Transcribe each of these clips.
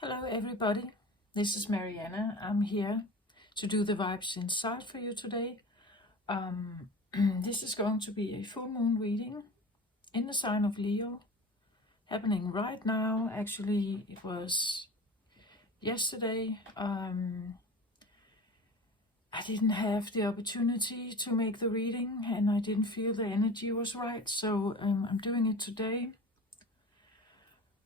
Hello everybody, this is Mariana. I'm here to do the vibes inside for you today. This is going to be a full moon reading in the sign of Leo, happening right now. Actually, it was yesterday. I didn't have the opportunity to make the reading and I didn't feel the energy was right, so I'm doing it today.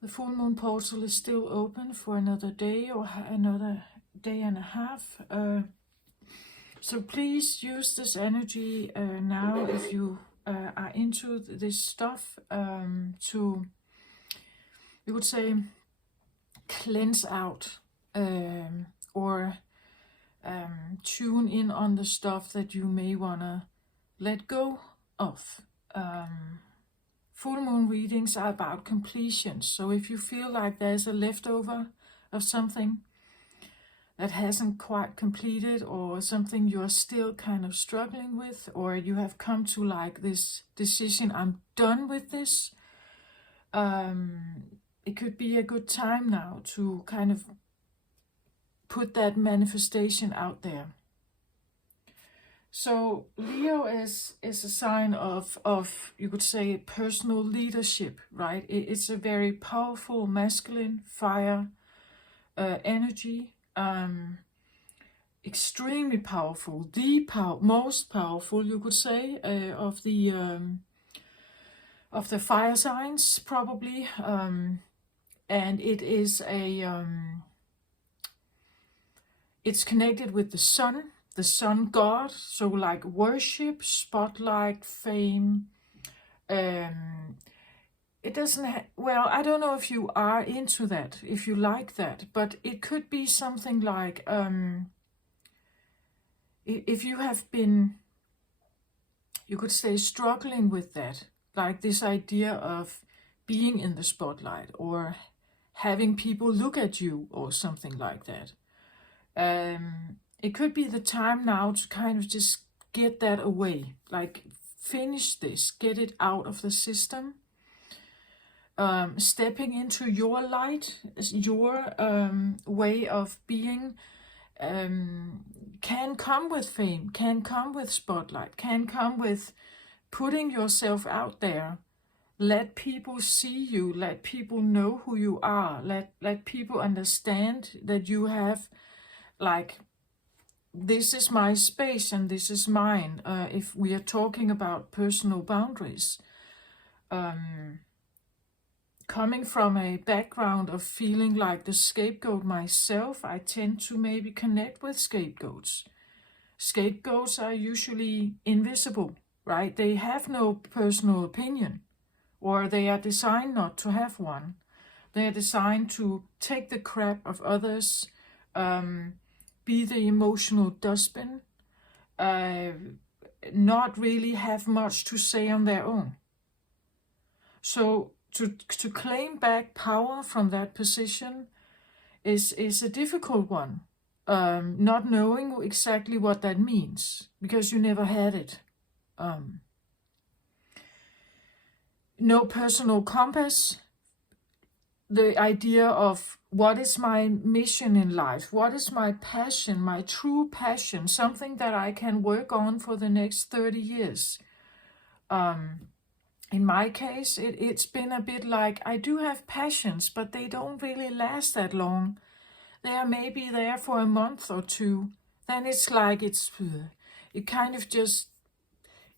The full moon portal is still open for another day or another day and a half. So please use this energy now if you are into this stuff to, you would say, cleanse out or tune in on the stuff that you may want to let go of. Full moon readings are about completion. So if you feel like there's a leftover of something that hasn't quite completed, or something you're still kind of struggling with, or you have come to like this decision, I'm done with this, it could be a good time now to kind of put that manifestation out there. So Leo is a sign of you could say personal leadership, right? It's a very powerful masculine fire energy, extremely powerful, the most powerful, you could say, of the fire signs probably, and it is it's connected with the sun god, so like worship, spotlight, fame. It doesn't well, I don't know if you are into that, if you like that, but it could be something like if you have been, you could say, struggling with that, like this idea of being in the spotlight or having people look at you or something like that. It could be the time now to kind of just get that away, like finish this, get it out of the system. Stepping into your light, your way of being, can come with fame, can come with spotlight, can come with putting yourself out there. Let people see you, let people know who you are, let people understand that you have, like, this is my space and this is mine, if we are talking about personal boundaries. Coming from a background of feeling like the scapegoat myself, I tend to maybe connect with scapegoats. Scapegoats are usually invisible, right? They have no personal opinion, or they are designed not to have one. They are designed to take the crap of others, be the emotional dustbin, not really have much to say on their own. So to claim back power from that position is a difficult one, not knowing exactly what that means, because you never had it. No personal compass, the idea of what is my mission in life, what is my passion, my true passion, something that I can work on for the next 30 years. In my case, it's been a bit like, I do have passions, but they don't really last that long. They are maybe there for a month or two. Then it's like, it kind of just,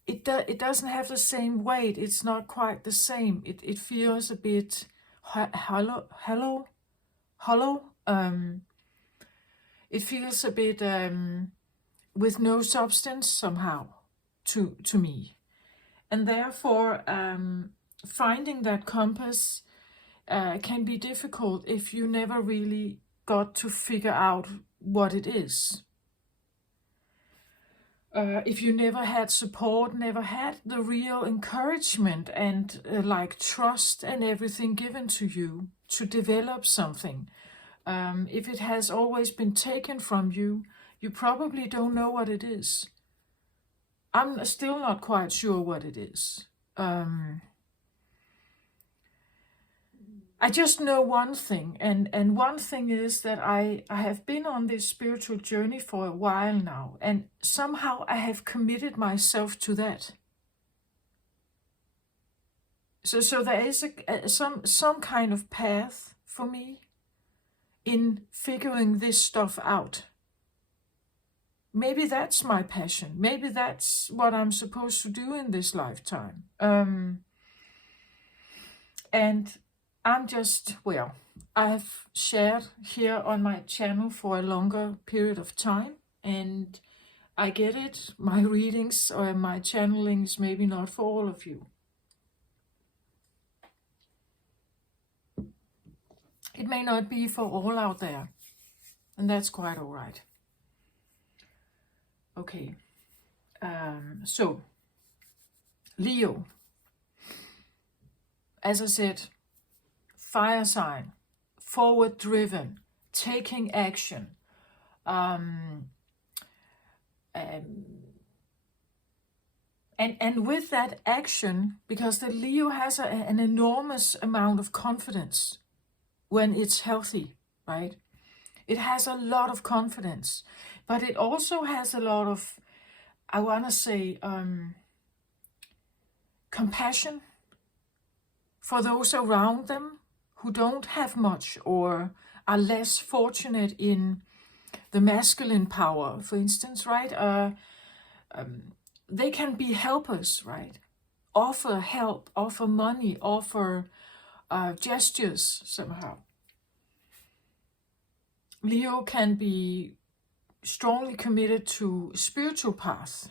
it doesn't have the same weight. It's not quite the same. It feels a bit hollow. It feels a bit with no substance somehow to me. And therefore, finding that compass can be difficult if you never really got to figure out what it is. If you never had support, never had the real encouragement and like trust and everything given to you to develop something. If it has always been taken from you, you probably don't know what it is. I'm still not quite sure what it is. I I just know one thing, and one thing is that I have been on this spiritual journey for a while now, and somehow I have committed myself to that. So there is some kind of path for me in figuring this stuff out. Maybe that's my passion. Maybe that's what I'm supposed to do in this lifetime. And I'm just, well, I've shared here on my channel for a longer period of time, and I get it. My readings or my channelings maybe not for all of you. It may not be for all out there, and that's quite all right. Okay, so Leo, as I said, fire sign, forward driven, taking action, and with that action, because the Leo has an enormous amount of confidence when it's healthy, right? It has a lot of confidence, but it also has a lot of, I want to say, compassion for those around them who don't have much or are less fortunate in the masculine power, for instance, right? They can be helpers, right? Offer help, offer money, offer gestures somehow. Leo can be strongly committed to spiritual path.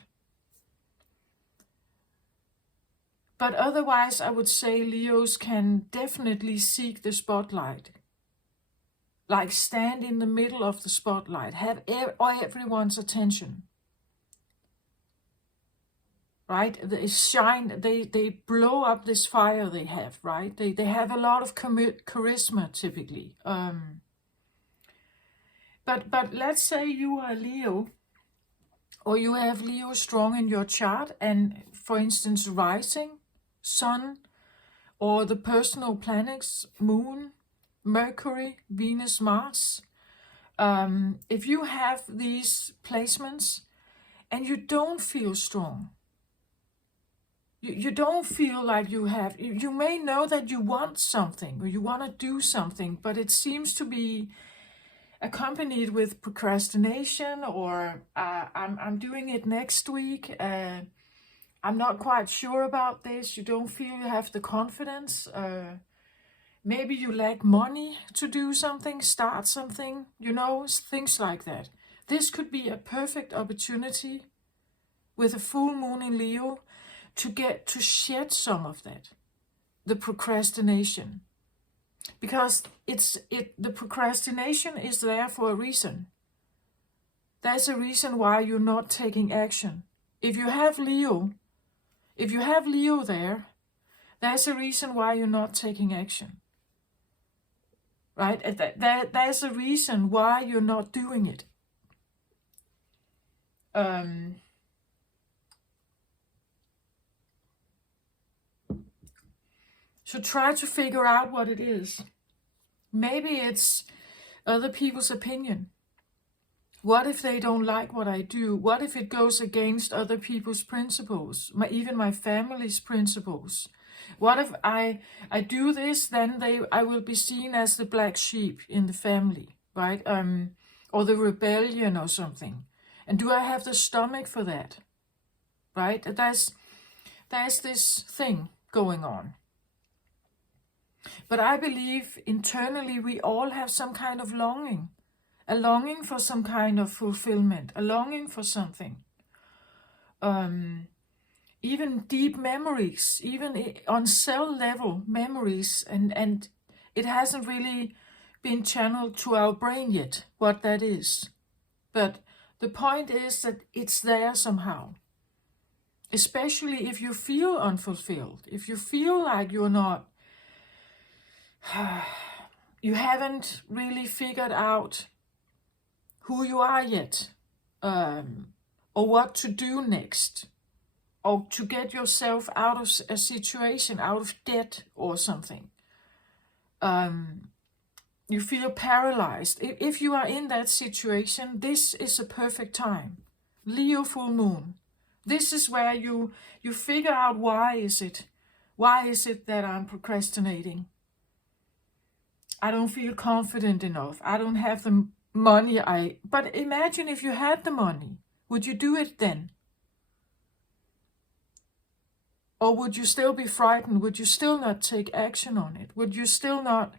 But otherwise, I would say Leos can definitely seek the spotlight. Like stand in the middle of the spotlight, have everyone's attention. Right? They shine, they blow up this fire they have, right? They have a lot of charisma typically. But let's say you are Leo, or you have Leo strong in your chart, and for instance, rising, Sun, or the personal planets, Moon, Mercury, Venus, Mars. If you have these placements and you don't feel strong, you don't feel like you have, you may know that you want something or you want to do something, but it seems to be accompanied with procrastination, or I'm doing it next week. I'm not quite sure about this. You don't feel you have the confidence. Maybe you lack money to do something, start something, things like that. This could be a perfect opportunity with a full moon in Leo to get to shed some of that, the procrastination. Because the procrastination is there for a reason. There's a reason why you're not taking action. If you have Leo there, there's a reason why you're not taking action. Right? There's a reason why you're not doing it. So try to figure out what it is. Maybe it's other people's opinion. What if they don't like what I do? What if it goes against other people's principles, even my family's principles? What if I do this, then I will be seen as the black sheep in the family, right? Or the rebellion or something. And do I have the stomach for that? Right? There's this thing going on. But I believe internally we all have some kind of longing. A longing for some kind of fulfillment. A longing for something. Even deep memories. Even on cell level memories. And it hasn't really been channeled to our brain yet what that is. But the point is that it's there somehow. Especially if you feel unfulfilled. If you feel like you're not... you haven't really figured out who you are yet, or what to do next, or to get yourself out of a situation, out of debt or something. you feel paralyzed. If you are in that situation, this is a perfect time. Leo full moon. This is where you figure out why is it that I'm procrastinating. I don't feel confident enough. I don't have the money. But imagine if you had the money. Would you do it then? Or would you still be frightened? Would you still not take action on it? Would you still not?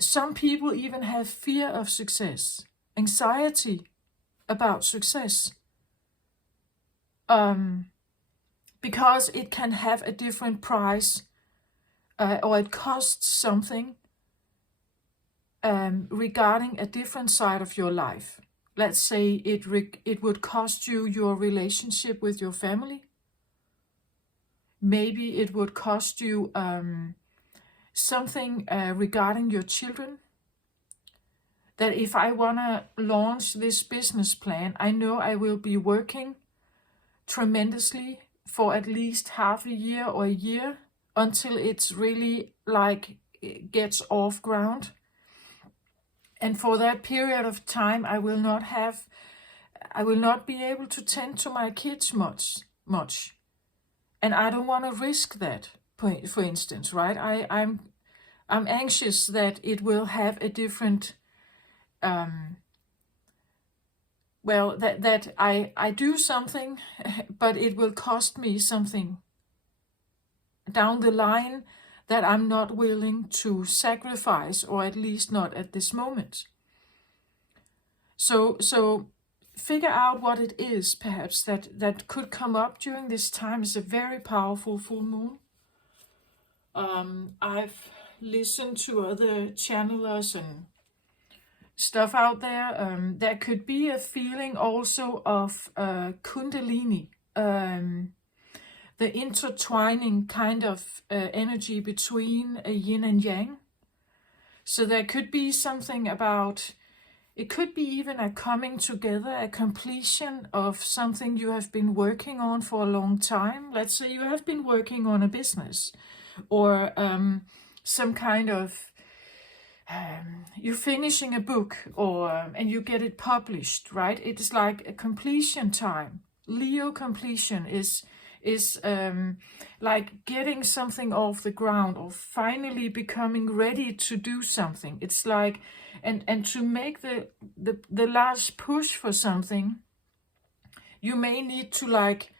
Some people even have fear of success, anxiety about success, because it can have a different price, or it costs something regarding a different side of your life. Let's say it would cost you your relationship with your family. Maybe it would cost you something regarding your children. That if I want to launch this business plan, I know I will be working tremendously for at least half a year or a year until it's really like it gets off ground. And for that period of time, I will not be able to tend to my kids much. And I don't want to risk that, for instance, right? I'm anxious that it will have a different, that I do something, but it will cost me something down the line that I'm not willing to sacrifice, or at least not at this moment. So figure out what it is, perhaps, that could come up during this time. Is a very powerful full moon. I've listened to other channelers and stuff out there. There could be a feeling also of Kundalini, the intertwining kind of energy between yin and yang. So there could be something about, it could be even a coming together, a completion of something you have been working on for a long time. Let's say you have been working on a business, or some kind of, you're finishing a book, or and you get it published, right? It is like a completion time. Leo completion is like getting something off the ground, or finally becoming ready to do something. It's like, and to make the last push for something, you may need to like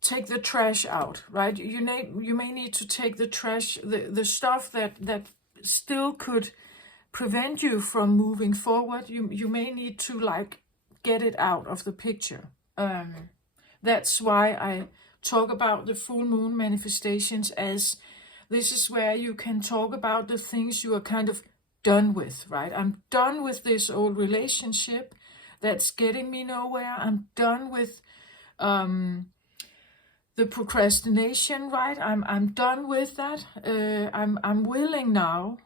take the trash out, right? You may need to take the trash, the stuff that still could prevent you from moving forward. You may need to like get it out of the picture. That's why I talk about the full moon manifestations, as this is where you can talk about the things you are kind of done with, right? I'm done with this old relationship that's getting me nowhere. I'm done with the procrastination, right? I'm done with that. I'm willing now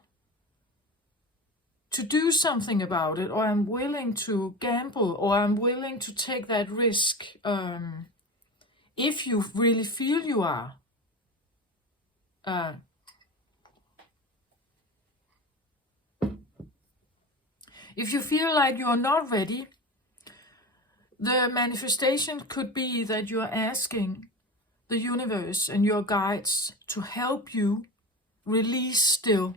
to do something about it, or I'm willing to gamble, or I'm willing to take that risk. If you really feel you are. If you feel like you're not ready, the manifestation could be that you're asking the universe and your guides to help you release still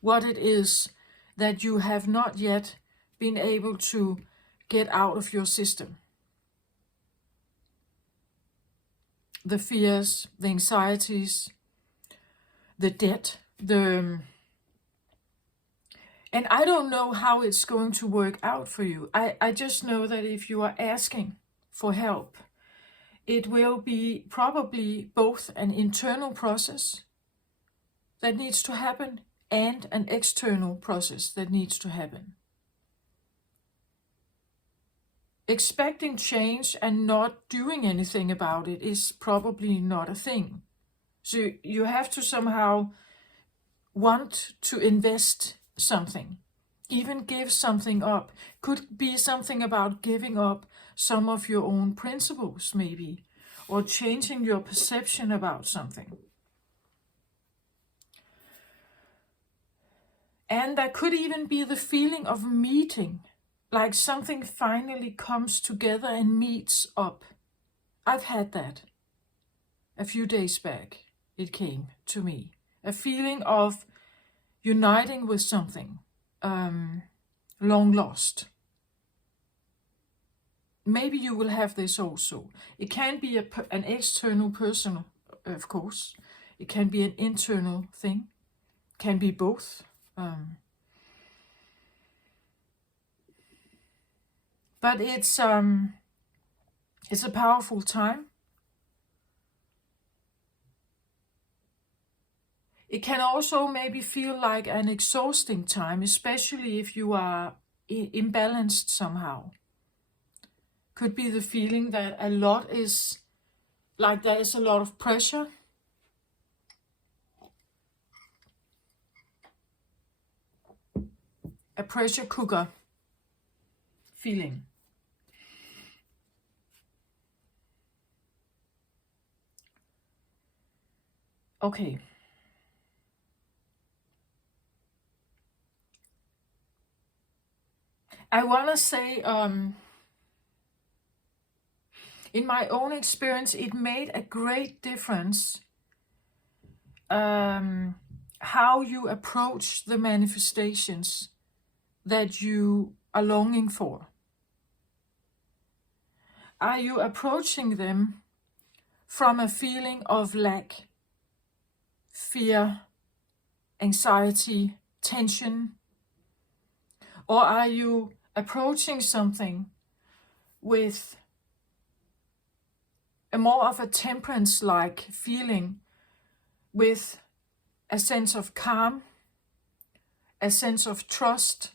what it is that you have not yet been able to get out of your system. The fears, the anxieties, the debt, and I don't know how it's going to work out for you. I just know that if you are asking for help, it will be probably both an internal process that needs to happen and an external process that needs to happen. Expecting change and not doing anything about it is probably not a thing. So you have to somehow want to invest something, even give something up. Could be something about giving up some of your own principles, maybe, or changing your perception about something. And there could even be the feeling of meeting, like something finally comes together and meets up. I've had that a few days back. It came to me. A feeling of uniting with something long lost. Maybe you will have this also. It can be an external person, of course. It can be an internal thing. Can be both. But it's a powerful time. It can also maybe feel like an exhausting time, especially if you are imbalanced somehow. Could be the feeling that a lot is, like there is a lot of pressure. A pressure cooker feeling. Okay. I want to say, in my own experience, it made a great difference how you approach the manifestations that you are longing for. Are you approaching them from a feeling of lack, fear, anxiety, tension? Or are you approaching something with a more of a temperance-like feeling, with a sense of calm, a sense of trust,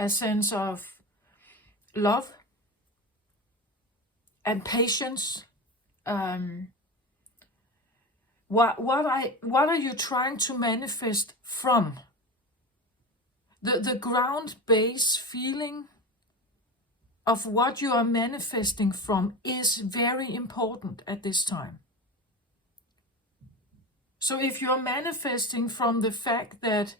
a sense of love and patience? What are you trying to manifest from? The ground base feeling of what you are manifesting from is very important at this time. So if you're manifesting from the fact that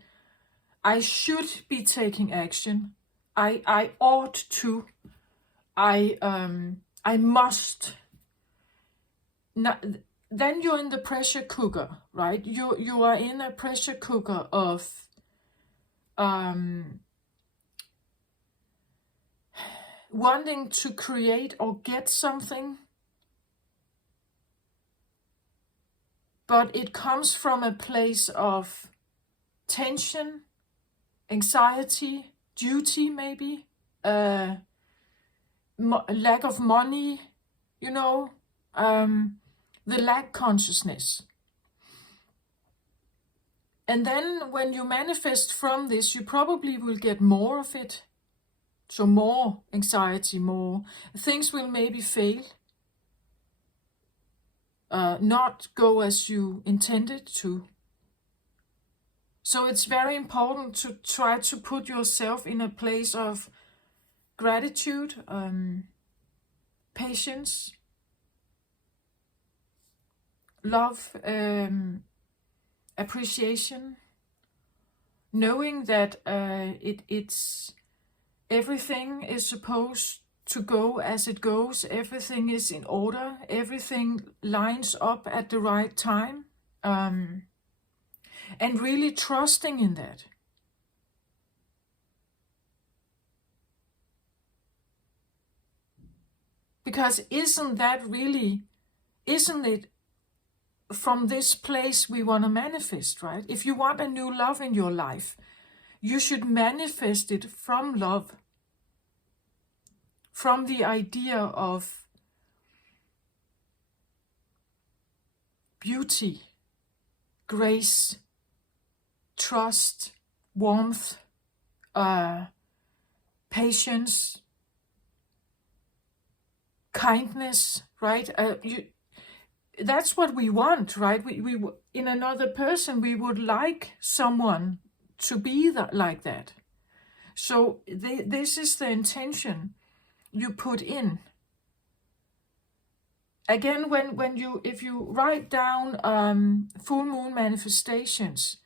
I should be taking action, I ought to, I must, then you're in the pressure cooker, right? You are in a pressure cooker of wanting to create or get something, but it comes from a place of tension, anxiety, duty maybe, lack of money, the lack consciousness. And then when you manifest from this, you probably will get more of it. So more anxiety, more things will maybe fail, not go as you intended to. So it's very important to try to put yourself in a place of gratitude, patience, love, appreciation, knowing that it's everything is supposed to go as it goes, everything is in order, everything lines up at the right time, and really trusting in that. Because isn't it from this place we want to manifest, right? If you want a new love in your life, you should manifest it from love, from the idea of beauty, grace, trust, warmth, patience, kindness, right? That's what we want, right? We in another person, we would like someone to be like that. So this is the intention you put in. Again, if you write down full moon manifestations,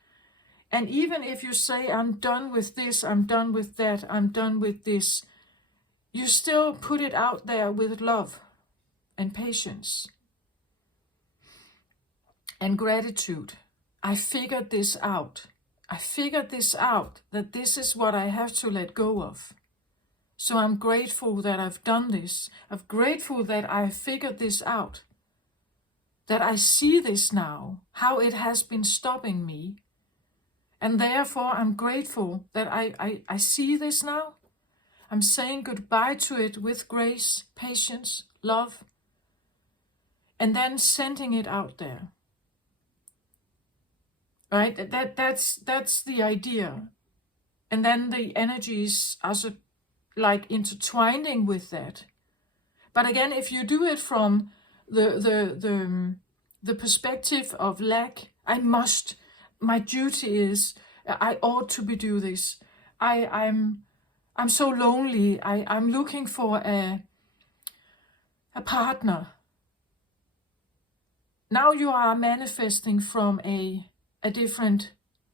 And even if you say, I'm done with this, I'm done with that, I'm done with this, you still put it out there with love and patience and gratitude. I figured this out. I figured this out, that this is what I have to let go of. So I'm grateful that I've done this. I'm grateful that I figured this out. That I see this now, how it has been stopping me. And therefore I'm grateful that I see this now. I'm saying goodbye to it with grace, patience, love, and then sending it out there. Right? That's the idea. And then the energies are so like intertwining with that. But again, if you do it from the perspective of lack, I must, my duty is, I ought to be do this. I'm so lonely. I'm looking for a partner. Now you are manifesting from a different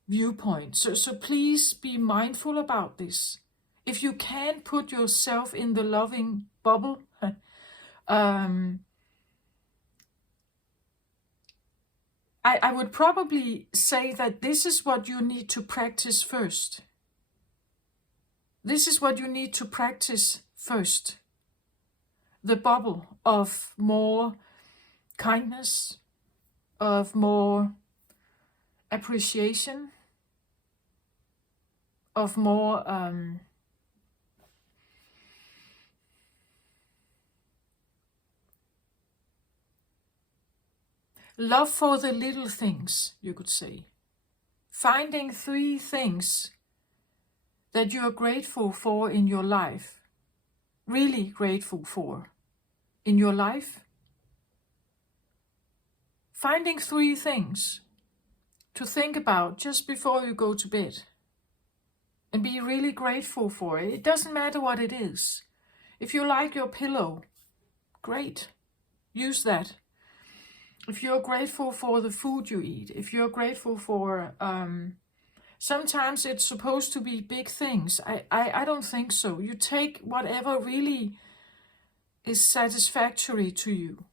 viewpoint. So please be mindful about this. If you can put yourself in the loving bubble, I would probably say that this is what you need to practice first. This is what you need to practice first. The bubble of more kindness, of more appreciation, of more love for the little things, you could say. Finding 3 things that you are grateful for in your life, really grateful for in your life. Finding 3 things to think about just before you go to bed and be really grateful for it. It doesn't matter what it is. If you like your pillow, great, use that. If you're grateful for the food you eat, if you're grateful for, sometimes it's supposed to be big things. I don't think so. You take whatever really is satisfactory to you,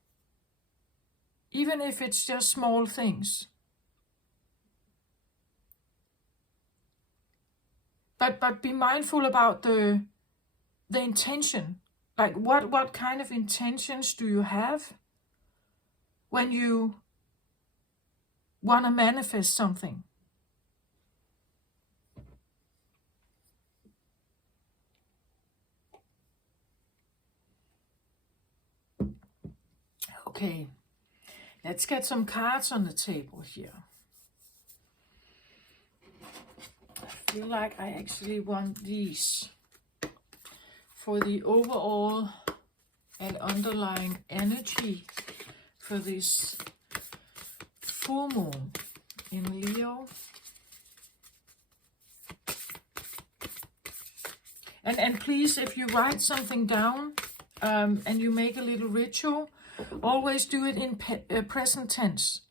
even if it's just small things. But be mindful about the intention. Like what kind of intentions do you have when you want to manifest something? Okay, let's get some cards on the table here. I feel like I actually want these for the overall and underlying energy for this full moon in Leo. And please, if you write something down and you make a little ritual, always do it in present tense.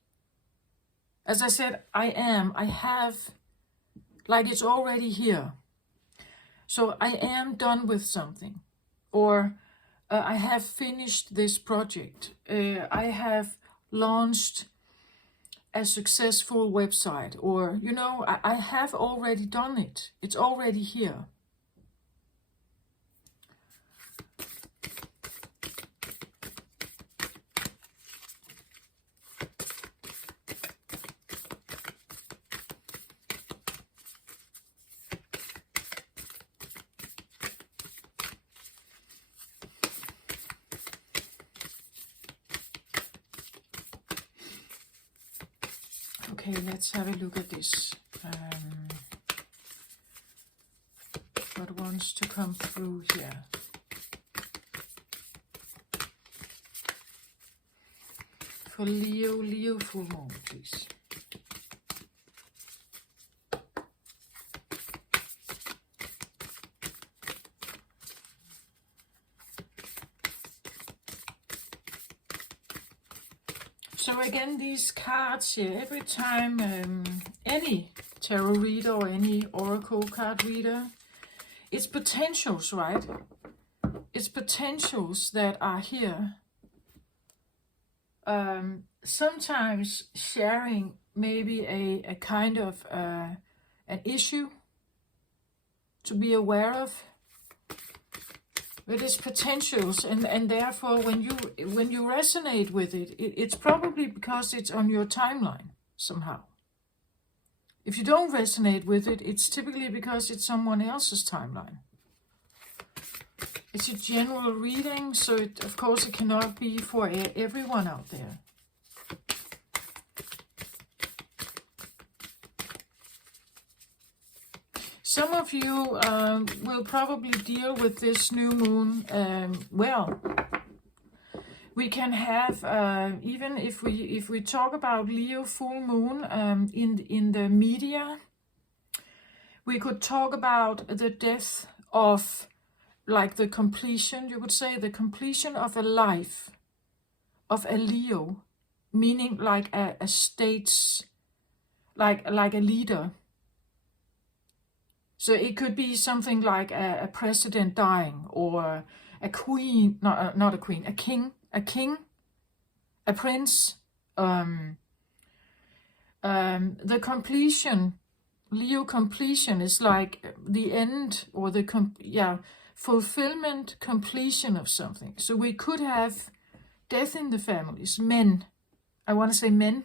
As I said, I have, like it's already here. So I am done with something, or I have finished this project. I have launched a successful website, or, you know, I have already done it. It's already here. Okay, let's have a look at this. What wants to come through here? For Leo full moon, please. So again, these cards here, every time, any tarot reader or any oracle card reader. It's potentials, right? It's potentials that are here. Sometimes sharing maybe a kind of an issue to be aware of. It is potentials, and therefore when you resonate with it, it's probably because it's on your timeline somehow. If you don't resonate with it, it's typically because it's someone else's timeline. It's a general reading, so of course it cannot be for everyone out there. Some of you will probably deal with this new moon. Well, we can have even if we talk about Leo full moon in the media, we could talk about the death of, like, the completion. You could say the completion of a life of a Leo, meaning like a state's, like a leader. So it could be something like a president dying, or a queen, not a queen, a king, a prince. The completion, Leo completion, is like the end, or the fulfillment, completion of something. So we could have death in the families, men. I want to say men.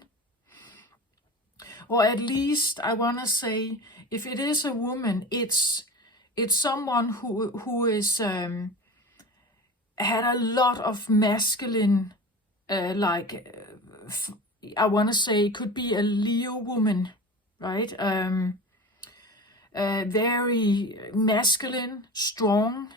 Or at least I want to say, if it is a woman, it's someone who is had a lot of masculine, I want to say it could be a Leo woman, right? Very masculine, strong,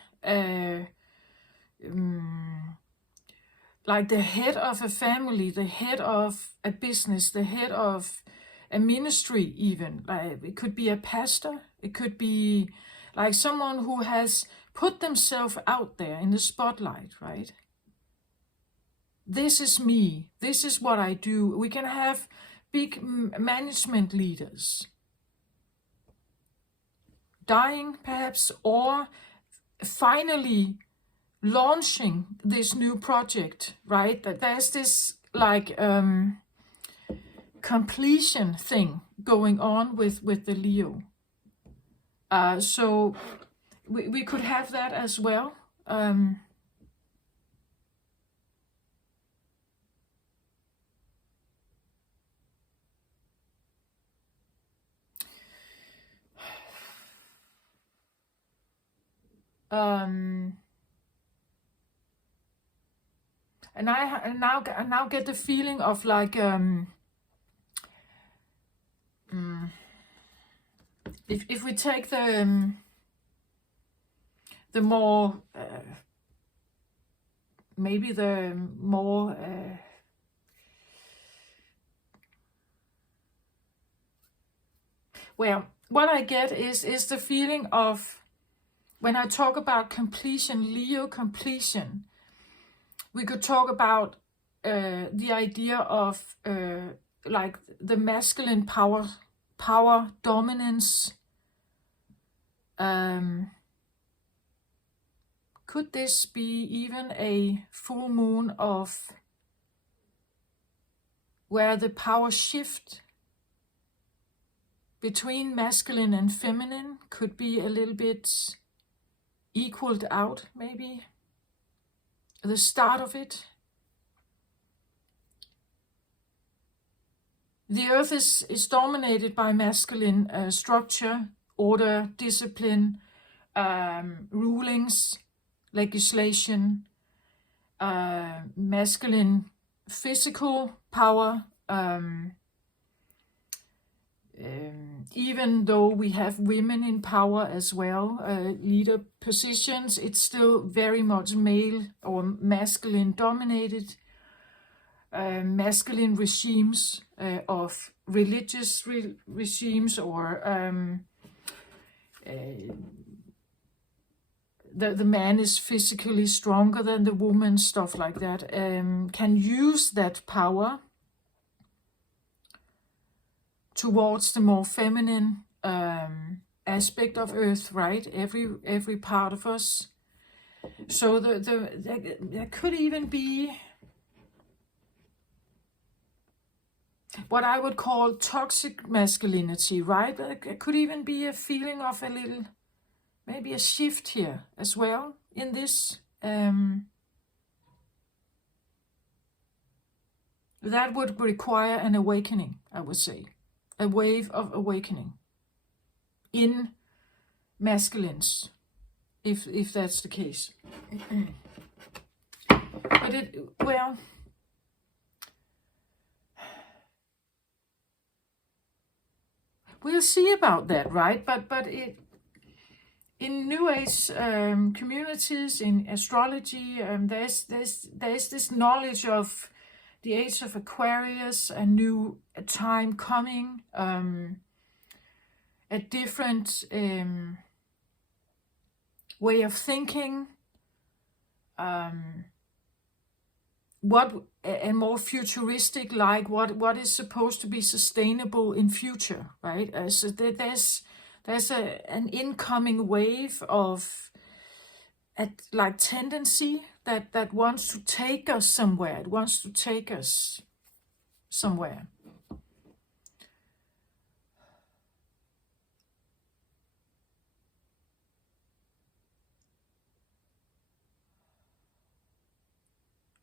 like the head of a family, the head of a business, the head of a ministry even. Like, it could be a pastor, it could be like someone who has put themselves out there in the spotlight, right? This is me, this is what I do. We can have big management leaders dying perhaps, or finally launching this new project, right? That there's this like completion thing going on with the Leo. So we could have that as well. And I now get the feeling of like if we take the more maybe the more well, what I get is the feeling of, when I talk about completion, Leo completion, we could talk about the idea of like the masculine power dominance. Could this be even a full moon of where the power shift between masculine and feminine could be a little bit equaled out, maybe? The start of it. The earth is dominated by masculine structure, order, discipline, rulings, legislation, masculine physical power. Even though we have women in power as well, leader positions, it's still very much male or masculine dominated. Masculine regimes of religious regimes, or the man is physically stronger than the woman, stuff like that, can use that power towards the more feminine aspect of Earth, right? Every part of us. So there could even be what I would call toxic masculinity, right? But it could even be a feeling of a little, maybe a shift here as well in this. That would require an awakening, I would say. A wave of awakening in masculines, if that's the case. But well, we'll see about that, right? But in New Age communities, in astrology, there's this knowledge of the age of Aquarius, a new time coming, a different way of thinking, what a more futuristic, like what is supposed to be sustainable in future, right? So there's an incoming wave of like tendency that wants to take us somewhere. It wants to take us somewhere.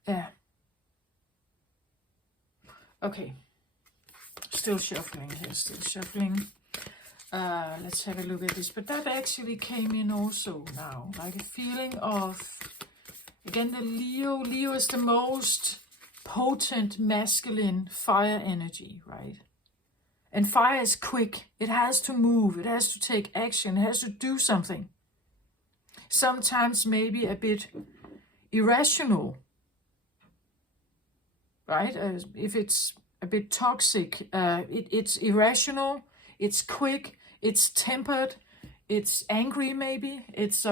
Yeah. Okay. Still shuffling here, still shuffling. Let's have a look at this. But that actually came in also now. Like a feeling of, again, the Leo. Leo is the most potent masculine fire energy, right? And fire is quick. It has to move. It has to take action. It has to do something. Sometimes maybe a bit irrational, right? If it's a bit toxic, it's irrational, it's quick, it's tempered, it's angry maybe, it's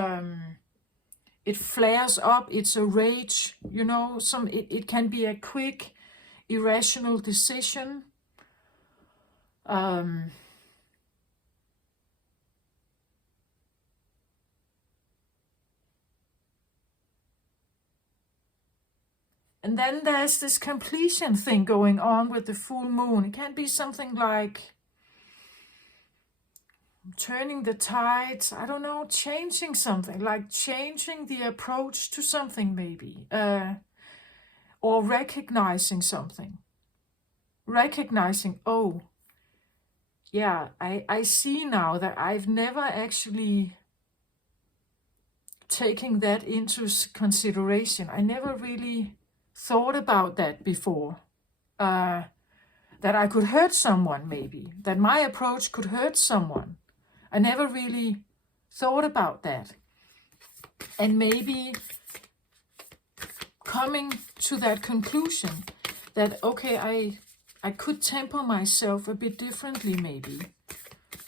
it flares up, it's a rage, you know, it can be a quick, irrational decision. And then there's this completion thing going on with the full moon. It can be something like turning the tides, I don't know, changing something, like changing the approach to something maybe, or recognizing something. Recognizing, oh, yeah, I see now that I've never actually taken that into consideration. I never really thought about that before, that I could hurt someone maybe, that my approach could hurt someone. I never really thought about that. And maybe coming to that conclusion that, okay, I could temper myself a bit differently maybe.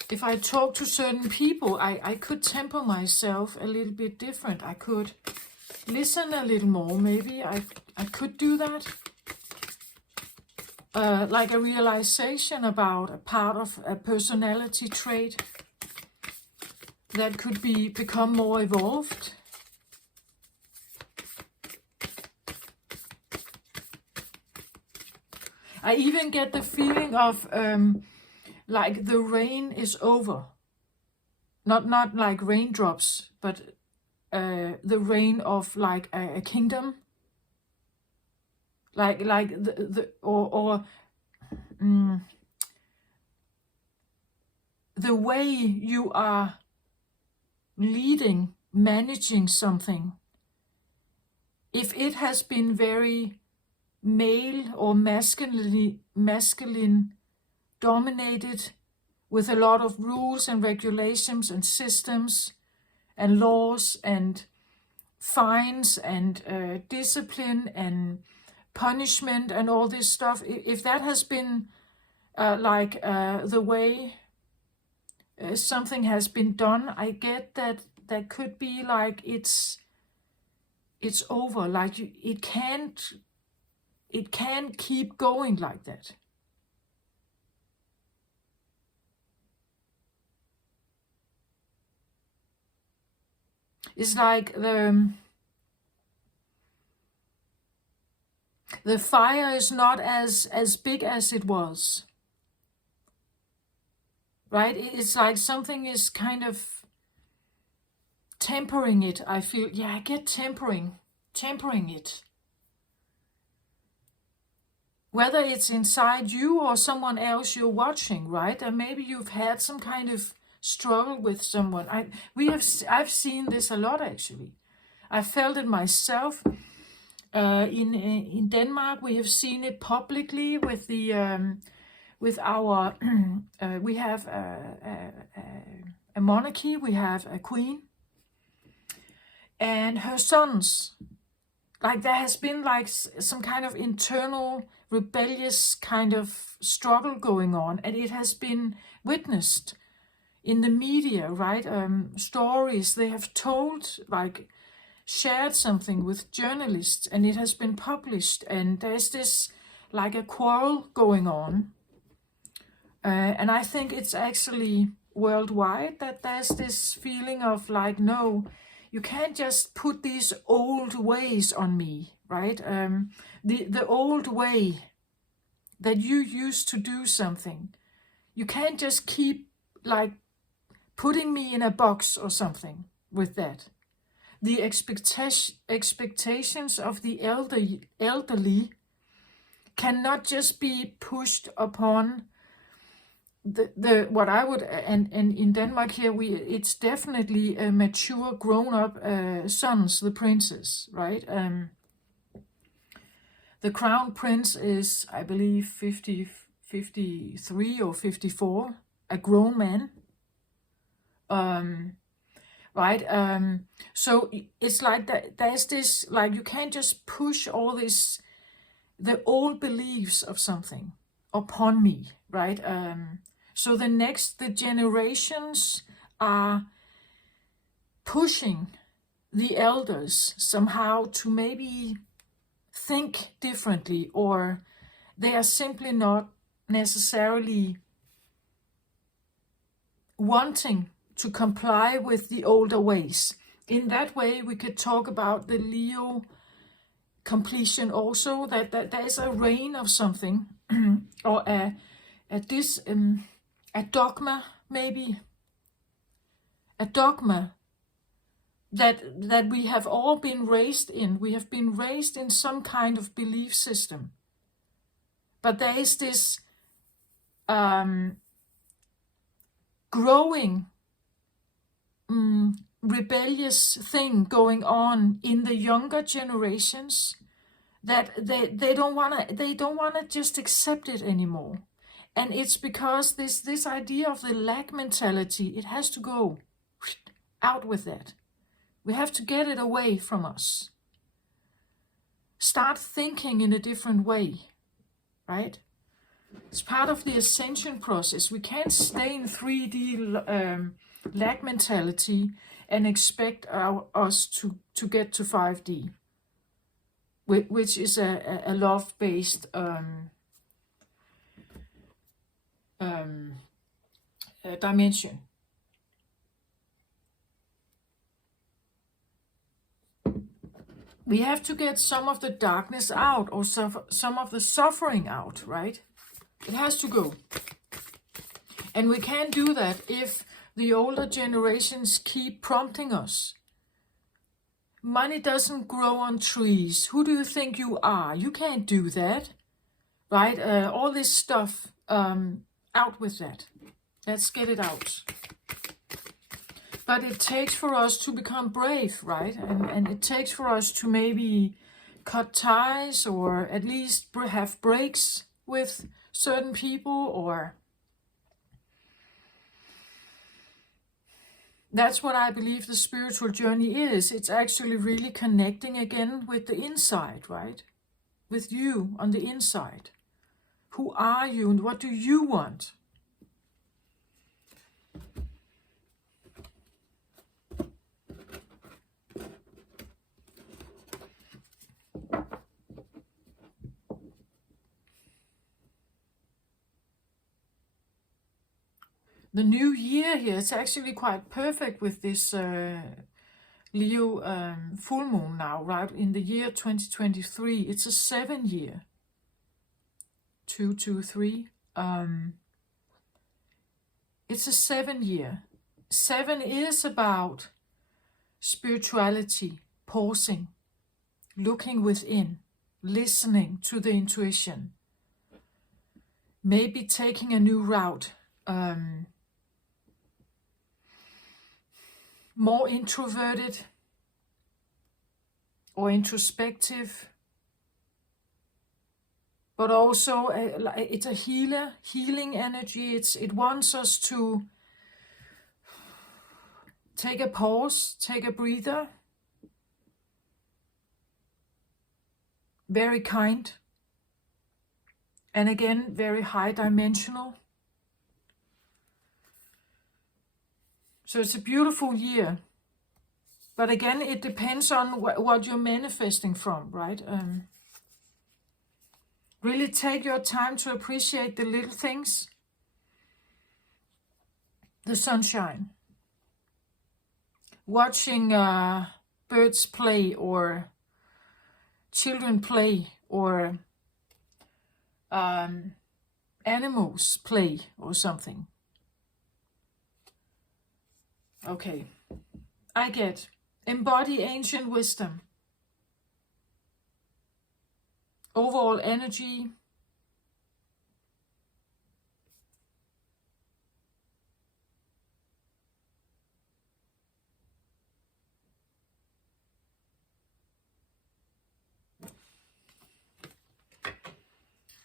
If I talk to certain people, I could temper myself a little bit different. I could listen a little more, maybe. I could do that. Like a realization about a part of a personality trait that could become more evolved. I even get the feeling of like the rain is over. Not like raindrops, but the reign of like a kingdom, like the way you are leading, managing something, if it has been very male or masculine dominated, with a lot of rules and regulations and systems and laws and fines and discipline and punishment and all this stuff, if that has been the way something has been done, I get that could be like it's over, like it can't keep going like that. It's like the fire is not as big as it was, right? It's like something is kind of tempering it. I feel, yeah, I get tempering it. Whether it's inside you or someone else you're watching, right? And maybe you've had some kind of struggle with someone. I've seen this a lot, actually. I felt it myself. In Denmark, we have seen it publicly with the with our we have a monarchy, we have a queen and her sons. Like there has been like some kind of internal rebellious kind of struggle going on, and it has been witnessed in the media, right? Stories they have told, like shared something with journalists, and it has been published, and there's this like a quarrel going on. And I think it's actually worldwide that there's this feeling of like, no, you can't just put these old ways on me, right? The old way that you used to do something, you can't just keep like putting me in a box or something with that. The expectations of the elderly cannot just be pushed upon the what I would, and in Denmark here it's definitely a mature grown up sons, the princes, right? The crown prince is, I believe, 53 or 54, a grown man. Right? So it's like that. There's this, like, you can't just push all this, the old beliefs of something upon me, right? So the generations are pushing the elders somehow to maybe think differently, or they are simply not necessarily wanting to comply with the older ways. In that way, we could talk about the Leo completion also, that there is a reign of something, or a dogma, maybe a dogma that we have all been raised in. We have been raised in some kind of belief system, but there is this growing rebellious thing going on in the younger generations, that they don't wanna just accept it anymore. And it's because this idea of the lack mentality, it has to go out with that. We have to get it away from us. Start thinking in a different way, right? It's part of the ascension process. We can't stay in 3D lack mentality and expect us to get to 5D, which is a love-based dimension. We have to get some of the darkness out, or some of the suffering out, right? It has to go. And we can't do that if the older generations keep prompting us. Money doesn't grow on trees. Who do you think you are? You can't do that, right? All this stuff, out with that. Let's get it out. But it takes for us to become brave, right? And it takes for us to maybe cut ties, or at least have breaks with certain people, or that's what I believe the spiritual journey is. It's actually really connecting again with the inside, right? With you on the inside. Who are you and what do you want? The new year here, it's actually quite perfect with this Leo full moon now, right? In the year 2023, it's a 7-year. 223. It's a 7-year. 7 is about spirituality, pausing, looking within, listening to the intuition, maybe taking a new route, more introverted or introspective, but also it's a healing energy. It wants us to take a pause, take a breather. Very kind. And again, very high dimensional. So it's a beautiful year. But again, it depends on what you're manifesting from, right? Really take your time to appreciate the little things. The sunshine. Watching birds play or children play or animals play or something. Okay, I get embody ancient wisdom. Overall energy.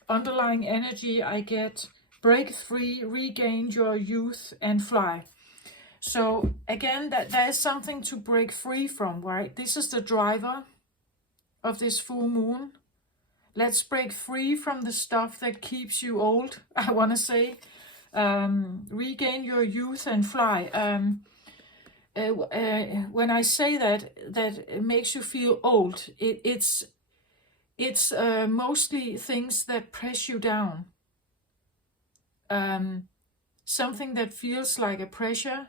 Underlying energy, I get break free, regain your youth and fly. So again, that there is something to break free from, right? This is the driver of this full moon. Let's break free from the stuff that keeps you old, I want to say. Regain your youth and fly. When I say that it makes you feel old, it's mostly things that press you down. Something that feels like a pressure.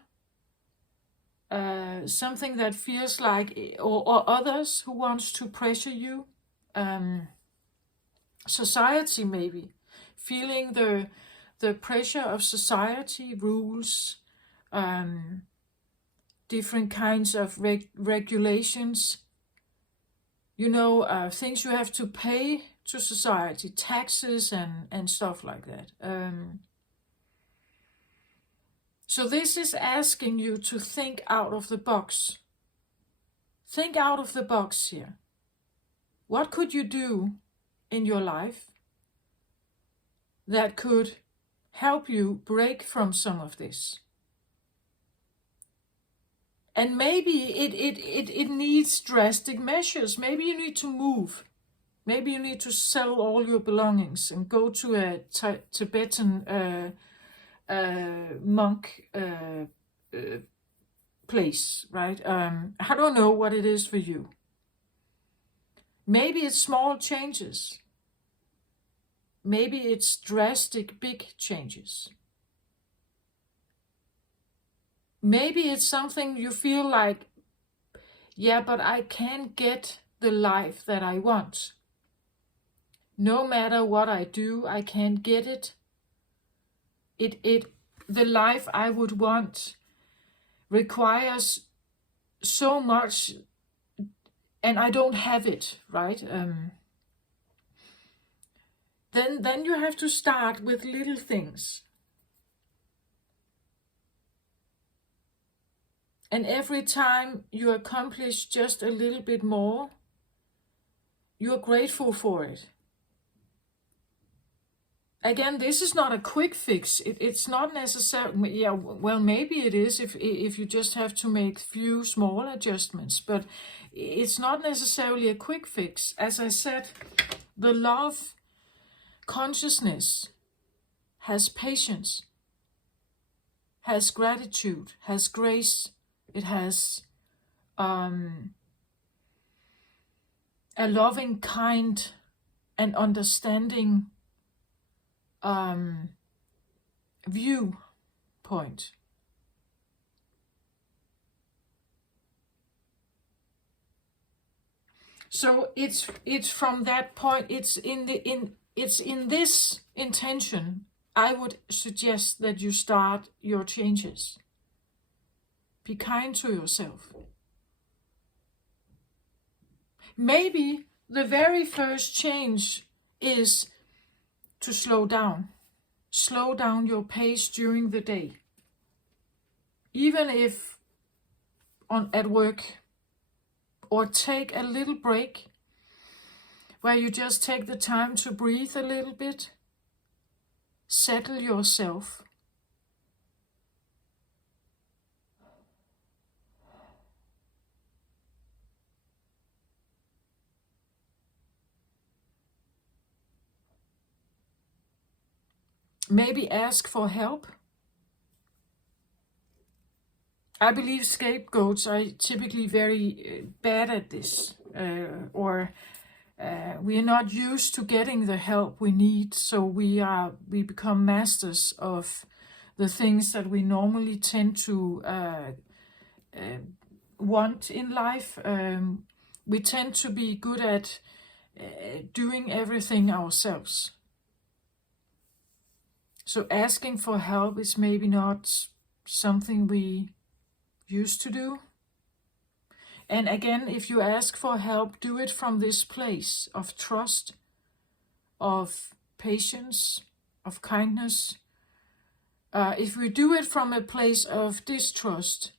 Something that feels like, or others who wants to pressure you. Society maybe. Feeling the pressure of society, rules, different kinds of regulations. You know, things you have to pay to society, taxes and stuff like that. So this is asking you to think out of the box. Think out of the box here. What could you do in your life that could help you break from some of this? And maybe it needs drastic measures. Maybe you need to move. Maybe you need to sell all your belongings and go to a Tibetan monk place, right? I don't know what it is for you. Maybe it's small changes. Maybe it's drastic big changes. Maybe it's something you feel like, yeah, but I can't get the life that I want. No matter what I do, I can't get it. The life I would want requires so much, and I don't have it, right? Then you have to start with little things. And every time you accomplish just a little bit more, you're grateful for it. Again, this is not a quick fix. It's not necessarily, yeah, well, maybe it is if you just have to make few small adjustments, but it's not necessarily a quick fix. As I said, the love consciousness has patience, has gratitude, has grace. It has a loving, kind, and understanding viewpoint. So it's from that point, it's in this intention I would suggest that you start your changes. Be kind to yourself. Maybe the very first change is to slow down. Slow down your pace during the day. Even if at work, or take a little break where you just take the time to breathe a little bit. Settle yourself. Maybe ask for help. I believe scapegoats are typically very bad at this, or we are not used to getting the help we need, so we become masters of the things that we normally tend to want in life. We tend to be good at doing everything ourselves. So asking for help is maybe not something we used to do. And again, if you ask for help, do it from this place of trust, of patience, of kindness. If we do it from a place of distrust,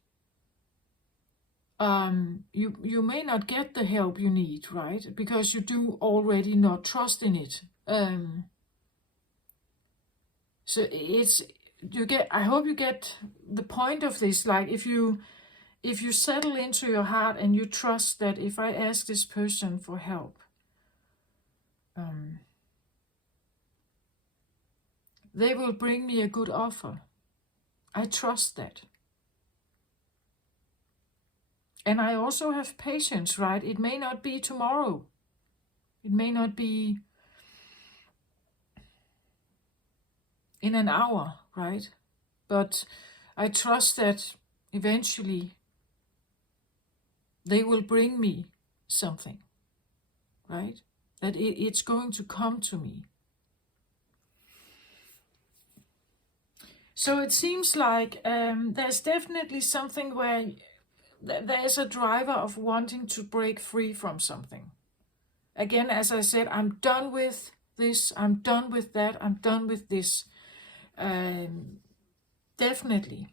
you may not get the help you need, right? Because you do already not trust in it. So I hope you get the point of this. Like if you settle into your heart and you trust that if I ask this person for help, they will bring me a good offer. I trust that. And I also have patience, right? It may not be tomorrow. It may not be in an hour, right? But I trust that eventually they will bring me something, right? That it's going to come to me. So it seems like there's definitely something where there's a driver of wanting to break free from something. Again, as I said, I'm done with this, I'm done with that, I'm done with this. Definitely.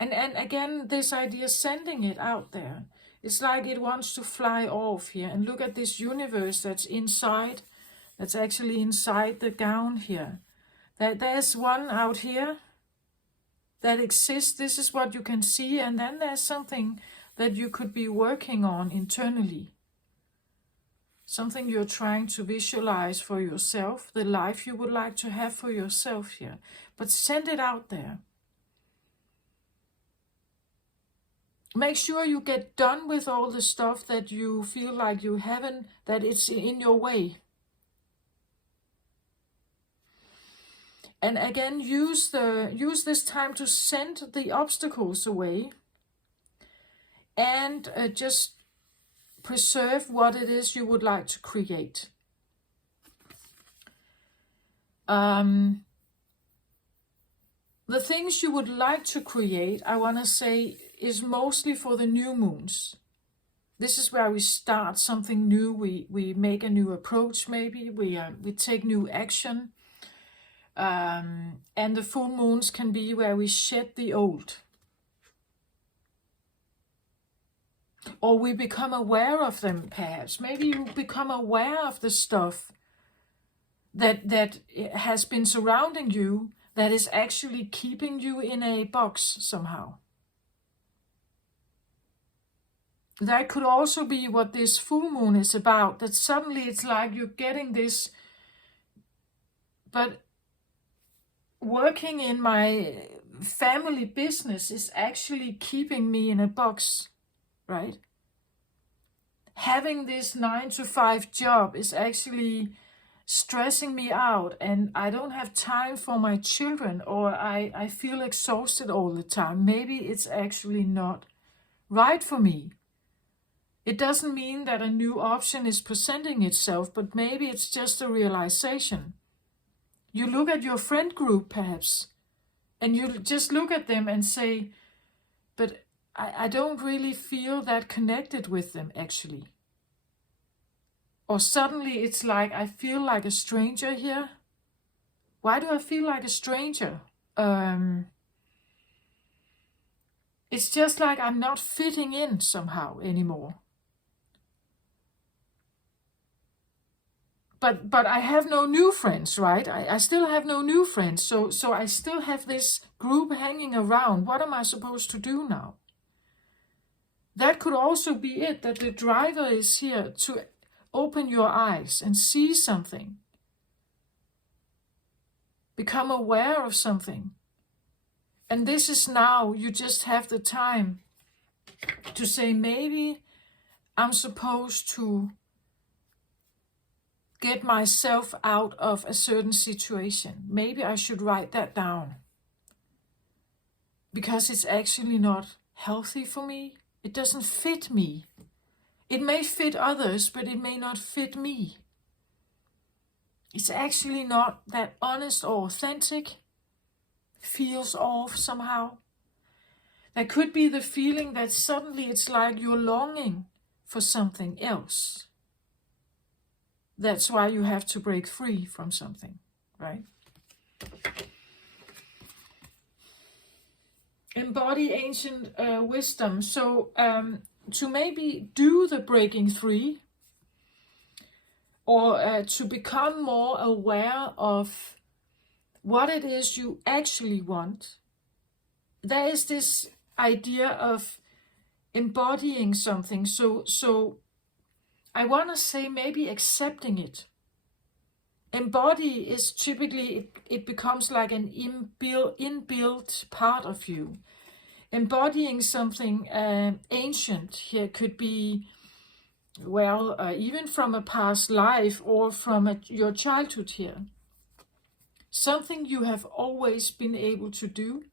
And again, this idea, sending it out there. It's like it wants to fly off here. And look at this universe that's inside, that's actually inside the gown here. There's one out here that exists. This is what you can see. And then there's something that you could be working on internally. Something you're trying to visualize for yourself, the life you would like to have for yourself here. But send it out there. Make sure you get done with all the stuff that you feel like you haven't, that it's in your way. And again, use this time to send the obstacles away and just preserve what it is you would like to create. The things you would like to create, I want to say, is mostly for the new moons. This is where we start something new. We make a new approach, maybe. We take new action. And the full moons can be where we shed the old. Or we become aware of them, perhaps. Maybe you become aware of the stuff that has been surrounding you, that is actually keeping you in a box somehow. That could also be what this full moon is about, that suddenly it's like you're getting this, but working in my family business is actually keeping me in a box, right? Having this 9 to 5 job is actually stressing me out, and I don't have time for my children, or I feel exhausted all the time, maybe it's actually not right for me. It doesn't mean that a new option is presenting itself, but maybe it's just a realization. You look at your friend group perhaps, and you just look at them and say, but I don't really feel that connected with them actually. Or suddenly it's like, I feel like a stranger here. Why do I feel like a stranger? It's just like I'm not fitting in somehow anymore. But I have no new friends, right? I still have no new friends. So I still have this group hanging around. What am I supposed to do now? That could also be it, that the driver is here to open your eyes and see something. Become aware of something. And this is now, you just have the time to say, maybe I'm supposed to get myself out of a certain situation. Maybe I should write that down. Because it's actually not healthy for me. It doesn't fit me. It may fit others, but it may not fit me. It's actually not that honest or authentic. Feels off somehow. There could be the feeling that suddenly it's like you're longing for something else. That's why you have to break free from something, right? Embody ancient wisdom. So to maybe do the breaking free, or to become more aware of what it is you actually want, there is this idea of embodying something. So I want to say maybe accepting it. Embody is typically, it becomes like an inbuilt part of you. Embodying something ancient here could be, well, even from a past life or from your childhood here. Something you have always been able to do.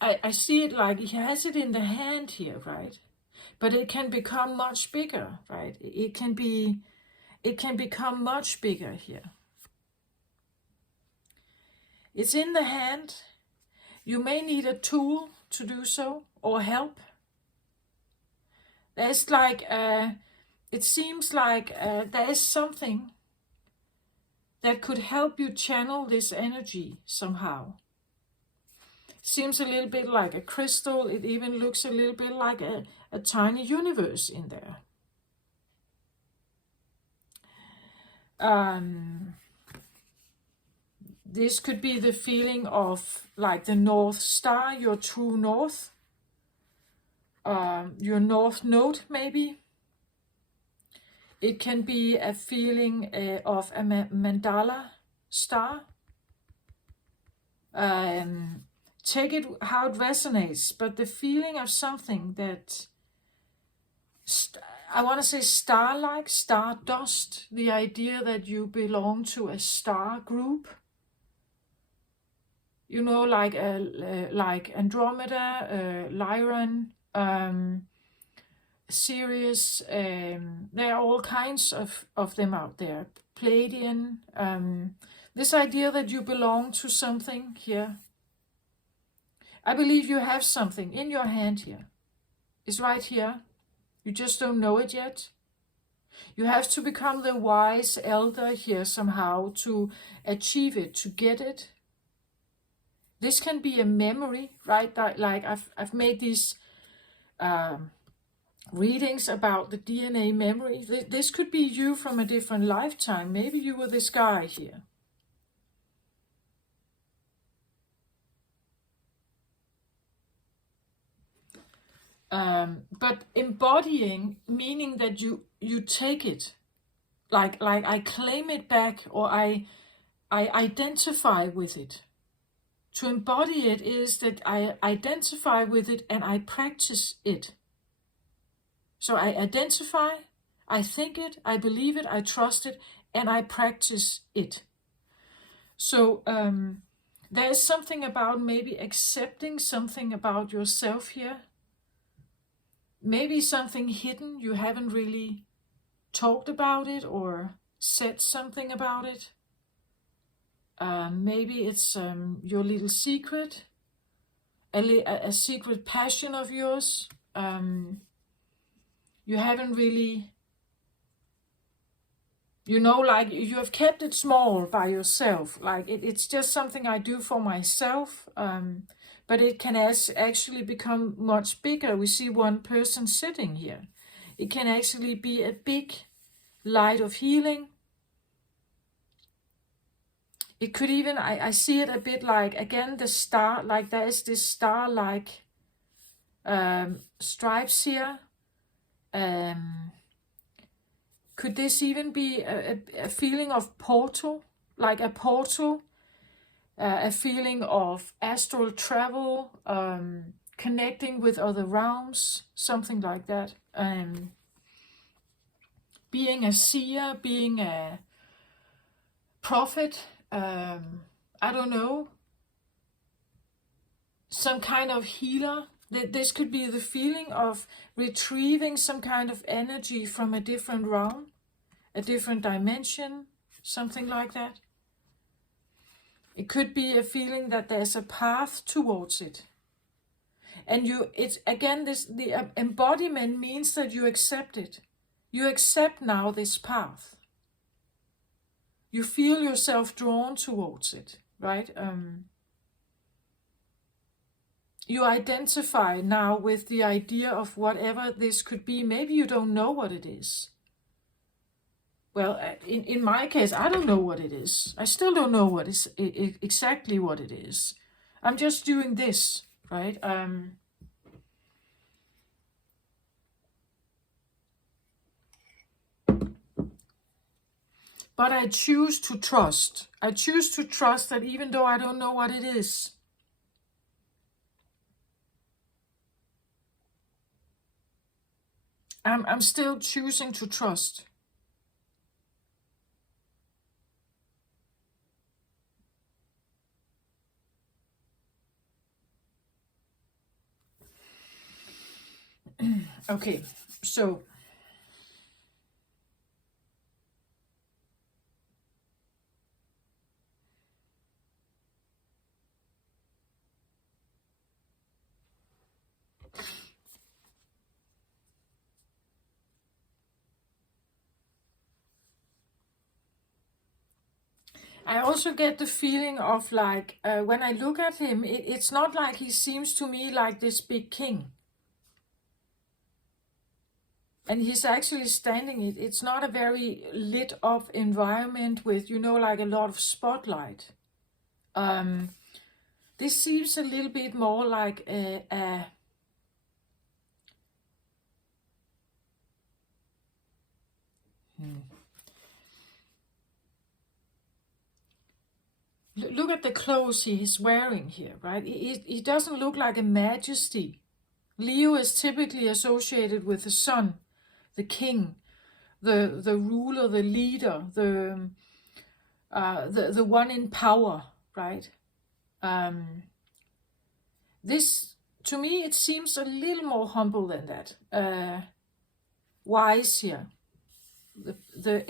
I see it like he has it in the hand here, right? But it can become much bigger, right? It can become much bigger here. It's in the hand. You may need a tool to do so, or help. There's like, it seems like there is something that could help you channel this energy somehow. Seems a little bit like a crystal. It even looks a little bit like a tiny universe in there. This could be the feeling of like the North Star, your true north, your North Node maybe. It can be a feeling of a mandala star. Take it how it resonates, but the feeling of something that, I want to say star-like, stardust, the idea that you belong to a star group. You know, like Andromeda, Lyran, Sirius, there are all kinds of them out there. Pleiadian, this idea that you belong to something here. I believe you have something in your hand here. It's right here. You just don't know it yet. You have to become the wise elder here somehow to achieve it, to get it. This can be a memory, right? Like I've made these readings about the DNA memory. This could be you from a different lifetime. Maybe you were this guy here. But embodying, meaning that you take it, like I claim it back, or I identify with it. To embody it is that I identify with it and I practice it. So I identify, I think it, I believe it, I trust it, and I practice it. So there is something about maybe accepting something about yourself here. Maybe something hidden, you haven't really talked about it or said something about it. Maybe it's your little secret, a secret passion of yours. You haven't really, like you have kept it small by yourself. Like it's just something I do for myself. But it can actually become much bigger. We see one person sitting here. It can actually be a big light of healing. It could even, I see it a bit like, again, the star, like there is this star-like stripes here. Could this even be a feeling of portal, like a portal, a feeling of astral travel, connecting with other realms, something like that. Being a seer, being a prophet, I don't know, some kind of healer. This could be the feeling of retrieving some kind of energy from a different realm, a different dimension, something like that. It could be a feeling that there's a path towards it. And it's again, the embodiment means that you accept it. You accept now this path. You feel yourself drawn towards it, right? You identify now with the idea of whatever this could be. Maybe you don't know what it is. Well, in my case, I don't know what it is. I still don't know what is exactly what it is. I'm just doing this, right? But I choose to trust. I choose to trust that even though I don't know what it is, I'm still choosing to trust. Okay, so I also get the feeling of like, when I look at him, it's not like he seems to me like this big king. And he's actually standing, it's not a very lit up environment with, like a lot of spotlight. This seems a little bit more like a look at the clothes he is wearing here, right? He doesn't look like a majesty. Leo is typically associated with the sun, the king, the ruler, the leader, the one in power, right? This, to me, it seems a little more humble than that. Wise here. There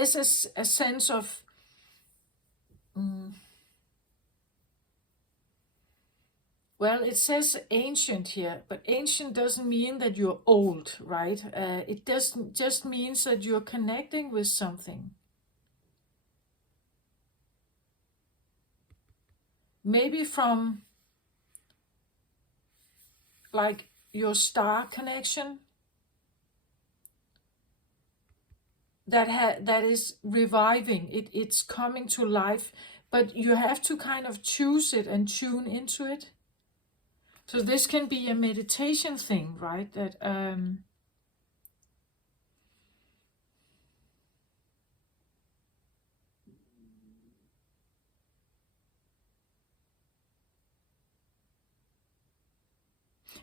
is a sense of well, it says ancient here, but ancient doesn't mean that you're old, right? It doesn't just means that you're connecting with something. Maybe from like your star connection that is reviving. It's coming to life, but you have to kind of choose it and tune into it. So this can be a meditation thing, right? That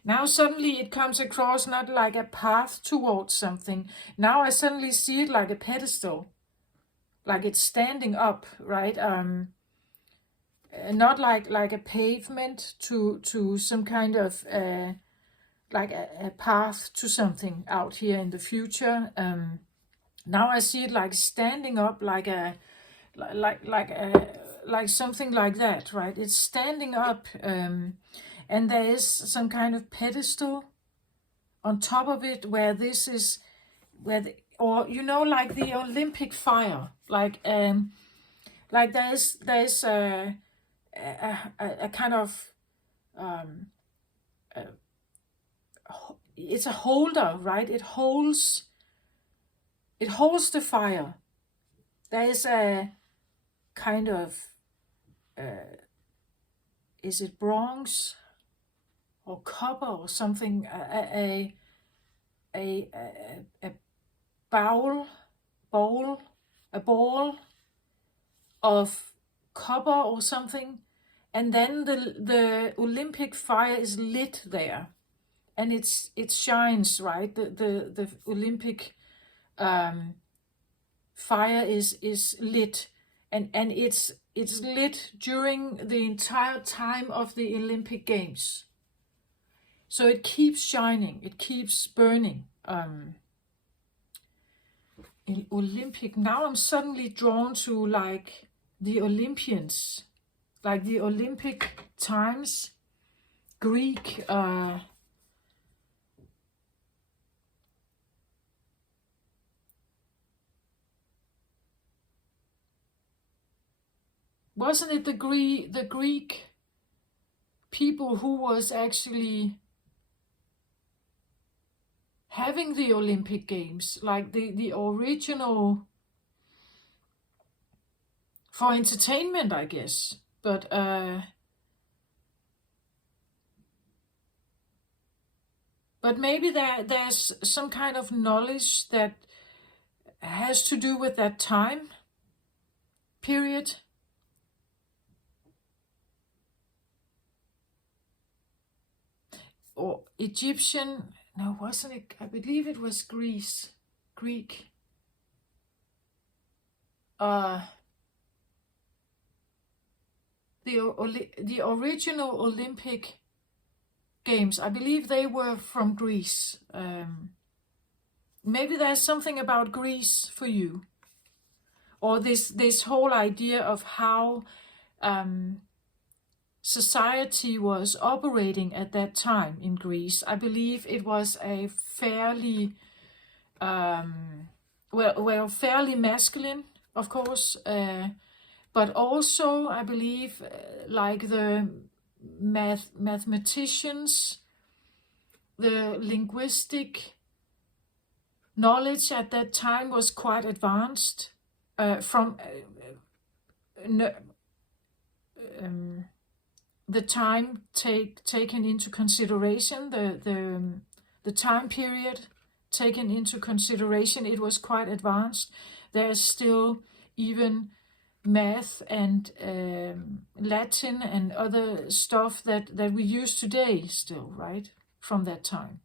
Now suddenly it comes across not like a path towards something. Now I suddenly see it like a pedestal, like it's standing up, right? Not like a pavement to some kind of like a path to something out here in the future. Now I see it like standing up, like a like something like that, right? It's standing up, and there is some kind of pedestal on top of it where this is where or like the Olympic fire, like there's a kind of it's a holder, right? It holds the fire. There is a kind of is it bronze or copper or something, a bowl a ball of copper or something, and then the Olympic fire is lit there, and it shines, right? The Olympic fire is lit, and it's lit during the entire time of the Olympic Games. So it keeps shining, it keeps burning. In Olympic, now I'm suddenly drawn to like the Olympians, like the Olympic times, Greek. Wasn't it the Greek people who was actually having the Olympic Games, like the original for entertainment, I guess. But maybe there's some kind of knowledge that has to do with that time period. Or Egyptian, no, wasn't it? I believe it was Greek. The original Olympic Games, I believe they were from Greece. Maybe there's something about Greece for you, or this whole idea of how society was operating at that time in Greece. I believe it was a fairly fairly masculine, of course, but also I believe like the mathematicians, the linguistic knowledge at that time was quite advanced. From the time taken into consideration, the time period taken into consideration, it was quite advanced. There's still even math and Latin and other stuff that we use today still, right, from that time.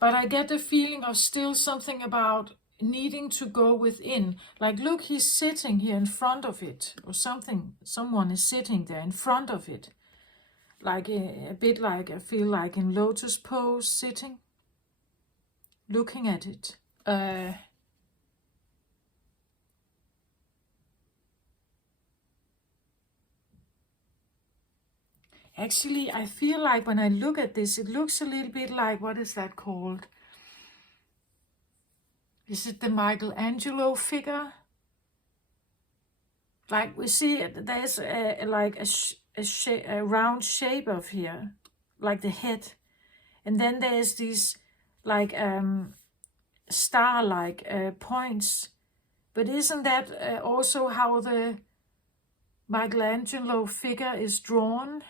But I get the feeling of still something about needing to go within. Like, look, he's sitting here in front of it, or something. Someone is sitting there in front of it. Like a bit like, I feel like in lotus pose, sitting, looking at it. Actually, I feel like when I look at this, it looks a little bit like, what is that called? Is it the Michelangelo figure? Like we see, there's a round shape of here, like the head, and then there's these like star-like points. But isn't that also how the Michelangelo figure is drawn?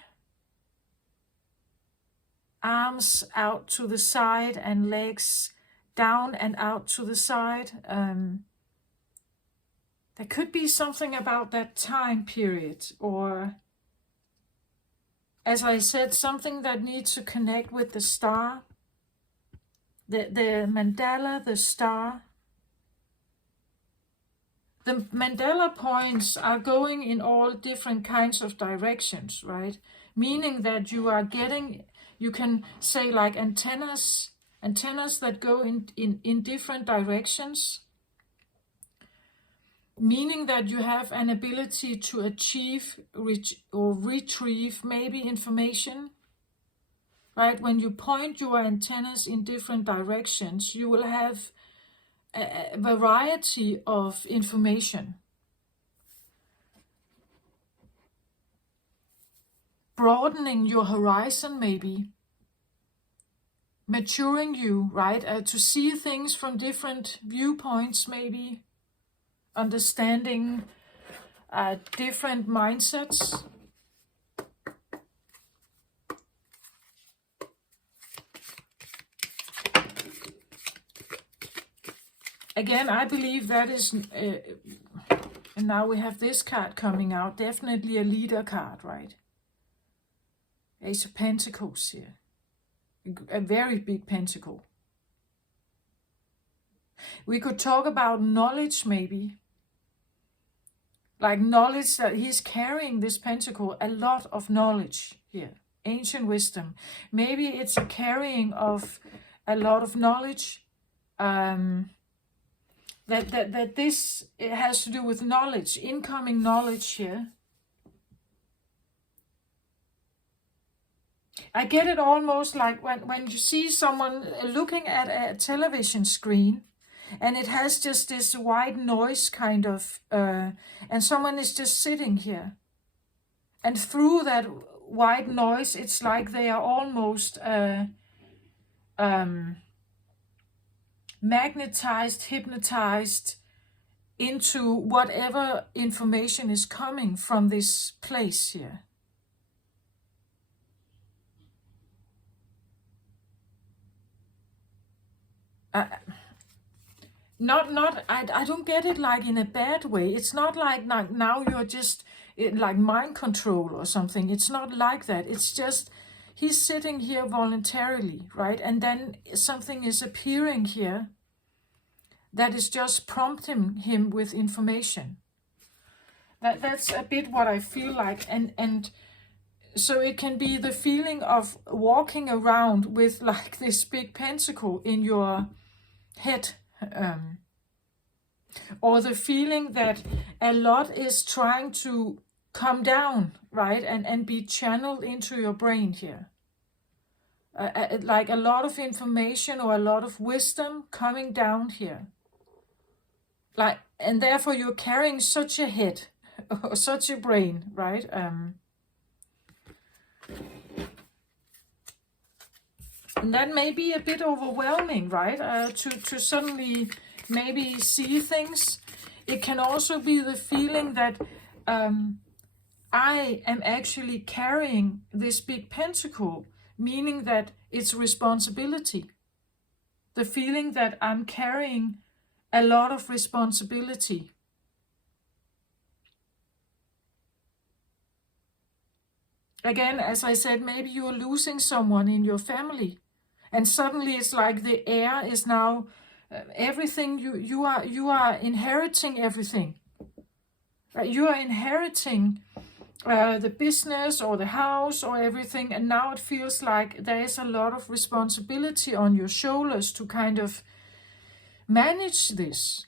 arms out to the side and legs down and out to the side. There could be something about that time period, or as I said, something that needs to connect with the star, the mandala, the star. The mandala points are going in all different kinds of directions, right? Meaning that you are getting, you can say like antennas that go in different directions. Meaning that you have an ability to achieve or retrieve maybe information, right? When you point your antennas in different directions, you will have a variety of information. Broadening your horizon maybe. Maturing you, right? To see things from different viewpoints maybe. Understanding different mindsets. Again, I believe that is, and now we have this card coming out, definitely a leader card, right? Ace of Pentacles here. A very big pentacle. We could talk about knowledge maybe. Like knowledge that he's carrying this pentacle, a lot of knowledge here. Ancient wisdom. Maybe it's a carrying of a lot of knowledge. That this it has to do with knowledge, incoming knowledge here. I get it almost like when you see someone looking at a television screen and it has just this white noise kind of, and someone is just sitting here. And through that white noise, it's like they are almost magnetized, hypnotized into whatever information is coming from this place here. I don't get it like in a bad way. It's not like now you're just like mind control or something. It's not like that. It's just he's sitting here voluntarily, right? And then something is appearing here that is just prompting him with information. That's a bit what I feel like. And so it can be the feeling of walking around with like this big pentacle in your head. Or the feeling that a lot is trying to come down, right? And be channeled into your brain here. Like a lot of information or a lot of wisdom coming down here. Like, and therefore you're carrying such a head or such a brain, right? And that may be a bit overwhelming, right? To suddenly maybe see things. It can also be the feeling that I am actually carrying this big pentacle, meaning that it's responsibility. The feeling that I'm carrying a lot of responsibility. Again, as I said, maybe you're losing someone in your family. And suddenly it's like the air is now everything. You are inheriting everything. You are inheriting the business or the house or everything, and now it feels like there is a lot of responsibility on your shoulders to kind of manage this.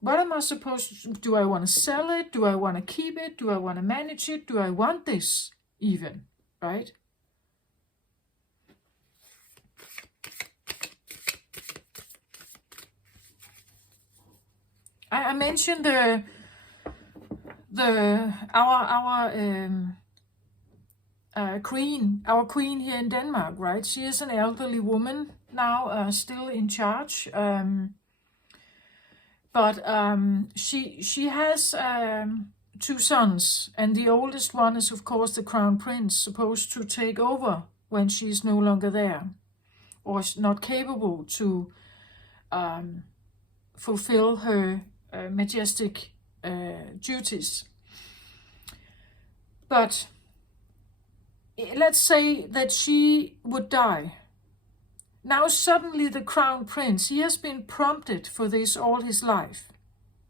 What am I supposed to do? Do I want to sell it? Do I want to keep it? Do I want to manage it? Do I want this even, right? I mentioned our queen here in Denmark, right? She is an elderly woman now, still in charge, but she has 2 sons, and the oldest one is of course the crown prince, supposed to take over when she's no longer there, or not capable to fulfill her majestic duties. But let's say that she would die. Now suddenly the crown prince, he has been prompted for this all his life.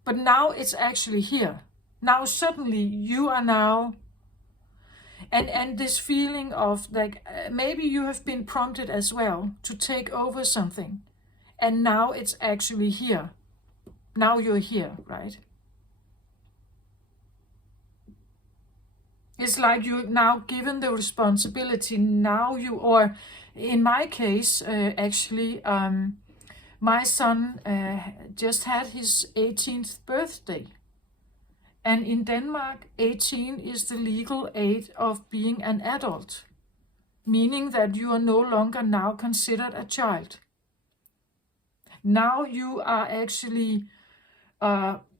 But now it's actually here. Now suddenly you are now, and this feeling of like, maybe you have been prompted as well to take over something. And now it's actually here. Now you're here, right? It's like you're now given the responsibility. Now you, or in my case, actually, my son just had his 18th birthday. And in Denmark, 18 is the legal age of being an adult, meaning that you are no longer now considered a child. Now you are actually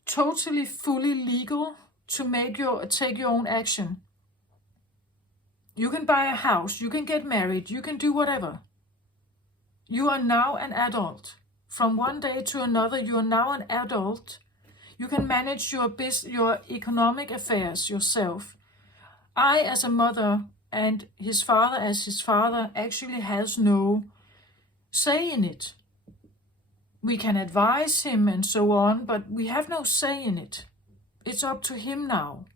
totally, fully legal to take your own action. You can buy a house, you can get married, you can do whatever. You are now an adult. From one day to another, you are now an adult. You can manage your economic affairs yourself. I, as a mother, and his father, as his father, actually has no say in it. We can advise him and so on, but we have no say in it. It's up to him now.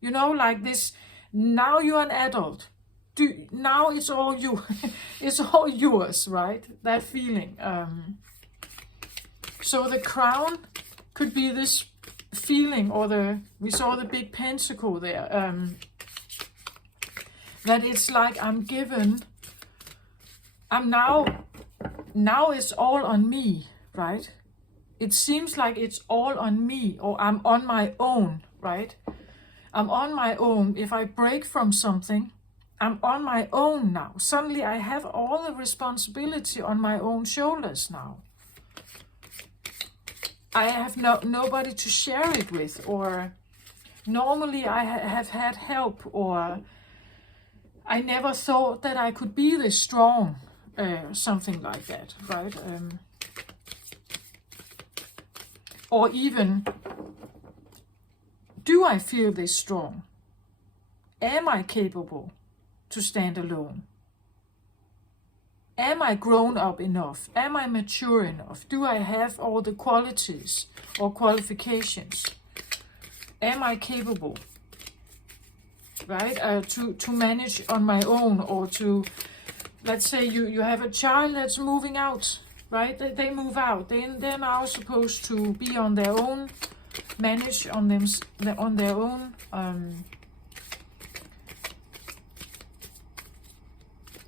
You know, like this, now you're an adult. Now it's all you. It's all yours, right? That feeling. So the crown could be this feeling, or we saw the big pentacle there. That it's like I'm now it's all on me, right? It seems like it's all on me, or I'm on my own, right? I'm on my own. If I break from something, I'm on my own now. Suddenly I have all the responsibility on my own shoulders now. I have nobody to share it with, or normally I have had help, or I never thought that I could be this strong, something like that, right? Or even, do I feel this strong? Am I capable to stand alone? Am I grown up enough? Am I mature enough? Do I have all the qualities or qualifications? Am I capable, right, to manage on my own, or to, let's say you have a child that's moving out, right? They move out. They're now supposed to be on their own, manage on their own.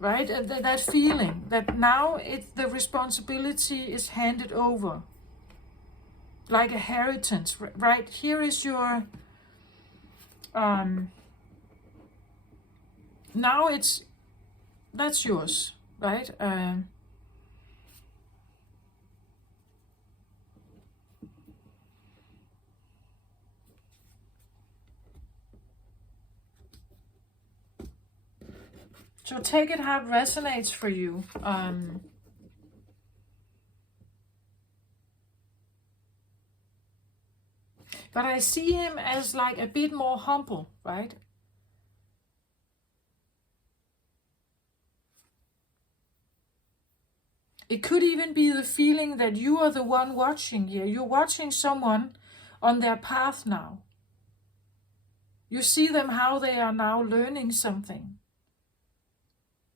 Right? That feeling that now the responsibility is handed over. Like a inheritance, right? Here is your, now that's yours, right? So take it how it resonates for you. But I see him as like a bit more humble, right? It could even be the feeling that you are the one watching here. You're watching someone on their path now. You see them, how they are now learning something.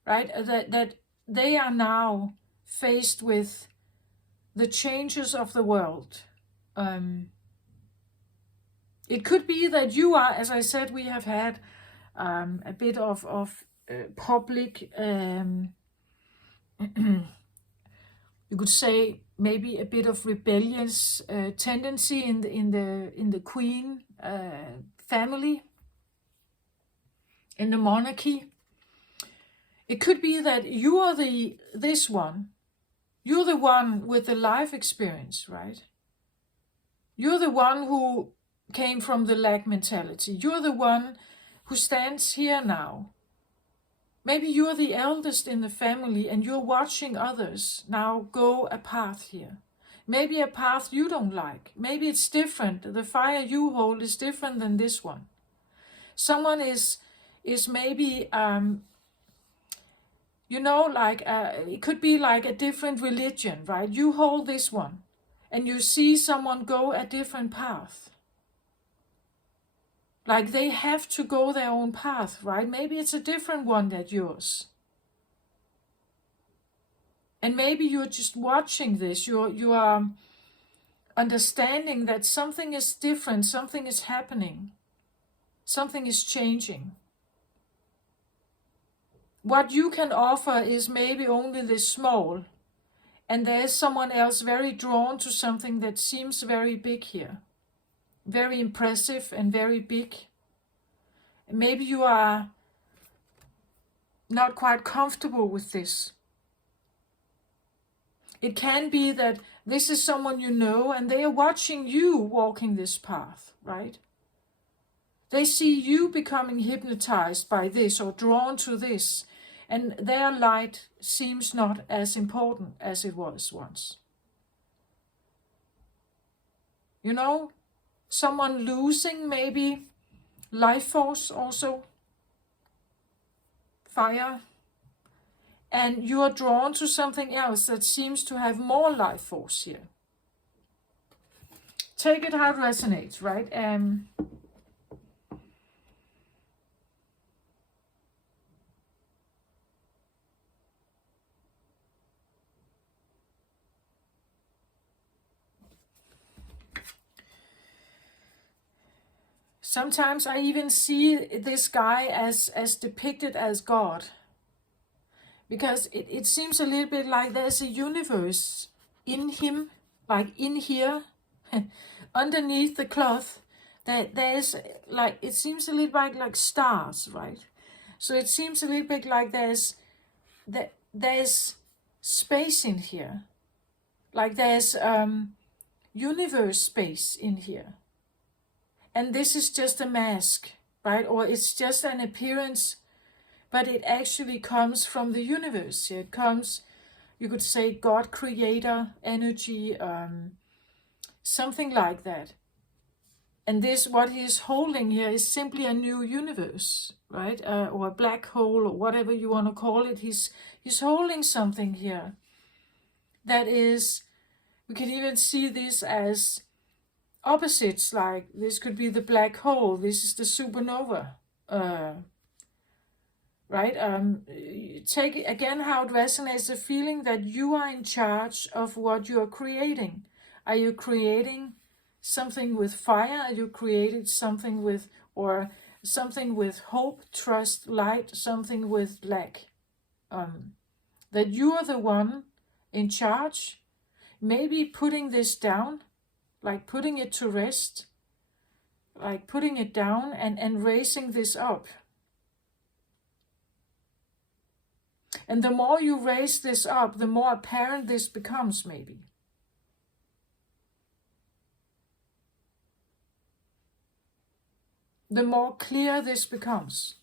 Right? That they are now faced with the changes of the world. It could be that you are, as I said, we have had a bit of public, you could say maybe a bit of rebellious tendency in the Queen family, in the monarchy. It could be that you are this one. You're the one with the life experience, right? You're the one who came from the lack mentality. You're the one who stands here now. Maybe you're the eldest in the family and you're watching others now go a path here. Maybe a path you don't like. Maybe it's different. The fire you hold is different than this one. Someone is maybe, like it could be like a different religion, right? You hold this one and you see someone go a different path. Like they have to go their own path, right? Maybe it's a different one than yours. And maybe you're just watching this. You are understanding that something is different, something is happening, something is changing. What you can offer is maybe only this small, and there's someone else very drawn to something that seems very big here, very impressive and very big. And maybe you are not quite comfortable with this. It can be that this is someone you know and they are watching you walking this path, right? They see you becoming hypnotized by this or drawn to this, and their light seems not as important as it was once. Someone losing maybe life force also, fire, and you are drawn to something else that seems to have more life force here. Take it how it resonates, right? Sometimes I even see this guy as depicted as God. Because it seems a little bit like there's a universe in him, like in here, underneath the cloth, that there's like, it seems a little bit like stars, right? So it seems a little bit like there's space in here. Like there's universe space in here. And this is just a mask, right? Or it's just an appearance, but it actually comes from the universe. It comes, you could say, God, creator, energy, something like that. And this, what he is holding here, is simply a new universe, right? Or a black hole, or whatever you want to call it. He's holding something here that is, we can even see this as opposites, like this could be the black hole, this is the supernova, right? Take again how it resonates, the feeling that you are in charge of what you are creating. Are you creating something with fire? Are you creating something with, or something with hope, trust, light, something with lack? That you are the one in charge, maybe putting this down, like putting it to rest, like putting it down and raising this up. And the more you raise this up, the more apparent this becomes, maybe. The more clear this becomes.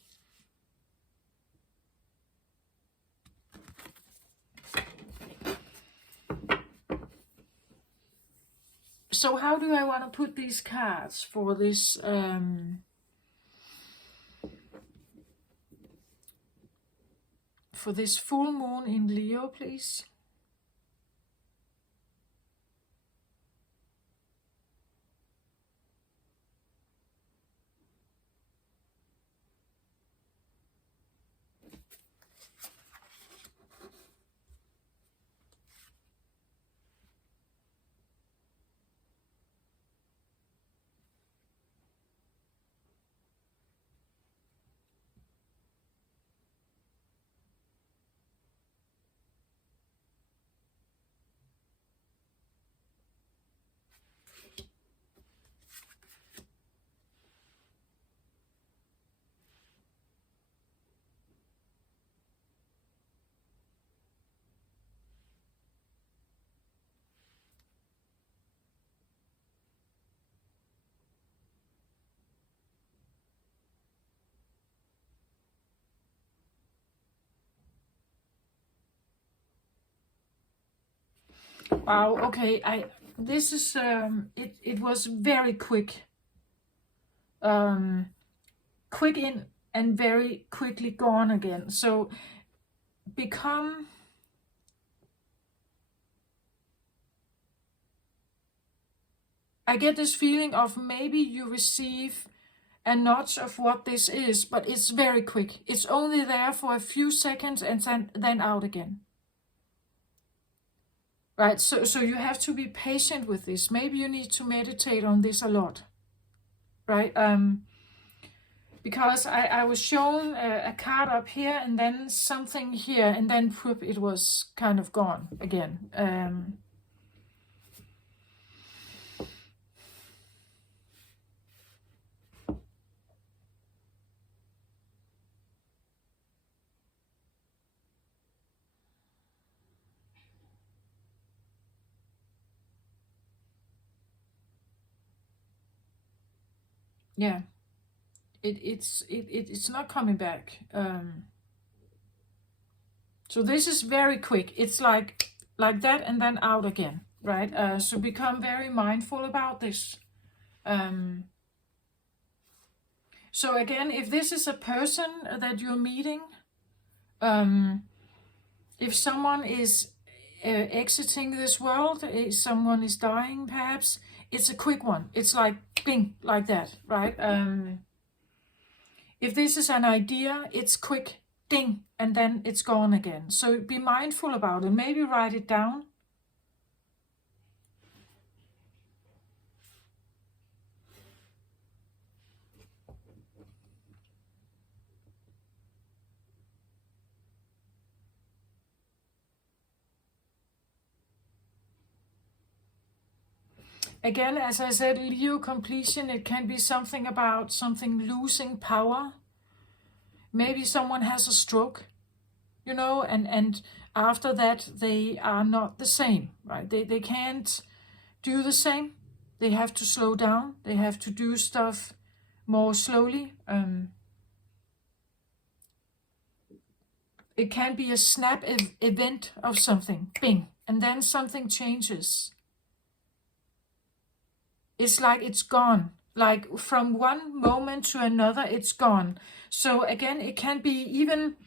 So how do I want to put these cards for this full moon in Leo, please? Wow, okay, this is, it was very quick. Quick in and very quickly gone again. So I get this feeling of maybe you receive a notch of what this is, but it's very quick. It's only there for a few seconds and then out again. Right, so you have to be patient with this. Maybe you need to meditate on this a lot, right? Because I was shown a card up here and then something here, and then whoop, it was kind of gone again. Yeah, it's not coming back. So this is very quick. It's like that and then out again, right? So become very mindful about this. So again, if this is a person that you're meeting, if someone is exiting this world, if someone is dying perhaps, it's a quick one. It's like bing, like that, right? If this is an idea, it's quick, ding, and then it's gone again. So be mindful about it. Maybe write it down. Again, as I said, Leo completion, it can be something about something losing power. Maybe someone has a stroke, and after that they are not the same, right? They can't do the same. They have to slow down. They have to do stuff more slowly. It can be a snap event of something, bing, and then something changes. It's like it's gone. Like from one moment to another, it's gone. So again, it can be even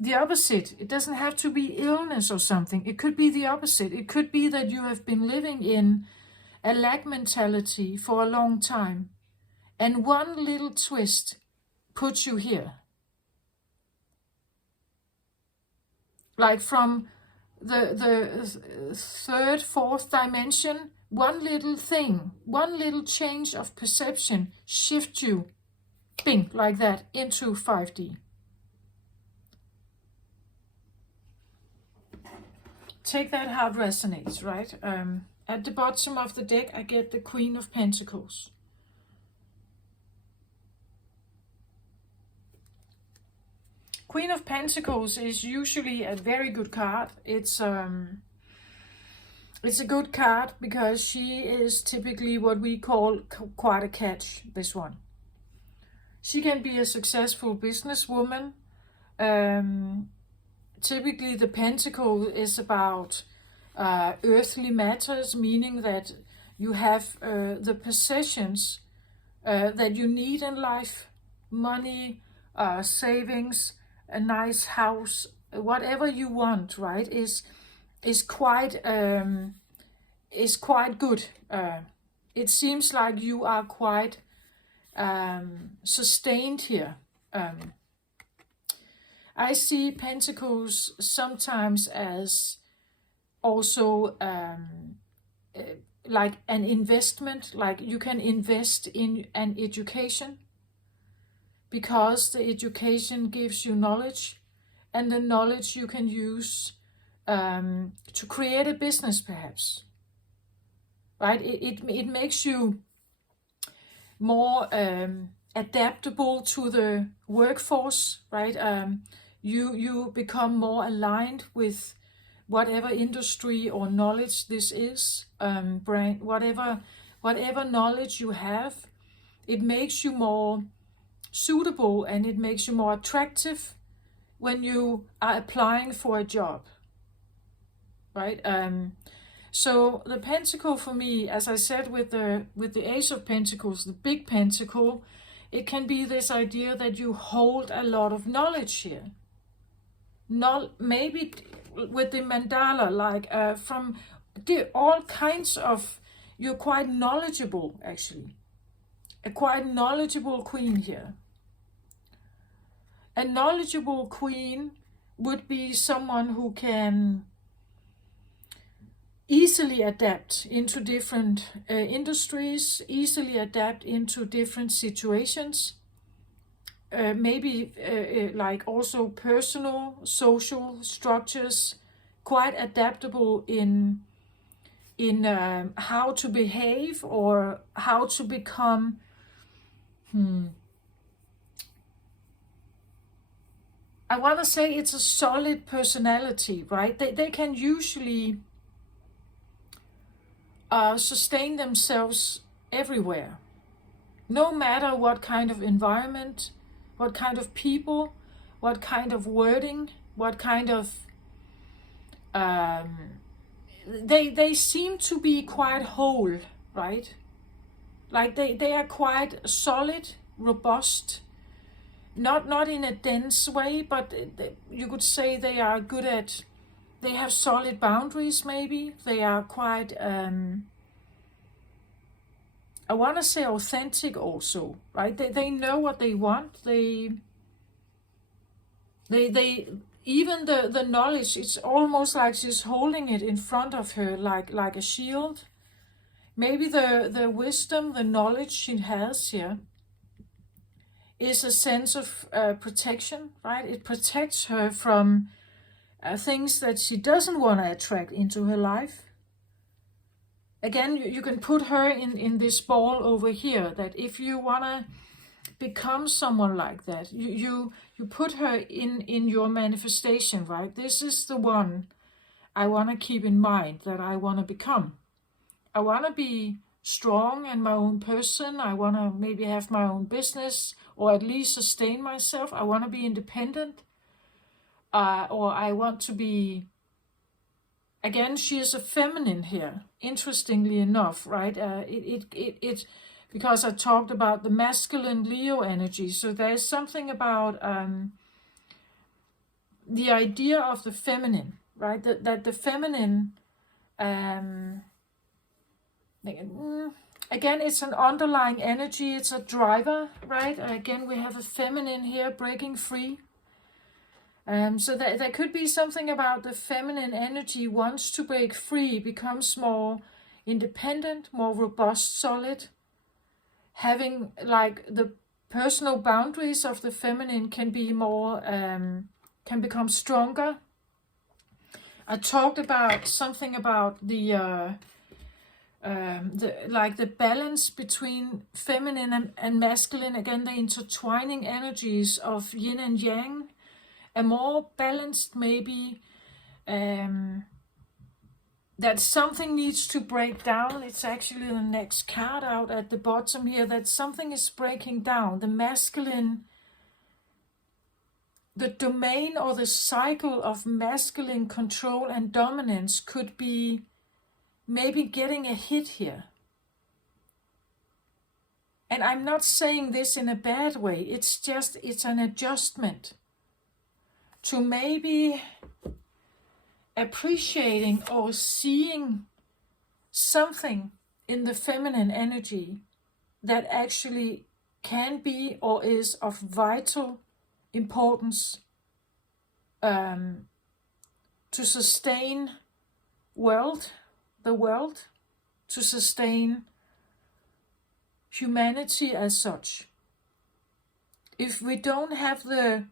the opposite. It doesn't have to be illness or something. It could be the opposite. It could be that you have been living in a lack mentality for a long time, and one little twist puts you here. Like from the third, fourth dimension, one little thing, one little change of perception shift you, bing, like that, into 5D. Take that how it resonates, right? At the bottom of the deck, I get the Queen of Pentacles. Queen of Pentacles is usually a very good card. It's a good card because she is typically what we call quite a catch, this one. She can be a successful businesswoman. Typically the pentacle is about earthly matters, meaning that you have the possessions that you need in life, money, savings, a nice house, whatever you want, right, is quite good. It seems like you are quite sustained here. I see pentacles sometimes as also like an investment, like you can invest in an education because the education gives you knowledge, and the knowledge you can use to create a business perhaps, right? It makes you more adaptable to the workforce, right? You become more aligned with whatever industry or knowledge this is, whatever knowledge you have. It makes you more suitable and it makes you more attractive when you are applying for a job, right? So the pentacle for me, as I said with the Ace of Pentacles, the big pentacle, it can be this idea that you hold a lot of knowledge here. Maybe with the mandala, like from all kinds of, you're quite knowledgeable actually. A quite knowledgeable queen here. A knowledgeable queen would be someone who can easily adapt into different industries, easily adapt into different situations, maybe like also personal, social structures, quite adaptable in how to behave or how to become I want to say it's a solid personality, right? They can usually sustain themselves everywhere, no matter what kind of environment, what kind of people, what kind of wording, what kind of they seem to be quite whole, right? Like they are quite solid, robust, not in a dense way, but you could say they are good at, they have solid boundaries maybe. They are quite, I want to say authentic also, right? They know what they want. They even the knowledge, it's almost like she's holding it in front of her like a shield. Maybe the wisdom, the knowledge she has here is a sense of protection, right? It protects her from things that she doesn't want to attract into her life. Again, you can put her in this ball over here, that if you want to become someone like that, you put her in your manifestation, right? This is the one I want to keep in mind that I want to become. I want to be strong and my own person. I want to maybe have my own business or at least sustain myself. I want to be independent. Or I want to be, again, she is a feminine here, interestingly enough, right? It because I talked about the masculine Leo energy. So there's something about the idea of the feminine, right? That the feminine, again, it's an underlying energy. It's a driver, right? Again, we have a feminine here breaking free. So there could be something about the feminine energy wants to break free, becomes more independent, more robust, solid. Having like the personal boundaries of the feminine can be more, can become stronger. I talked about something about the balance between feminine and masculine. Again, the intertwining energies of yin and yang. A more balanced maybe, that something needs to break down. It's actually the next card out at the bottom here, that something is breaking down. The masculine, the domain or the cycle of masculine control and dominance could be maybe getting a hit here. And I'm not saying this in a bad way. It's just, it's an adjustment to maybe appreciating or seeing something in the feminine energy that actually can be or is of vital importance to sustain the world, to sustain humanity as such. If we don't have the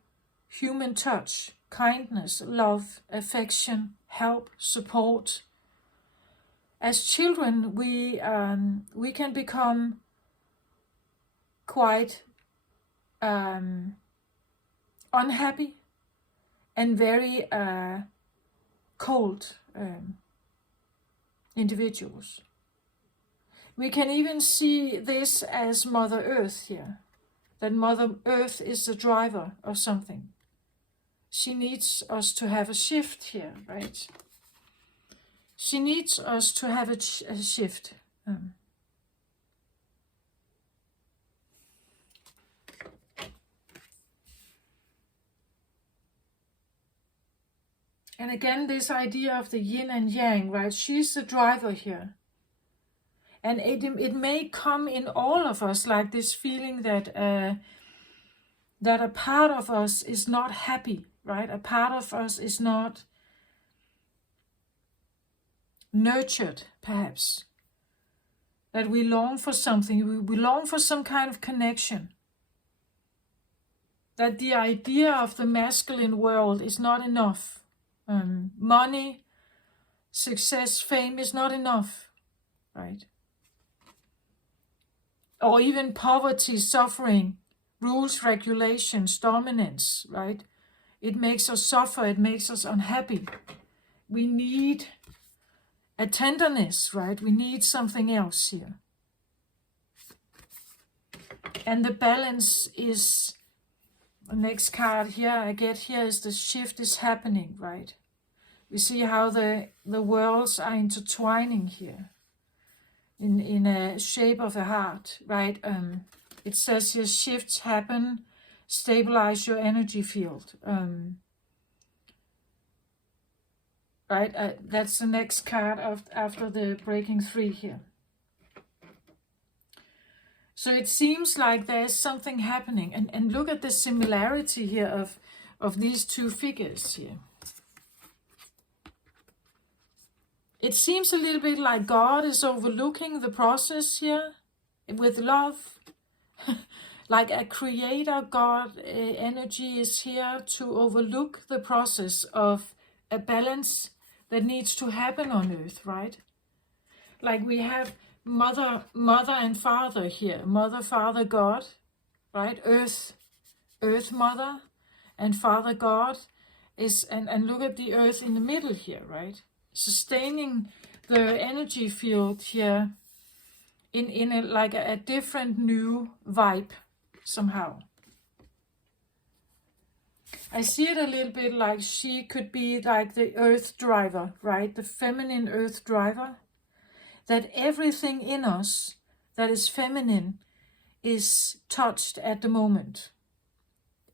human touch, kindness, love, affection, help, support, as children we can become quite unhappy and very cold individuals. We can even see this as Mother Earth here, that Mother Earth is the driver of something. She needs us to have a shift here, right? She needs us to have a shift. And again, this idea of the yin and yang, right? She's the driver here. And it may come in all of us, like this feeling that that a part of us is not happy, right? A part of us is not nurtured, perhaps. That we long for something, we long for some kind of connection. That the idea of the masculine world is not enough. Money, success, fame is not enough, right? Or even poverty, suffering, rules, regulations, dominance, right? It makes us suffer, it makes us unhappy. We need a tenderness, right? We need something else here. And the balance is, the next card here I get here is the shift is happening, right? We see how the worlds are intertwining here in a shape of a heart, right? It says here shifts happen, stabilize your energy field. Right, that's the next card after the breaking three here. So it seems like there's something happening. And look at the similarity here of these two figures here. It seems a little bit like God is overlooking the process here with love. Like a creator God energy is here to overlook the process of a balance that needs to happen on earth, right? Like we have mother and father here. Mother, father, God, right? Earth mother, and father God is, and look at the earth in the middle here, right? Sustaining the energy field here in a, like a different new vibe somehow. I see it a little bit like she could be like the earth driver, right? The feminine earth driver. That everything in us that is feminine is touched at the moment,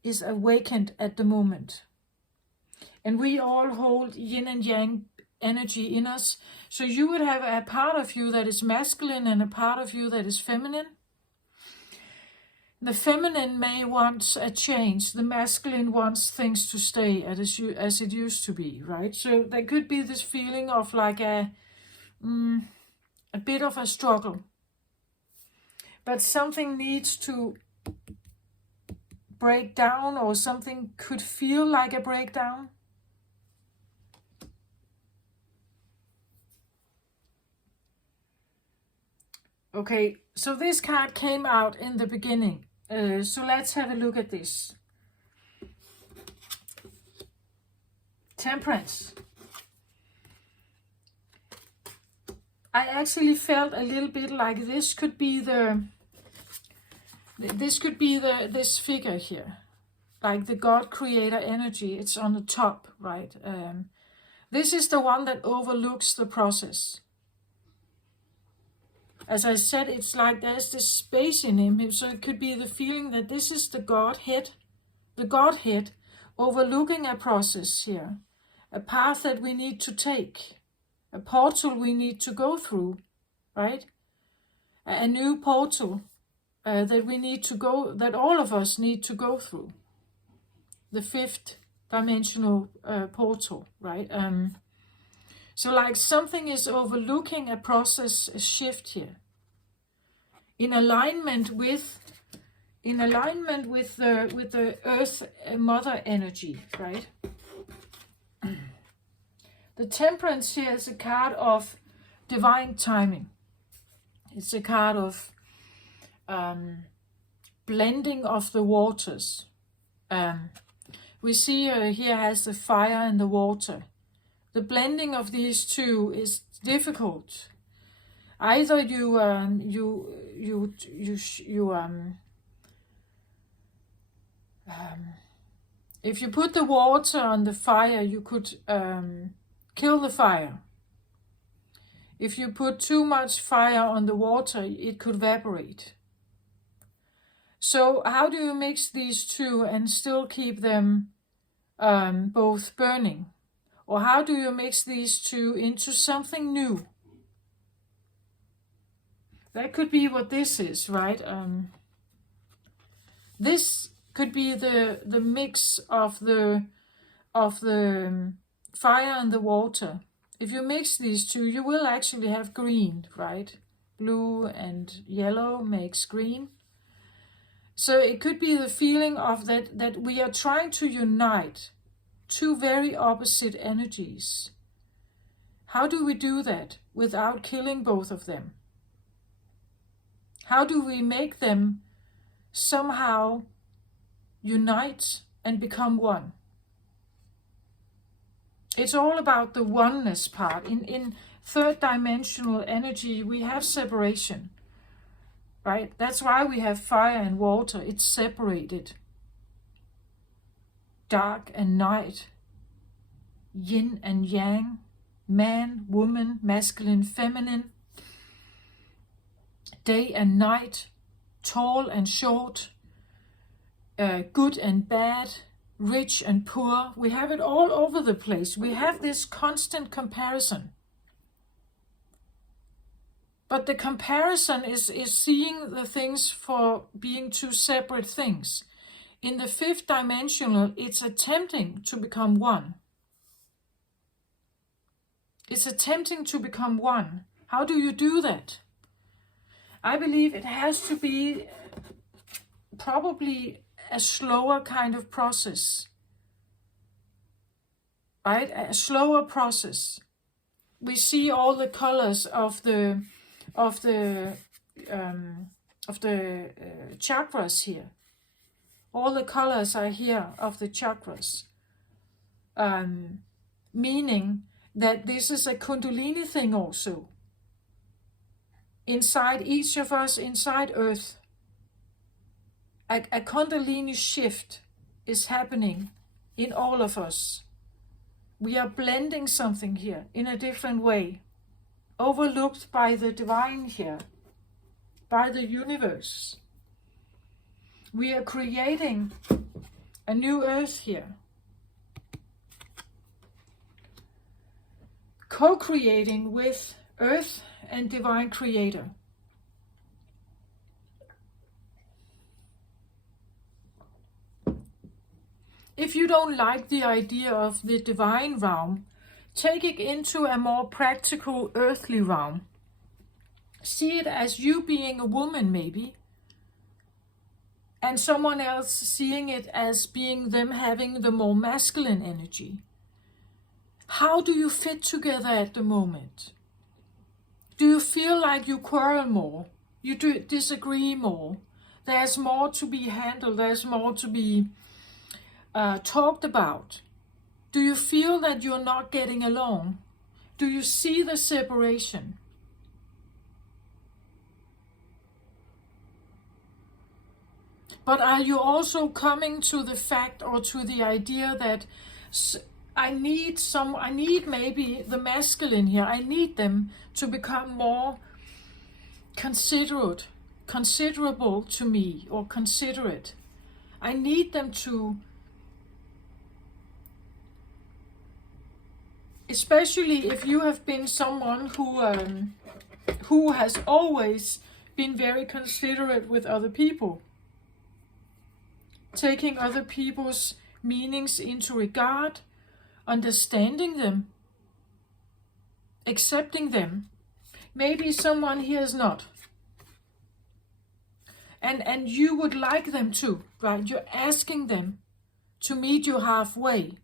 is awakened at the moment. And we all hold yin and yang energy in us. So you would have a part of you that is masculine and a part of you that is feminine. The feminine may want a change. The masculine wants things to stay as it used to be, right? So there could be this feeling of like a bit of a struggle. But something needs to break down, or something could feel like a breakdown. Okay, so this card came out in the beginning. So let's have a look at this. Temperance. I actually felt a little bit like this could be this figure here, like the God creator energy. It's on the top, right? This is the one that overlooks the process. As I said, it's like there's this space in him, so it could be the feeling that this is the Godhead overlooking a process here, a path that we need to take, a portal we need to go through, right? A new portal that we need to go, that all of us need to go through. The fifth dimensional portal, right? So like something is overlooking a process, a shift here. In alignment with the earth mother energy, right? The temperance here is a card of divine timing. It's a card of blending of the waters. We see here has the fire and the water. The blending of these two is difficult. Either if you put the water on the fire, you could kill the fire, If you put too much fire on the water, it could evaporate. So how do you mix these two and still keep them both burning? Or how do you mix these two into something new? That could be what this is, right? This could be the mix of the fire and the water. If you mix these two, you will actually have green, right? Blue and yellow makes green. So it could be the feeling of that we are trying to unite two very opposite energies. How do we do that without killing both of them? How do we make them somehow unite and become one? It's all about the oneness part. In third dimensional energy, we have separation, right? That's why we have fire and water. It's separated. Dark and night, yin and yang, man, woman, masculine, feminine, day and night, tall and short, good and bad, rich and poor. We have it all over the place. We have this constant comparison. But the comparison is seeing the things for being two separate things. In the fifth dimensional, it's attempting to become one. It's attempting to become one. How do you do that? I believe it has to be probably a slower kind of process, right? A slower process. We see all the colors of the chakras here. All the colors are here of the chakras, meaning that this is a Kundalini thing also. Inside each of us, inside Earth, a Kundalini shift is happening in all of us. We are blending something here in a different way, overlooked by the divine here, by the universe. We are creating a new Earth here, co-creating with Earth and Divine Creator. If you don't like the idea of the divine realm, take it into a more practical earthly realm. See it as you being a woman maybe, and someone else seeing it as being them having the more masculine energy. How do you fit together at the moment? Do you feel like you quarrel more? You disagree more? There's more to be handled, there's more to be talked about? Do you feel that you're not getting along? Do you see the separation? But are you also coming to the fact or to the idea that I need maybe the masculine here, I need them to become more considerable to me, or considerate. I need them to, especially if you have been someone who has always been very considerate with other people, taking other people's meanings into regard, understanding them, accepting them. Maybe someone here is not. And you would like them to, right? You're asking them to meet you halfway.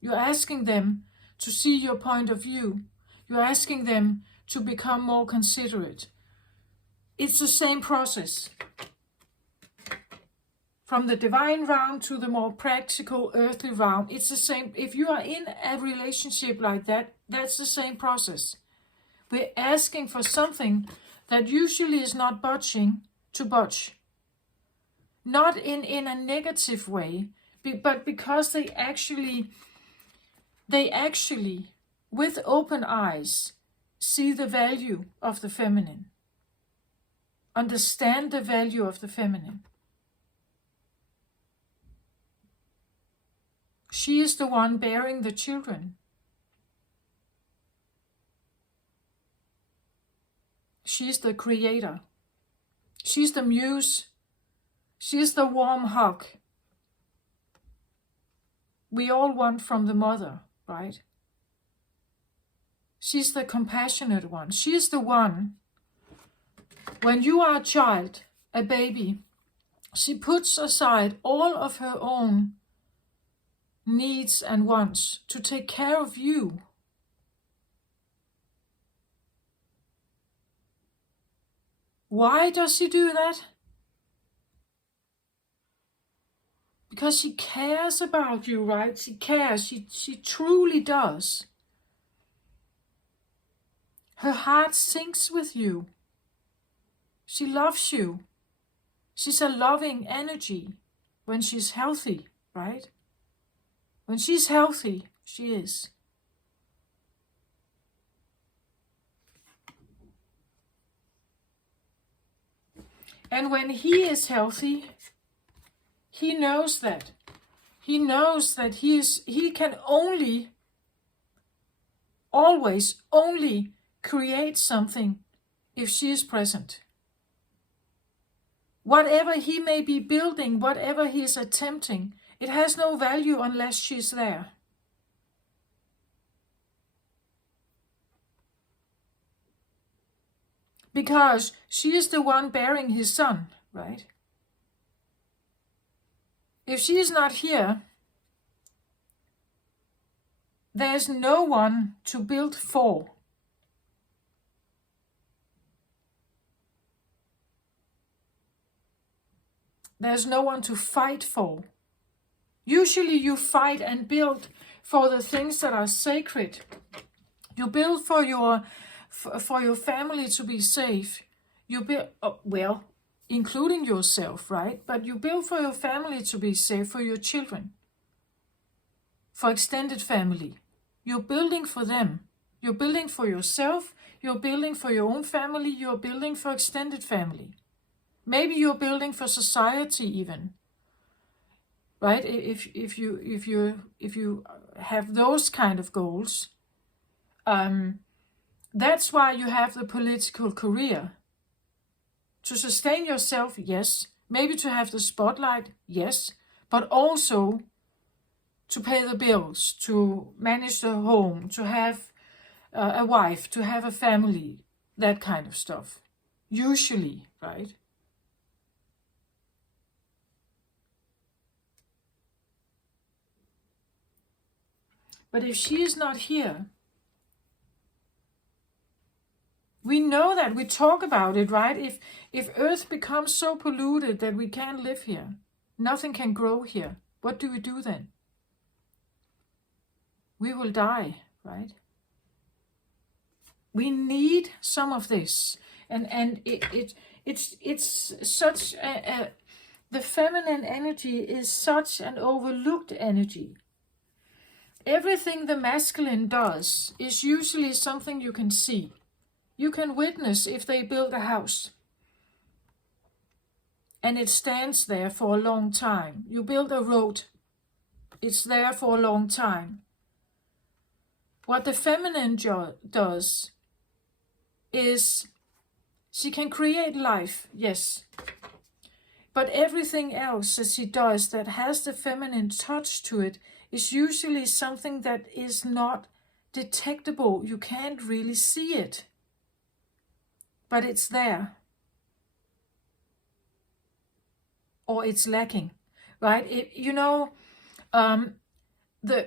You're asking them to see your point of view. You're asking them to become more considerate. It's the same process. From the divine realm to the more practical earthly realm, it's the same. If you are in a relationship like that, that's the same process. We're asking for something that usually is not budging to budge. Not in a negative way, but because they actually, with open eyes, see the value of the feminine. Understand the value of the feminine. She is the one bearing the children. She's the creator. She's the muse. She's the warm hug we all want from the mother, right? She's the compassionate one. She's the one, when you are a child, a baby, she puts aside all of her own needs and wants to take care of you. Why does she do that? Because she cares about you, right? She cares. She truly does. Her heart sinks with you. She loves you. She's a loving energy when she's healthy, right? When she's healthy, she is. And when he is healthy, he knows that. He knows that he can always only create something if she is present. Whatever he may be building, whatever he is attempting, it has no value unless she's there. Because she is the one bearing his son, right? If she is not here, there's no one to build for. There's no one to fight for. Usually you fight and build for the things that are sacred. You build for your family to be safe. You build, well, including yourself, right? But you build for your family to be safe, for your children, for extended family. You're building for them. You're building for yourself. You're building for your own family. You're building for extended family. Maybe you're building for society even, right? If you have those kind of goals, that's why you have the political career. To sustain yourself, yes. Maybe to have the spotlight, yes. But also to pay the bills, to manage the home, to have a wife, to have a family, that kind of stuff. Usually, right? But if she is not here, we know that, we talk about it, right? If Earth becomes so polluted that we can't live here, nothing can grow here, what do we do then? We will die, right? We need some of this, and it's such the feminine energy is such an overlooked energy. Everything the masculine does is usually something you can see. You can witness if they build a house and it stands there for a long time. You build a road, it's there for a long time. What the feminine does is she can create life, yes. But everything else that she does that has the feminine touch to it is usually something that is not detectable. You can't really see it. But it's there. Or it's lacking, right?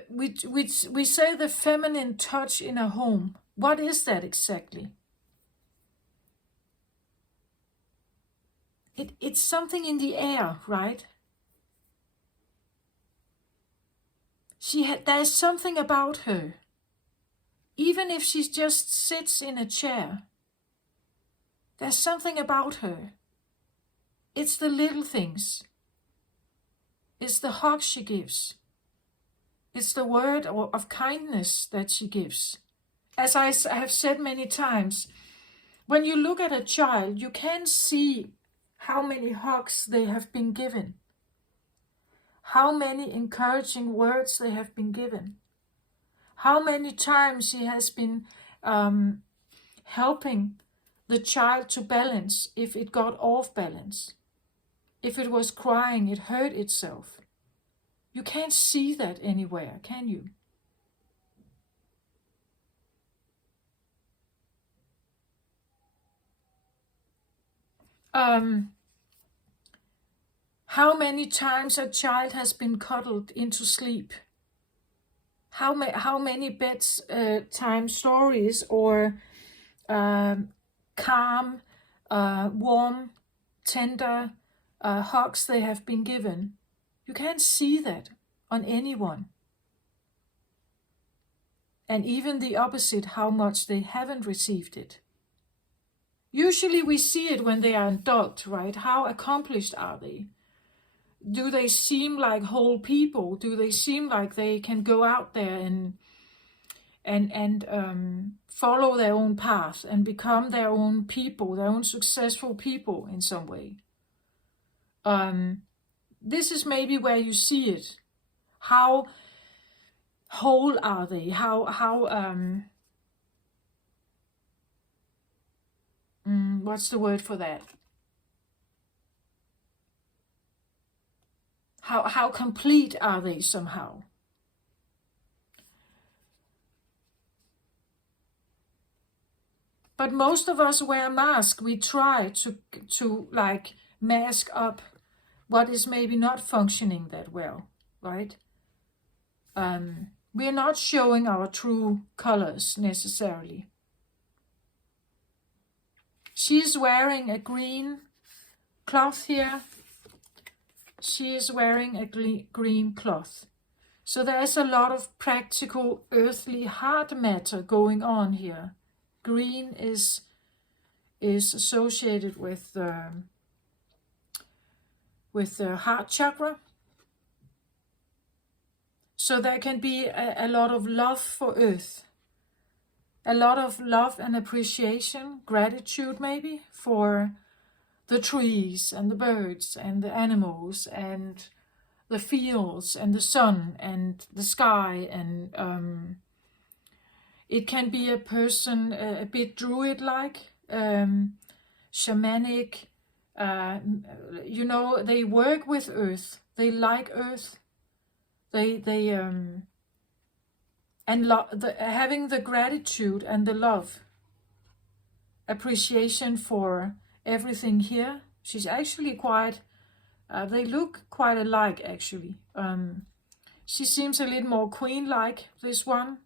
We say the feminine touch in a home. What is that exactly? It's something in the air, right? There's something about her. Even if she just sits in a chair, there's something about her. It's the little things. It's the hug she gives. It's the word of kindness that she gives. as I have said many times, when you look at a child, you can see how many hugs they have been given, how many encouraging words they have been given, how many times he has been helping the child to balance if it got off balance. If it was crying, it hurt itself. You can't see that anywhere, can you? How many times a child has been cuddled into sleep? How many bedtime stories or calm, warm, tender hugs they have been given? You can't see that on anyone. And even the opposite, how much they haven't received it. Usually we see it when they are adult, right? How accomplished are they? Do they seem like whole people? Do they seem like they can go out there and follow their own path and become their own people, their own successful people in some way? This is maybe where you see it. How whole are they? What's the word for that? How complete are they somehow? But most of us wear masks. We try to like mask up what is maybe not functioning that well, right? We're not showing our true colors necessarily. She's wearing a green cloth here. She is wearing a green cloth. So there's a lot of practical, earthly, hard matter going on here. Green is associated with the heart chakra. So there can be a lot of love for earth. A lot of love and appreciation, gratitude maybe, for the trees and the birds and the animals and the fields and the sun and the sky. And it can be a person a bit druid-like, shamanic. They work with earth. They like earth. Having the gratitude and the love, appreciation for everything here. She's actually quite, they look quite alike actually. She seems a little more queen-like, this one,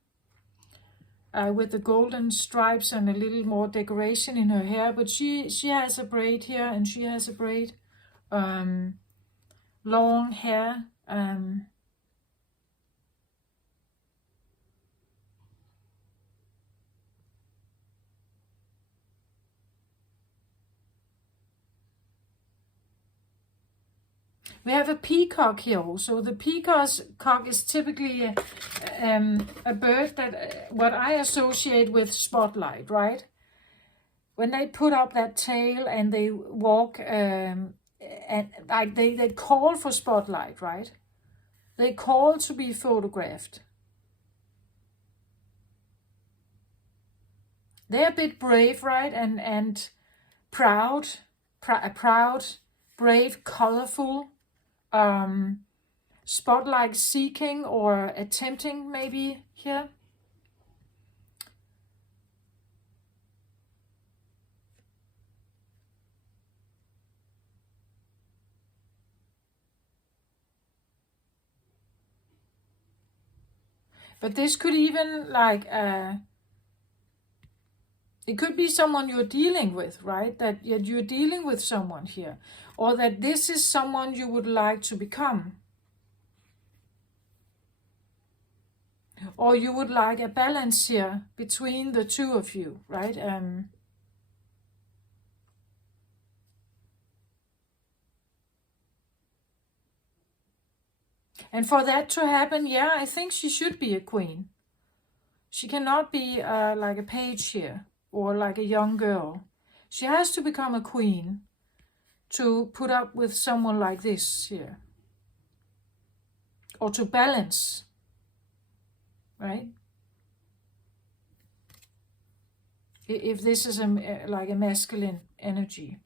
with the golden stripes and a little more decoration in her hair, but she has a braid here and she has a braid, long hair. We have a peacock here also. The peacock is typically a bird that what I associate with spotlight, right? When they put up that tail and they walk, and like they call for spotlight, right? They call to be photographed. They're a bit brave, right? And proud, brave, colorful. Spotlight seeking or attempting maybe here. But this could even like it could be someone you're dealing with, right? That you're dealing with someone here, or that this is someone you would like to become. Or you would like a balance here between the two of you, right? And for that to happen, yeah, I think she should be a queen. She cannot be like a page here or like a young girl. She has to become a queen to put up with someone like this here. Or to balance, right? If this is like a masculine energy.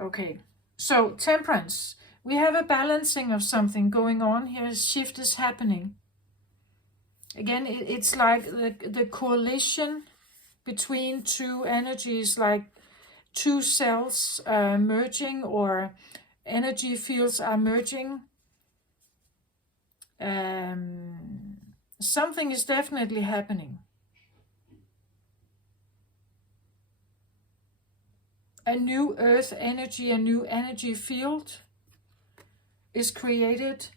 Okay, so Temperance. We have a balancing of something going on here. A shift is happening. Again, it's like the coalition between two energies, like two cells merging, or energy fields are merging. Something is definitely happening. A new earth energy, a new energy field is created,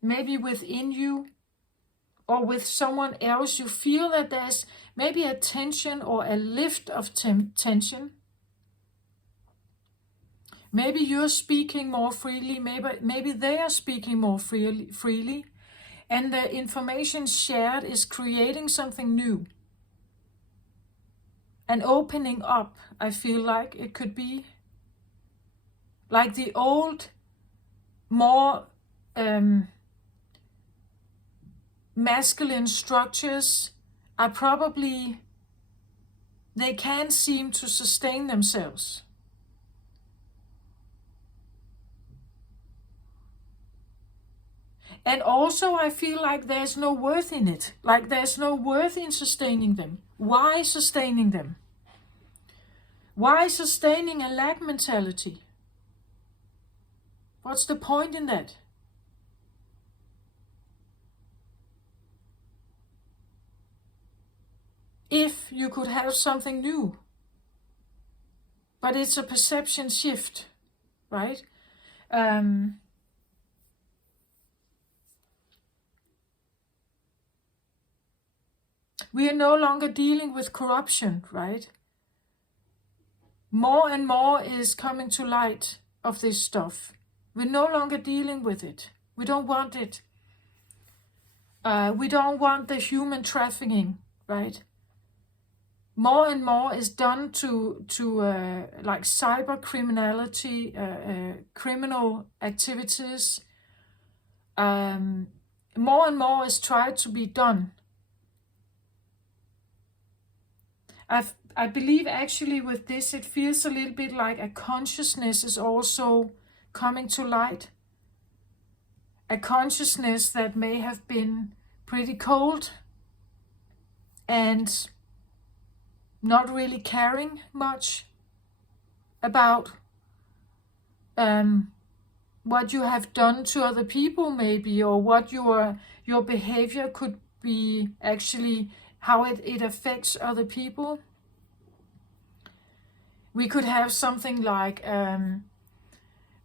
maybe within you or with someone else. You feel that there's maybe a tension or a lift of tension. Maybe you're speaking more freely, maybe they are speaking more freely, and the information shared is creating something new. An opening up, I feel like it could be. Like the old, more masculine structures are probably, they can't seem to sustain themselves. And also I feel like there's no worth in it. Like there's no worth in sustaining them. Why sustaining them? Why sustaining a lack mentality? What's the point in that? If you could have something new. But it's a perception shift, right? We are no longer dealing with corruption, right? More and more is coming to light of this stuff. We're no longer dealing with it. We don't want it. We don't want the human trafficking, right? More and more is done to like cyber criminality, criminal activities. More and more is tried to be done. I believe actually with this, it feels a little bit like a consciousness is also coming to light. A consciousness that may have been pretty cold and not really caring much about what you have done to other people maybe, or what your behavior could be, actually how it affects other people. We could have something like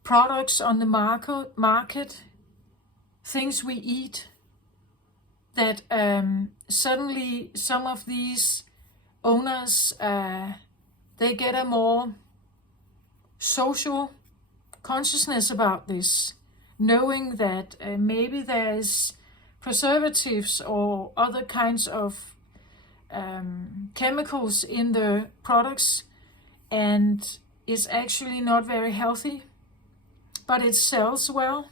products on the market, things we eat, that suddenly some of these owners, they get a more social consciousness about this, knowing that maybe there's preservatives or other kinds of chemicals in the products, and it's actually not very healthy, but it sells well,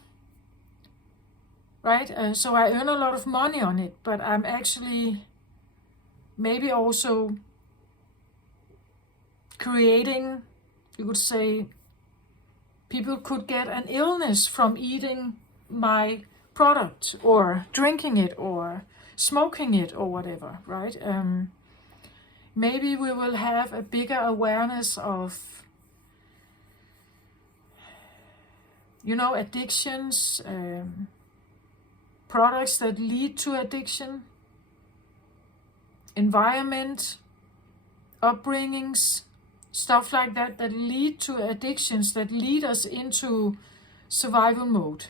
right? So I earn a lot of money on it, but I'm actually maybe also creating, you could say, people could get an illness from eating my product or drinking it or smoking it or whatever, right? Maybe we will have a bigger awareness of, addictions, products that lead to addiction, environment, upbringings, stuff like that lead to addictions, that lead us into survival mode.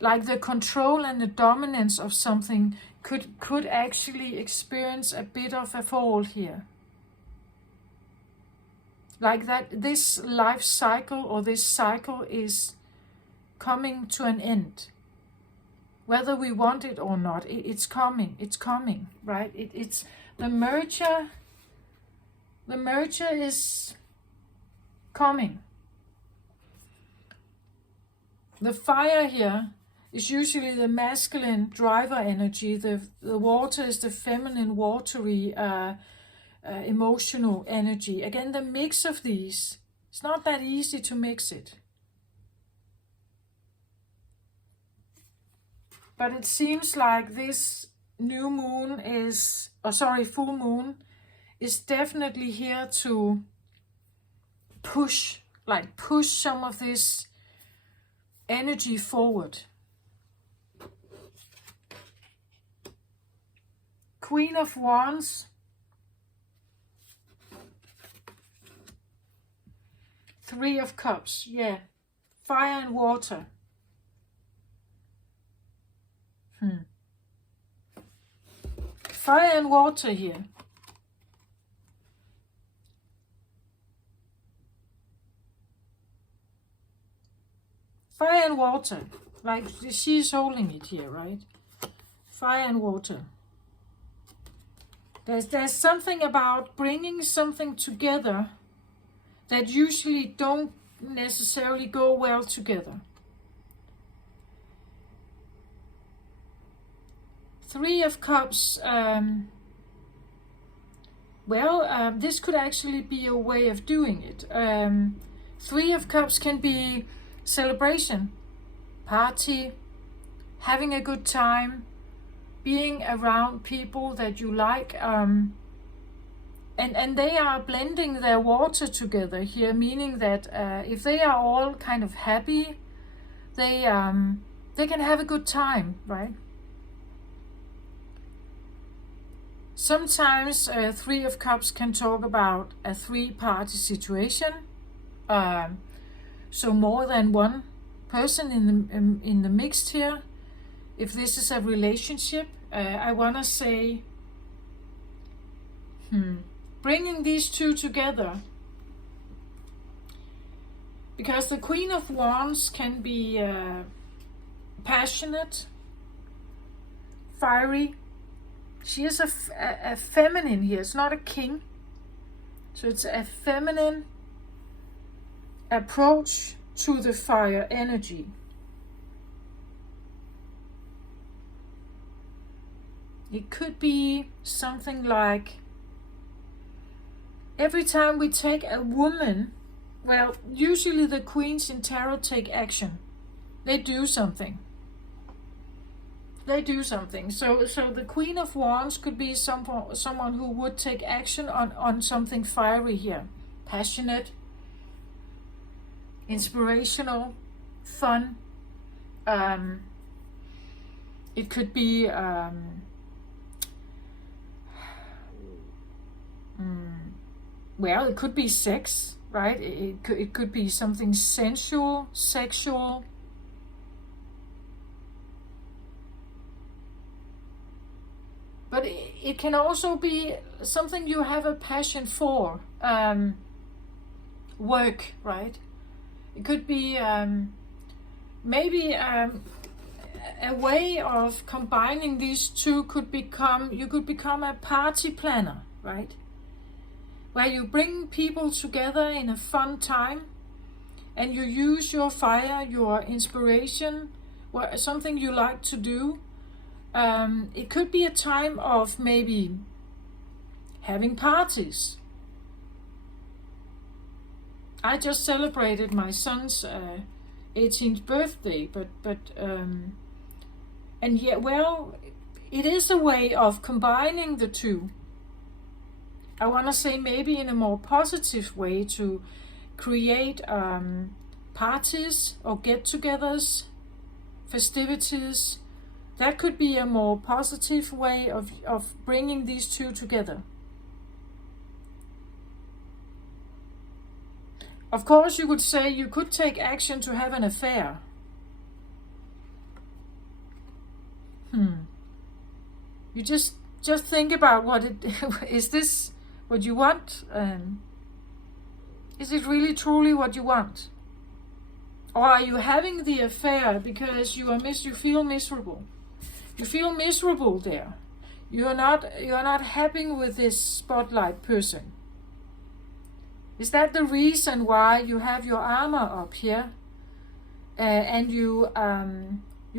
Like the control and the dominance of something could actually experience a bit of a fall here. Like that this life cycle or this cycle is coming to an end. Whether we want it or not, it's coming, right? It's the merger is coming. The fire here is usually the masculine driver energy. The water is the feminine, watery, emotional energy. Again, the mix of these, it's not that easy to mix it. But it seems like this new moon is, full moon is definitely here to push some of this energy forward. Queen of Wands, Three of Cups, yeah, fire and water. Fire and water here. Fire and water, like she's holding it here, right? Fire and water. There's something about bringing something together that usually don't necessarily go well together. Three of Cups, this could actually be a way of doing it. Three of Cups can be celebration, party, having a good time, being around people that you like, and they are blending their water together here, meaning that if they are all kind of happy, they can have a good time, right? Sometimes Three of Cups can talk about a three-party situation, so more than one person in the mix here. If this is a relationship, I want to say, bringing these two together, because the Queen of Wands can be passionate, fiery. She is a feminine here. It's not a king. So it's a feminine approach to the fire energy. It could be something like every time we take a woman, well, usually the queens in tarot take action. They do something. So the Queen of Wands could be someone who would take action on something fiery here. Passionate, inspirational, fun. It could be it could be sex, right? It could be something sensual, sexual. But it can also be something you have a passion for, work, right? It could be maybe a way of combining these two you could become a party planner, right? Where you bring people together in a fun time and you use your fire, your inspiration, something you like to do. It could be a time of maybe having parties. I just celebrated my son's 18th birthday, and yet, well, it is a way of combining the two. I want to say maybe in a more positive way to create parties or get-togethers, festivities. That could be a more positive way of bringing these two together. Of course, you could say you could take action to have an affair. You just think about what it is. This what you want? Is it really truly what you want? Or are you having the affair because you feel miserable? You feel miserable there. You are not happy with this spotlight person. Is that the reason why you have your armor up here? And you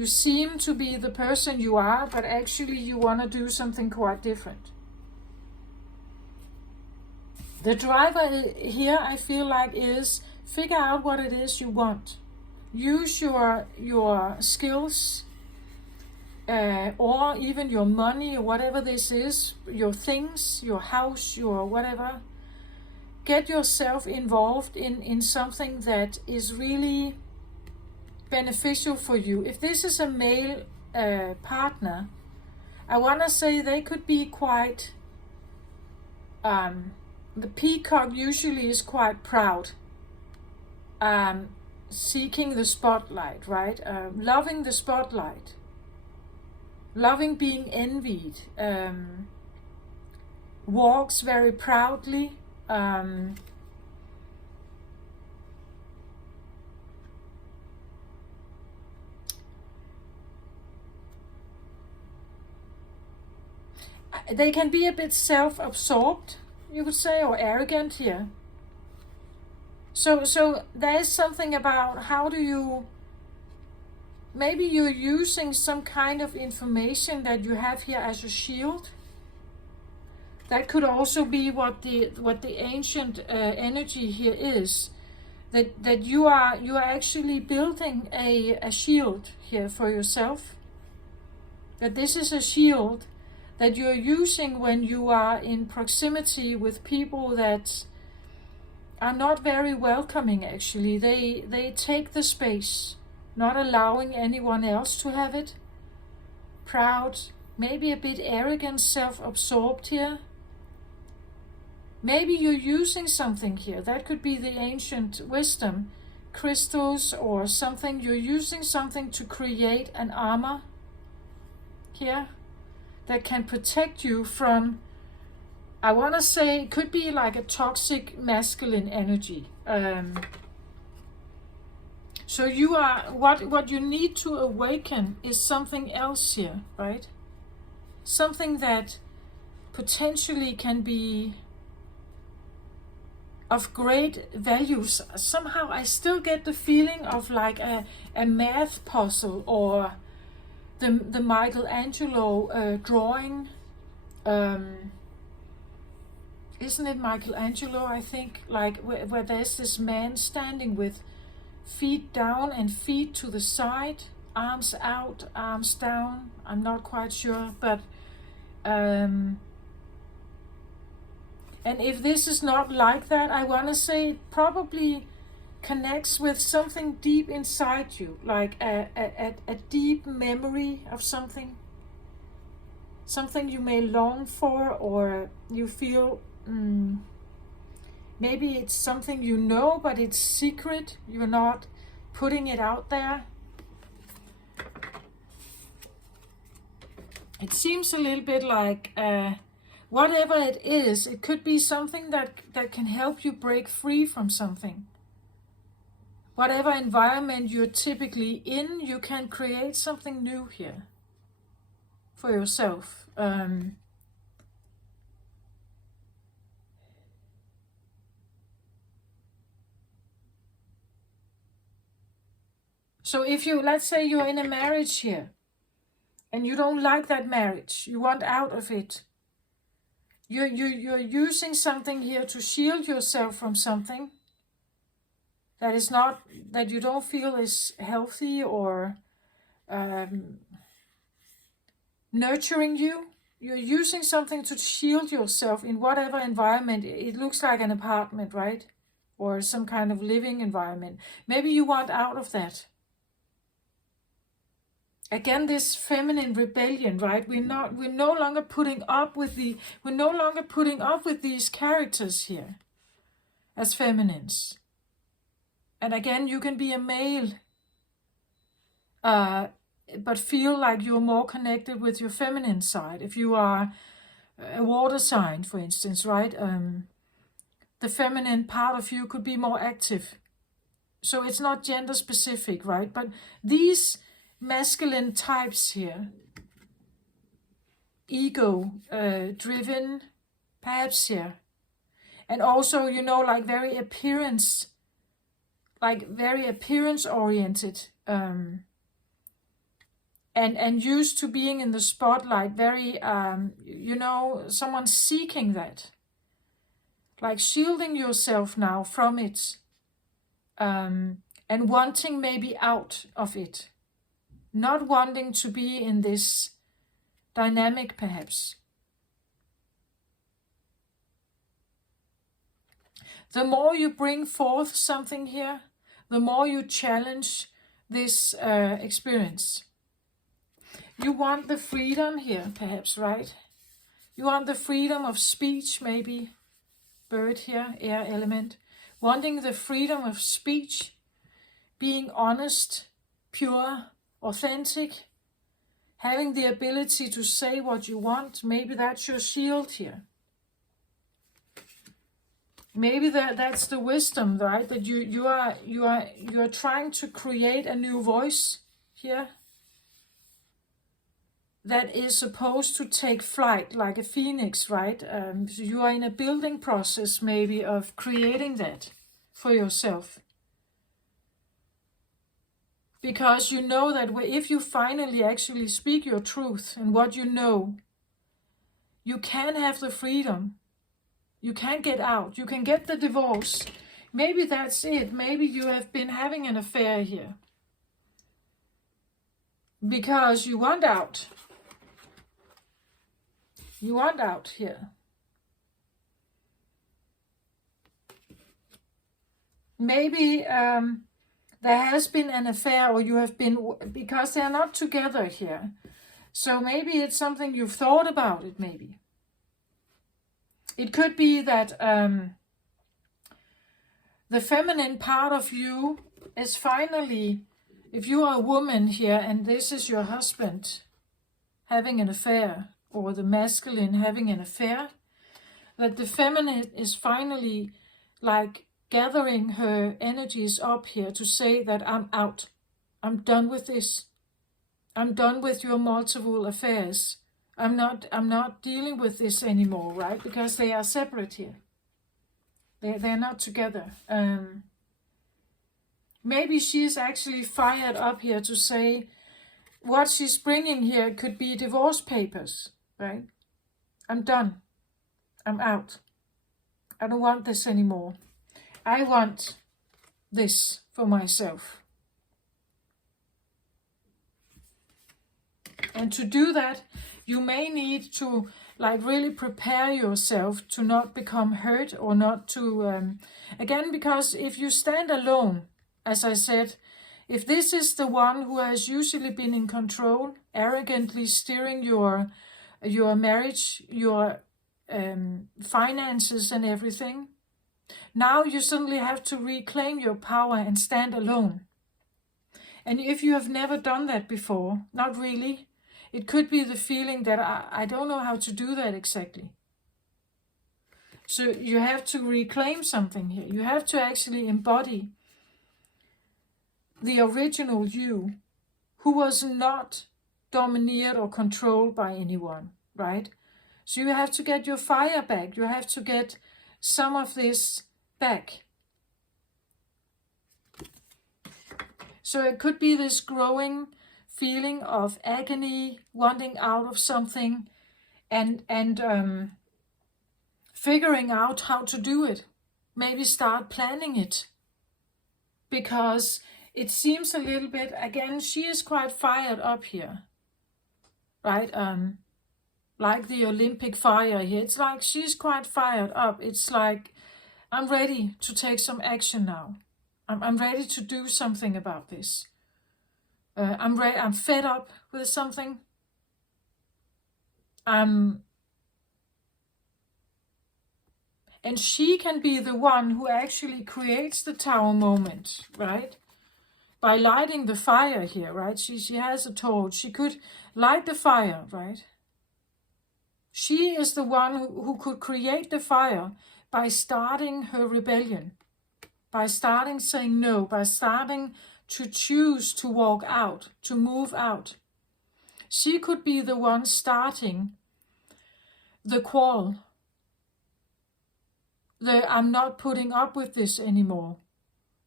seem to be the person you are, but actually you want to do something quite different. The driver here, I feel like, is figure out what it is you want. Use your skills, or even your money, or whatever this is, your things, your house, your whatever. Get yourself involved in something that is really beneficial for you. If this is a male partner, I want to say they could be quite, the peacock usually is quite proud, seeking the spotlight, right? Loving the spotlight, loving being envied, walks very proudly, they can be a bit self-absorbed, you would say, or arrogant here. So there is something about how do you, maybe you're using some kind of information that you have here as a shield. That could also be what the ancient energy here is. That you are actually building a shield here for yourself. That this is a shield that you're using when you are in proximity with people that are not very welcoming, actually. They take the space, not allowing anyone else to have it. Proud, maybe a bit arrogant, self-absorbed here. Maybe you're using something here. That could be the ancient wisdom, crystals or something. You're using something to create an armor here that can protect you from, I want to say, it could be like a toxic masculine energy. So you are, what you need to awaken is something else here, right? Something that potentially can be of great values. Somehow I still get the feeling of like a math puzzle, or the Michelangelo drawing. Isn't it Michelangelo, I think, like where there's this man standing with feet down and feet to the side, arms out, arms down. I'm not quite sure, but and if this is not like that, I want to say it probably connects with something deep inside you, like a deep memory of something. Something you may long for, or you feel, maybe it's something you know, but it's secret. You're not putting it out there. It seems a little bit like, whatever it is, it could be something that can help you break free from something. Whatever environment you're typically in, you can create something new here for yourself. So if you, let's say you're in a marriage here, and you don't like that marriage, you want out of it, you're using something here to shield yourself from something that is not, that you don't feel is healthy or nurturing you. You're using something to shield yourself in whatever environment. It looks like an apartment, right? Or some kind of living environment. Maybe you want out of that. Again, this feminine rebellion, right? We're no longer putting up with these characters here as feminines. And again, you can be a male but feel like you're more connected with your feminine side. If you are a water sign, for instance, right? The feminine part of you could be more active. So it's not gender specific, right? But these masculine types here, ego driven, perhaps here. And also, you know, like very appearance oriented, and used to being in the spotlight, very, you know, someone seeking that, like shielding yourself now from it, and wanting maybe out of it, not wanting to be in this dynamic perhaps. The more you bring forth something here, the more you challenge this experience. You want the freedom here, perhaps, right? You want the freedom of speech, maybe. Bird here, air element. Wanting the freedom of speech, being honest, pure, authentic, having the ability to say what you want. Maybe that's your shield here. Maybe that's the wisdom, right? That you are trying to create a new voice here that is supposed to take flight like a phoenix, right? So you are in a building process maybe of creating that for yourself. Because you know that if you finally actually speak your truth and what you know, you can have the freedom. You can get out. You can get the divorce. Maybe that's it. Maybe you have been having an affair here. Because you want out. You want out here. Maybe there has been an affair, or you have been, because they are not together here. So maybe it's something you've thought about it, maybe. It could be that the feminine part of you is finally, if you are a woman here and this is your husband having an affair, or the masculine having an affair, that the feminine is finally like gathering her energies up here to say that I'm out. I'm done with this. I'm done with your multiple affairs. I'm not dealing with this anymore, right? Because they are separate here. They're not together. Maybe she's actually fired up here to say what she's bringing here could be divorce papers, right? I'm done. I'm out. I don't want this anymore. I want this for myself. And to do that, you may need to like really prepare yourself to not become hurt, or not to, again, because if you stand alone, as I said, if this is the one who has usually been in control, arrogantly steering your marriage, your finances and everything, now you suddenly have to reclaim your power and stand alone. And if you have never done that before, not really, it could be the feeling that I don't know how to do that exactly. So you have to reclaim something here. You have to actually embody the original you, who was not domineered or controlled by anyone, right? So you have to get your fire back. You have to get some of this back. So it could be this growing feeling of agony, wanting out of something, and figuring out how to do it. Maybe start planning it. Because it seems a little bit, again, she is quite fired up here. Right? Like the Olympic fire here. It's like she's quite fired up. It's like, I'm ready to take some action now. I'm ready to do something about this. I'm fed up with something. And she can be the one who actually creates the tower moment, right? by lighting the fire here, right? She has a torch. She could light the fire, right? She is the one who could create the fire by starting her rebellion, by starting saying no, by starting to choose to walk out, to move out. She could be the one starting the quarrel. I'm not putting up with this anymore.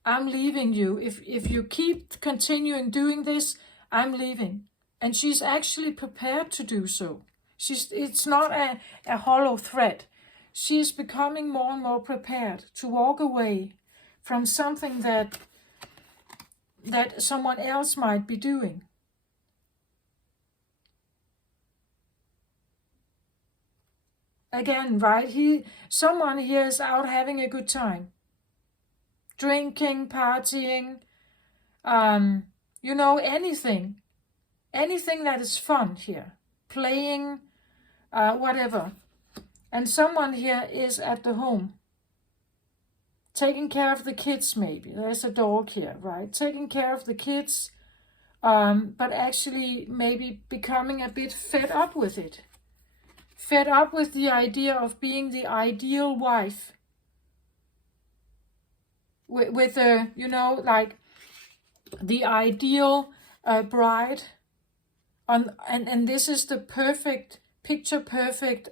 I'm leaving you. If you keep continuing doing this, I'm leaving. And she's actually prepared to do so. It's not a hollow threat. She's becoming more and more prepared to walk away from something that someone else might be doing. Again, right? Someone here is out having a good time. Drinking, partying, anything. Anything that is fun here. Playing, whatever. And someone here is at the home. Taking care of the kids, maybe. There's a dog here, right? Taking care of the kids, but actually maybe becoming a bit fed up with it. Fed up with the idea of being the ideal wife. With like the ideal bride. And this is the perfect, picture perfect,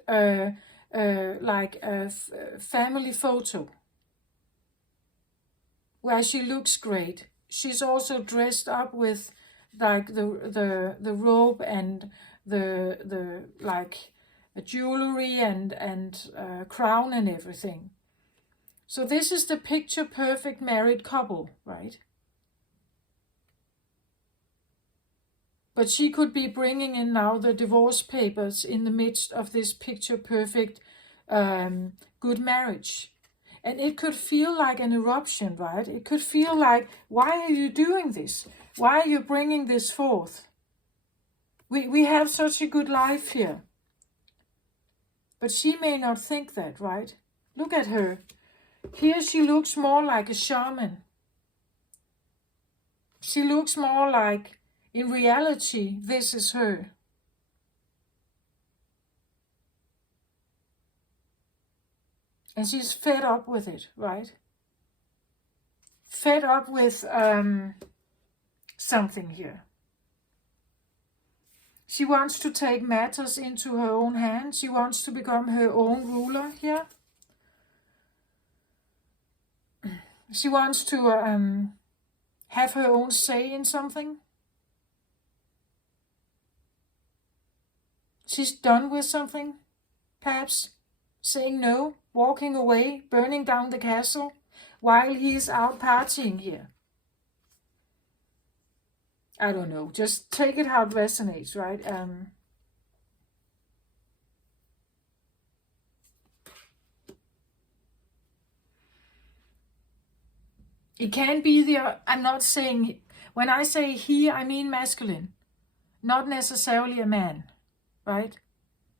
family photo. Where she looks great. She's also dressed up with like the robe and the like jewelry and crown and everything. So this is the picture perfect married couple, right? But she could be bringing in now the divorce papers in the midst of this picture perfect good marriage. And it could feel like an eruption, right? It could feel like, why are you doing this? Why are you bringing this forth? We have such a good life here. But she may not think that, right? Look at her. Here she looks more like a shaman. She looks more like, in reality, this is her. And she's fed up with it, right? Fed up with something here. She wants to take matters into her own hands. She wants to become her own ruler here. She wants to have her own say in something. She's done with something, perhaps. Saying no, walking away, burning down the castle, while he's out partying here. I don't know, just take it how it resonates, right? It can be I'm not saying, when I say he, I mean masculine, not necessarily a man, right?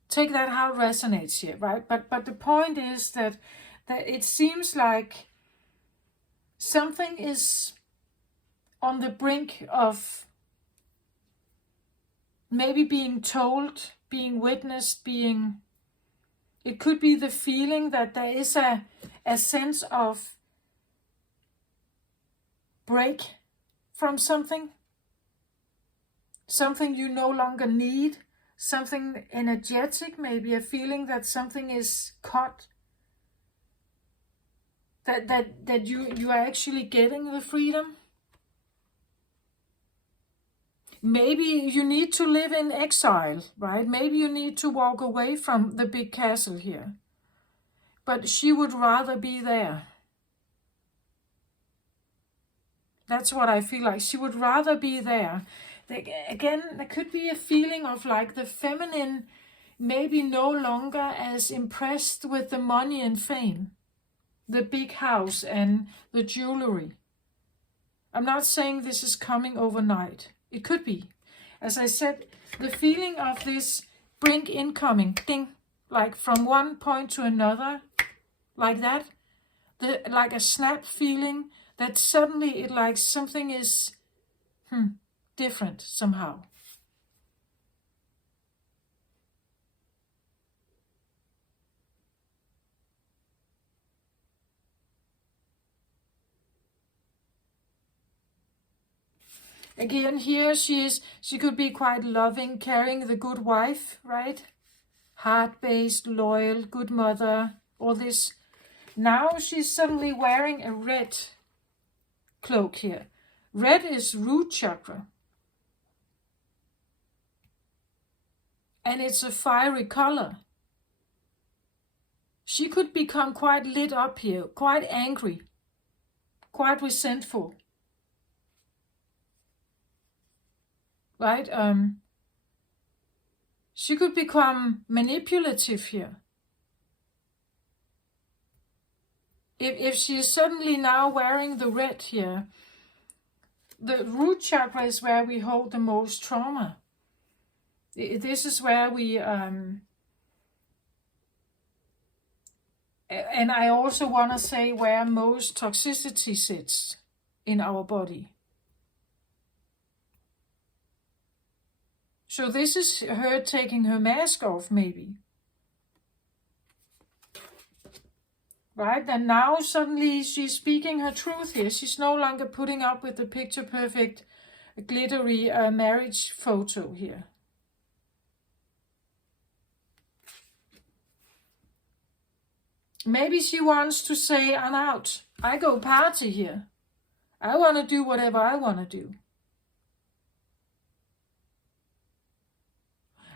Take that how it resonates here, right? But the point is that it seems like something is on the brink of maybe being told, being witnessed, it could be the feeling that there is a sense of break from something you no longer need, something energetic, maybe a feeling that something is cut, that you are actually getting the freedom. Maybe you need to live in exile, right? Maybe you need to walk away from the big castle here. But she would rather be there. That's what I feel like. She would rather be there. Again, there could be a feeling of like the feminine maybe no longer as impressed with the money and fame, the big house and the jewelry. I'm not saying this is coming overnight. It could be. As I said, the feeling of this brink incoming, ding, like from one point to another, like that, like a snap feeling that suddenly it like something is different somehow. Again, here she could be quite loving, caring, the good wife, right? Heart-based, loyal, good mother, all this. Now she's suddenly wearing a red cloak here. Red is root chakra. And it's a fiery color. She could become quite lit up here, quite angry, quite resentful. Right? She could become manipulative here. If she is suddenly now wearing the red here, the root chakra is where we hold the most trauma. This is where we, and I also want to say where most toxicity sits in our body. So this is her taking her mask off, maybe. Right? And now suddenly she's speaking her truth here. She's no longer putting up with the picture perfect, glittery marriage photo here. Maybe she wants to say, I'm out. I go party here. I want to do whatever I want to do.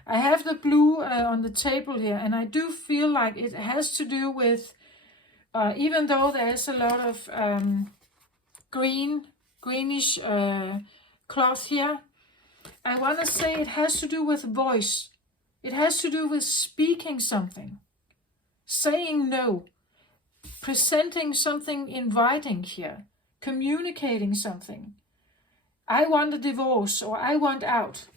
I have the blue on the table here, and I do feel like it has to do with, even though there's a lot of greenish cloth here, I want to say it has to do with voice. It has to do with speaking something, saying no, presenting something inviting here, communicating something. I want a divorce, or I want out.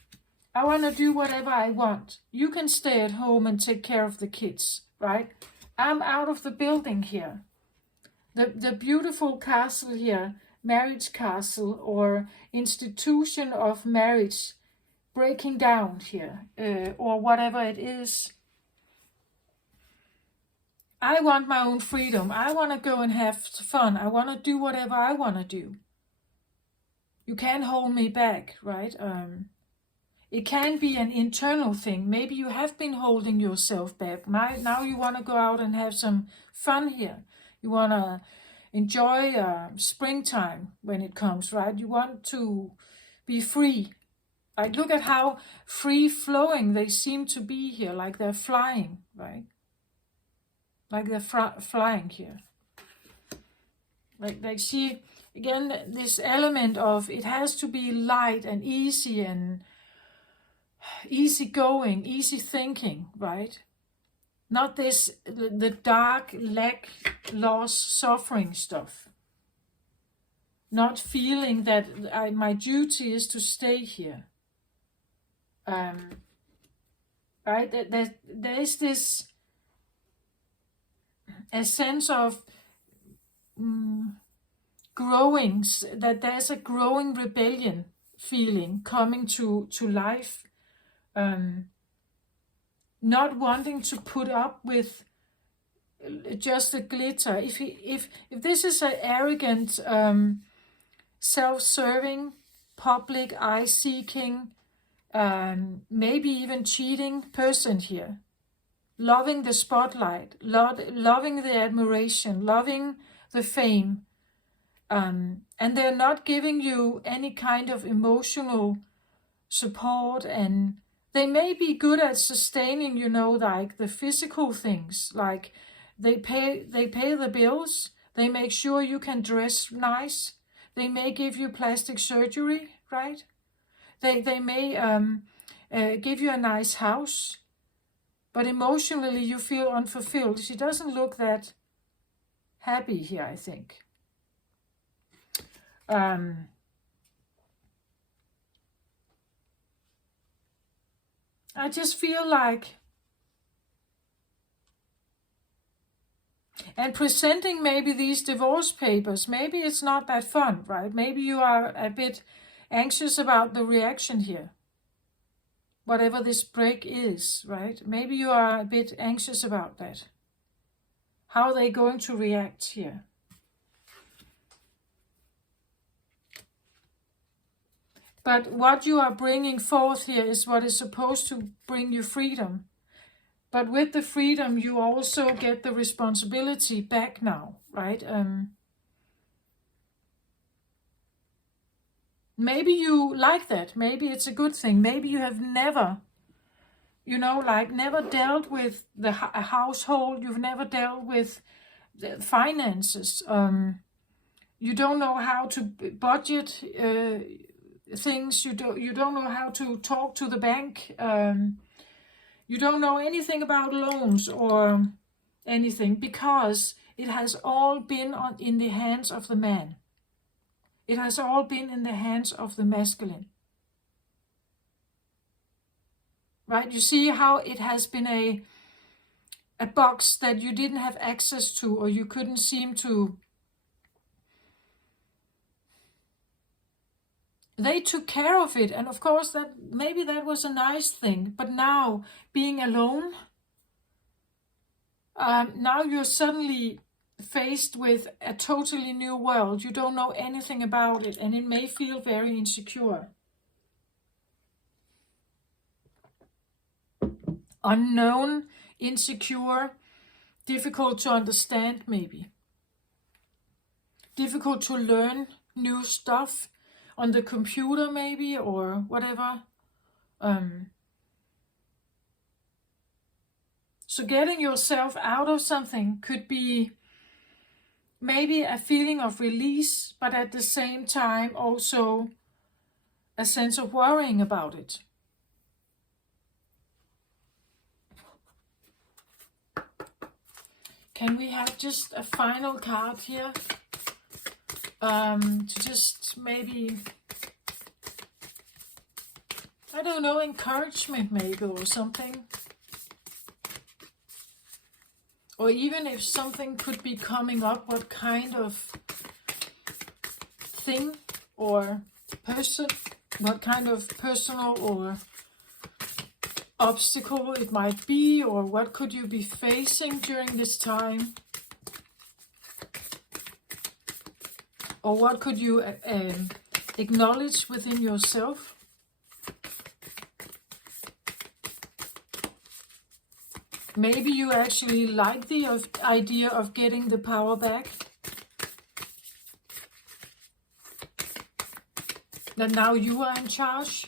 I want to do whatever I want. You can stay at home and take care of the kids, right? I'm out of the building here. The beautiful castle here, marriage castle or institution of marriage, breaking down here, or whatever it is. I want my own freedom. I want to go and have fun. I want to do whatever I want to do. You can't hold me back, right? It can be an internal thing. Maybe you have been holding yourself back. Now you want to go out and have some fun here. You want to enjoy springtime when it comes, right? You want to be free. Like, look at how free-flowing they seem to be here, like they're flying, right? Like they're flying here. Like see, again, this element of it has to be light and easy and easy going, easy thinking, right? Not this, the dark, lack, loss, suffering stuff. Not feeling that my duty is to stay here. Right? There is this, a sense of growing, that there's a growing rebellion feeling coming to life. Not wanting to put up with just the glitter. If this is an arrogant, self-serving, public eye-seeking, maybe even cheating person here, loving the spotlight, loving the admiration, loving the fame, and they're not giving you any kind of emotional support, and they may be good at sustaining, like the physical things, like they pay the bills, they make sure you can dress nice, they may give you plastic surgery, right? They may give you a nice house, but emotionally you feel unfulfilled. She doesn't look that happy here, I think. I just feel like, and presenting maybe these divorce papers, maybe it's not that fun, right? Maybe you are a bit anxious about the reaction here. Whatever this break is, right? Maybe you are a bit anxious about that. How are they going to react here? But what you are bringing forth here is what is supposed to bring you freedom. But with the freedom, you also get the responsibility back now, right? Maybe you like that. Maybe it's a good thing. Maybe you have never, never dealt with a household. You've never dealt with the finances. You don't know how to budget things. You don't know how to talk to the bank. You don't know anything about loans or anything, because it has all been in the hands of the man. It has all been in the hands of the masculine. Right? You see how it has been a box that you didn't have access to, or you couldn't seem to. They took care of it, and of course maybe that was a nice thing. But now, being alone, now you're suddenly faced with a totally new world. You don't know anything about it, and it may feel very insecure. Unknown, insecure, difficult to understand maybe. Difficult to learn new stuff on the computer maybe, or whatever. So getting yourself out of something could be maybe a feeling of release, but at the same time also a sense of worrying about it. Can we have just a final card here? To just maybe, I don't know, encouragement maybe, or something. Or even if something could be coming up, what kind of thing or person, what kind of personal or obstacle it might be, or what could you be facing during this time? Or what could you acknowledge within yourself? Maybe you actually like the idea of getting the power back. That now you are in charge.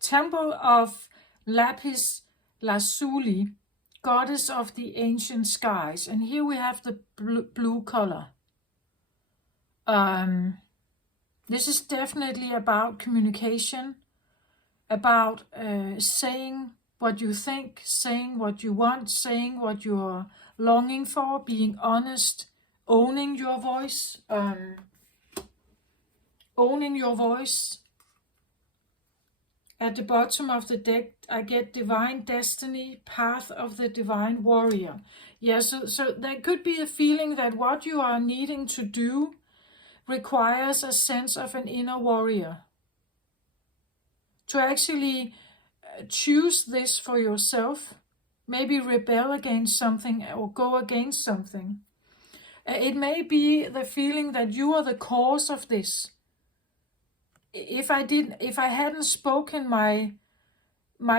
Temple of Lapis Lazuli, goddess of the ancient skies. And here we have the blue color. This is definitely about communication, about saying what you think, saying what you want, saying what you're longing for, being honest, owning your voice. Owning your voice. At the bottom of the deck, I get Divine Destiny, Path of the Divine Warrior. Yeah, so there could be a feeling that what you are needing to do requires a sense of an inner warrior. To actually choose this for yourself, maybe rebel against something or go against something. It may be the feeling that you are the cause of this. If I hadn't spoken my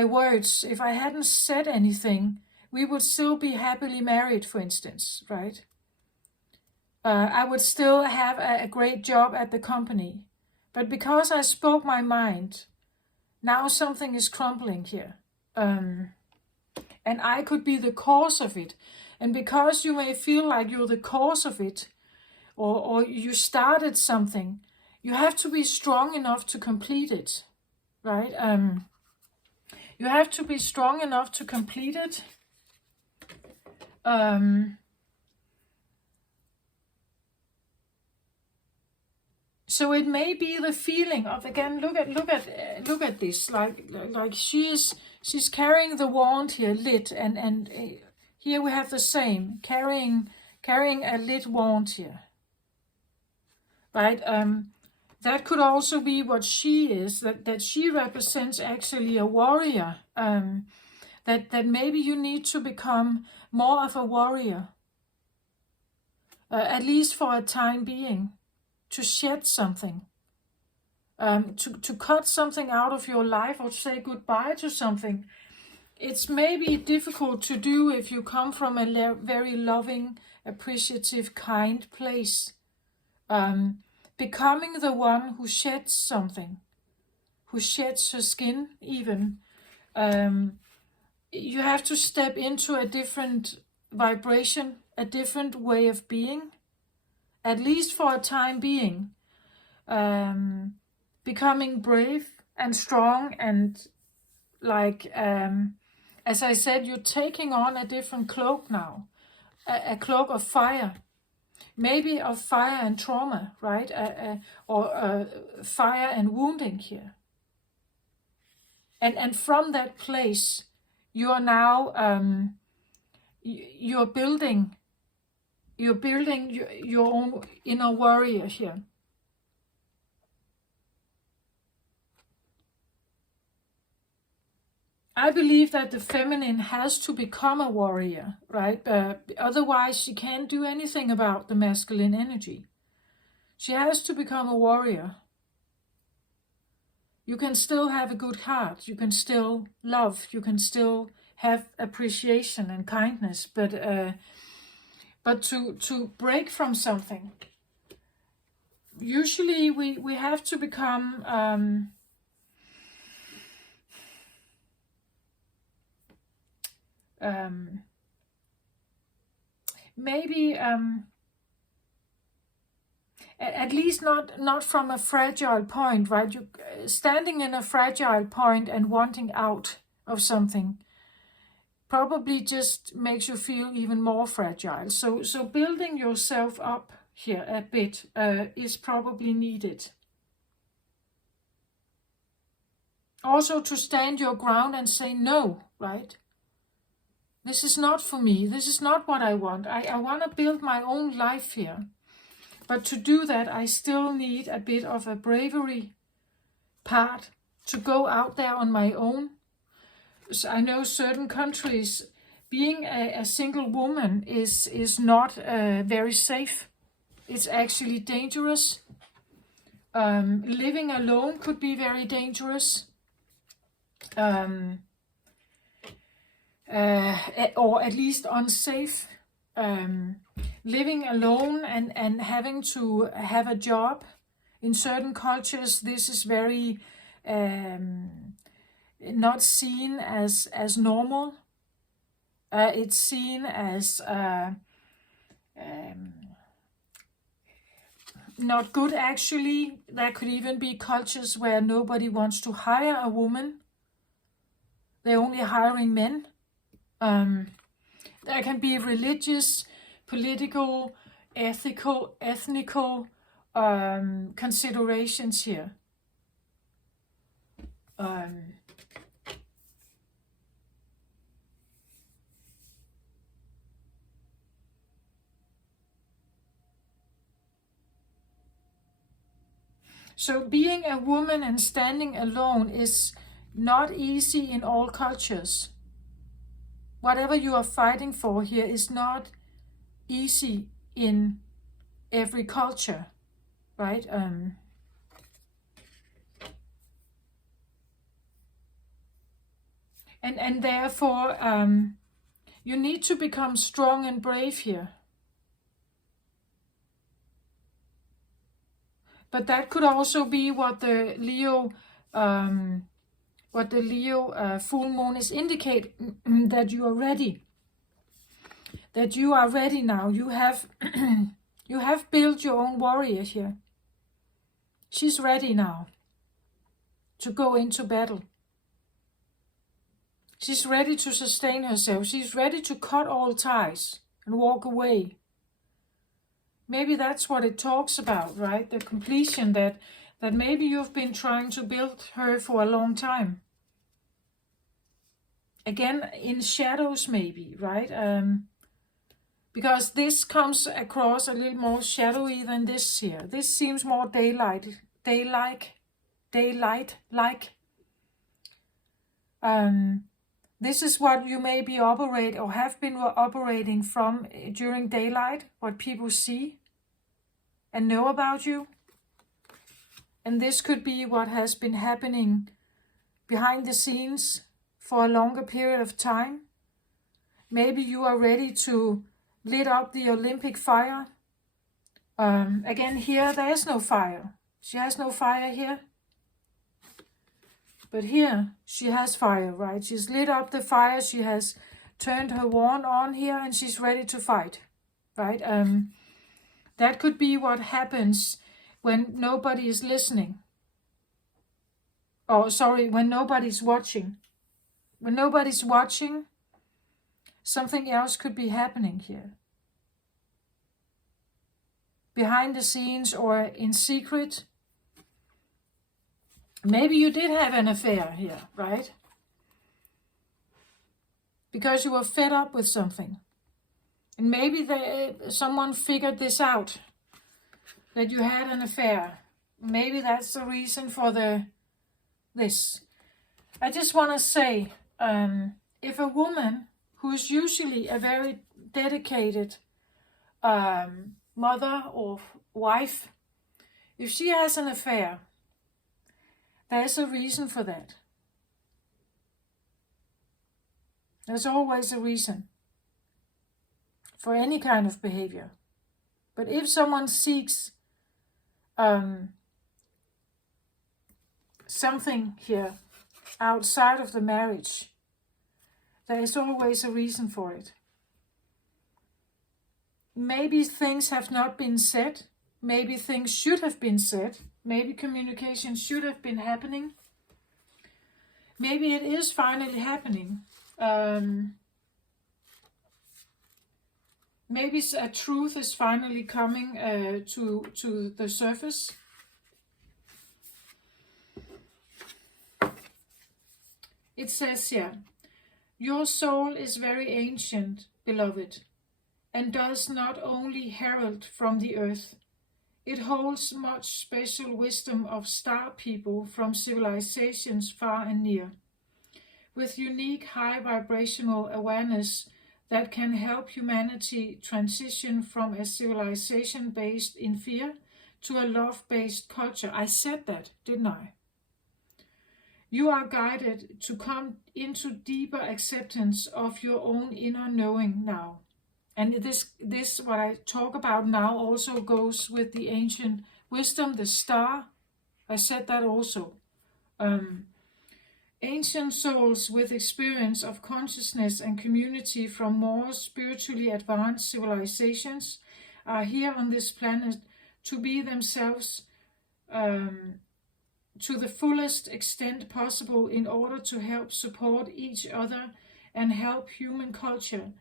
words, if I hadn't said anything, we would still be happily married, for instance, right? I would still have a great job at the company. But because I spoke my mind, now something is crumbling here. And I could be the cause of it. And because you may feel like you're the cause of it, or you started something, you have to be strong enough to complete it, right? You have to be strong enough to complete it. So it may be the feeling of, again, look at this, like she's carrying the wand here lit, and here we have the same, carrying a lit wand here, right? That could also be what she is, that she represents actually a warrior. That maybe you need to become more of a warrior, at least for a time being, to shed something, to cut something out of your life or to say goodbye to something. It's maybe difficult to do if you come from a very loving, appreciative, kind place. Becoming the one who sheds something, who sheds her skin even. You have to step into a different vibration, a different way of being, at least for a time being. Becoming brave and strong, and like, as I said, you're taking on a different cloak now, a cloak of fire, maybe of fire and trauma, right? Or fire and wounding here. And from that place, you are now, you're building your own inner warrior here. I believe that the feminine has to become a warrior, right? Otherwise, she can't do anything about the masculine energy. She has to become a warrior. You can still have a good heart. You can still love. You can still have appreciation and kindness. But to break from something, usually we have to become... maybe at least not from a fragile point, right? You standing in a fragile point and wanting out of something probably just makes you feel even more fragile. So building yourself up here a bit is probably needed. Also to stand your ground and say no, right? This is not for me. This is not what I want. I want to build my own life here. But to do that, I still need a bit of a bravery part to go out there on my own. So I know certain countries, being a single woman is not very safe. It's actually dangerous. Living alone could be very dangerous. Or at least unsafe. Living alone and having to have a job. In certain cultures, this is very not seen as normal. It's seen as not good, actually. There could even be cultures where nobody wants to hire a woman. They're only hiring men. There can be religious, political, ethical, ethnical considerations here. So being a woman and standing alone is not easy in all cultures. Whatever you are fighting for here is not easy in every culture, right? And therefore, you need to become strong and brave here. But that could also be what the Leo full moon is indicating, that you are ready. That you are ready now. You have you have built your own warrior here. She's ready now to go into battle. She's ready to sustain herself. She's ready to cut all ties and walk away. Maybe that's what it talks about, right? The completion that maybe you've been trying to build her for a long time. Again, in shadows maybe, right? Because this comes across a little more shadowy than this here. This seems more daylight-like. This is what you maybe operate or have been operating from during daylight, what people see and know about you. And this could be what has been happening behind the scenes for a longer period of time. Maybe you are ready to lit up the Olympic fire. Again, here there is no fire. She has no fire here. But here she has fire, right? She's lit up the fire. She has turned her wand on here and she's ready to fight, right? That could be what happens when nobody is listening. Oh, sorry, when nobody's watching. When nobody's watching, something else could be happening here. Behind the scenes or in secret. Maybe you did have an affair here, right? Because you were fed up with something. And maybe someone figured this out, that you had an affair. Maybe that's the reason for this. I just want to say, if a woman who is usually a very dedicated mother or wife, if she has an affair, there's a reason for that. There's always a reason for any kind of behavior. But if someone seeks something here outside of the marriage, there is always a reason for it. Maybe things have not been said. Maybe things should have been said. Maybe communication should have been happening. Maybe it is finally happening. Maybe a truth is finally coming to the surface. It says here, your soul is very ancient, beloved, and does not only herald from the earth. It holds much special wisdom of star people from civilizations far and near, with unique high vibrational awareness that can help humanity transition from a civilization based in fear to a love-based culture. I said that, didn't I? You are guided to come into deeper acceptance of your own inner knowing now. And this what I talk about now also goes with the ancient wisdom, the star. I said that also. Ancient souls with experience of consciousness and community from more spiritually advanced civilizations are here on this planet to be themselves to the fullest extent possible in order to help support each other and help human culture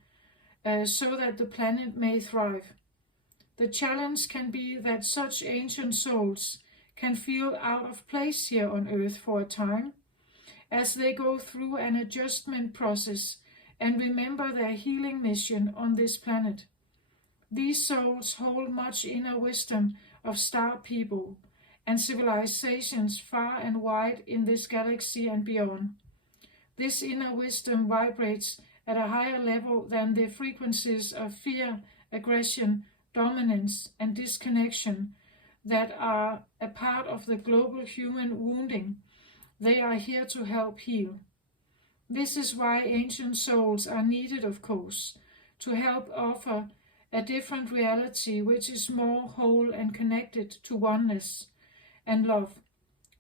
so that the planet may thrive. The challenge can be that such ancient souls can feel out of place here on Earth for a time, as they go through an adjustment process and remember their healing mission on this planet. These souls hold much inner wisdom of star people and civilizations far and wide in this galaxy and beyond. This inner wisdom vibrates at a higher level than the frequencies of fear, aggression, dominance, and disconnection that are a part of the global human wounding. They are here to help heal. This is why ancient souls are needed, of course, to help offer a different reality which is more whole and connected to oneness and love.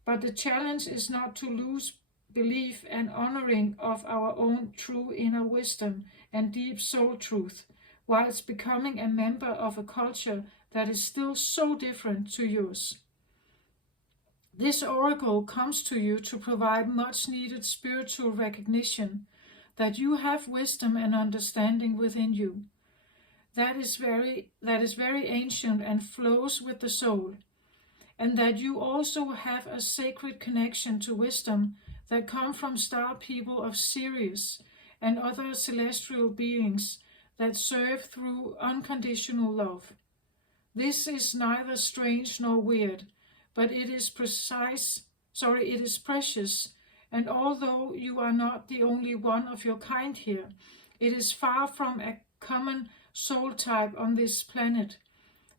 But the challenge is not to lose belief and honoring of our own true inner wisdom and deep soul truth, whilst becoming a member of a culture that is still so different to yours. This oracle comes to you to provide much needed spiritual recognition that you have wisdom and understanding within you. that is very ancient and flows with the soul, and that you also have a sacred connection to wisdom that come from star people of Sirius and other celestial beings that serve through unconditional love. This is neither strange nor weird, but it is precious, and although you are not the only one of your kind here, it is far from a common soul type on this planet,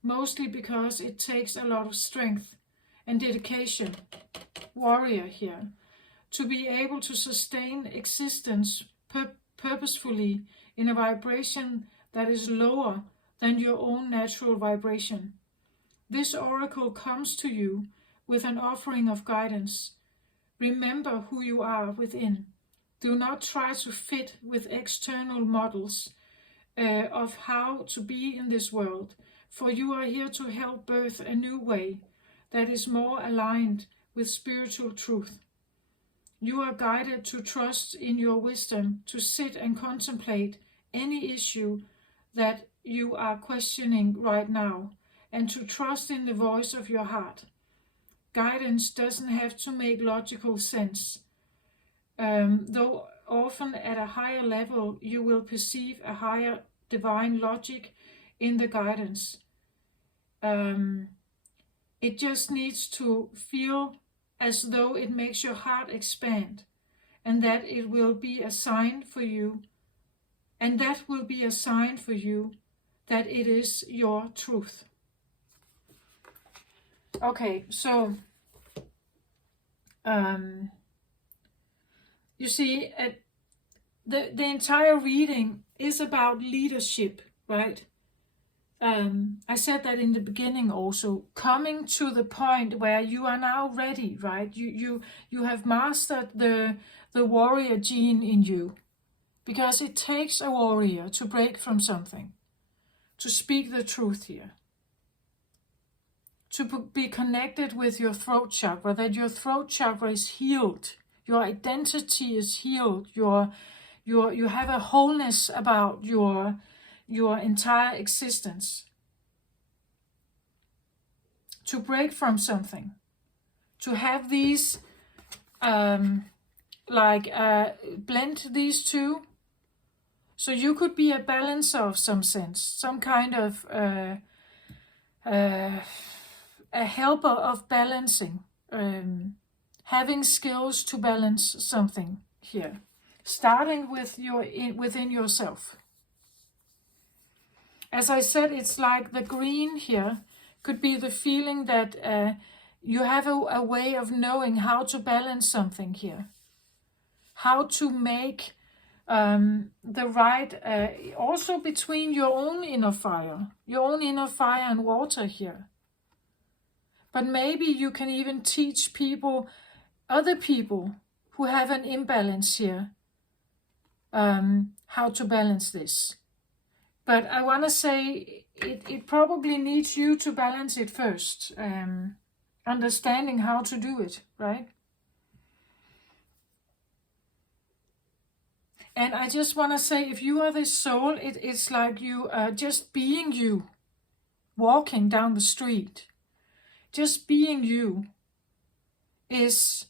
mostly because it takes a lot of strength and dedication, warrior here, to be able to sustain existence purposefully in a vibration that is lower than your own natural vibration. This oracle comes to you with an offering of guidance. Remember who you are within. Do not try to fit with external models of how to be in this world, for you are here to help birth a new way that is more aligned with spiritual truth. You are guided to trust in your wisdom, to sit and contemplate any issue that you are questioning right now, and to trust in the voice of your heart. Guidance doesn't have to make logical sense, though often at a higher level you will perceive a higher divine logic in the guidance. It just needs to feel as though it makes your heart expand, and that it will be a sign for you, and that will be a sign for you that it is your truth. Okay, so you see, the entire reading is about leadership, right? I said that in the beginning also, coming to the point where you are now ready, right? You have mastered the warrior gene in you, because it takes a warrior to break from something, to speak the truth here, to be connected with your throat chakra, that your throat chakra is healed, your identity is healed, you have a wholeness about your entire existence. To break from something, to have these, blend these two. So you could be a balancer of some sense, some kind of a helper of balancing, having skills to balance something here, starting with within yourself. As I said, it's like the green here could be the feeling that you have a way of knowing how to balance something here, how to make the right, also between your own inner fire and water here. But maybe you can even teach other people who have an imbalance here, how to balance this. But I want to say it probably needs you to balance it first, understanding how to do it, right? And I just want to say, if you are this soul, it's like you just being you, walking down the street. Just being you is,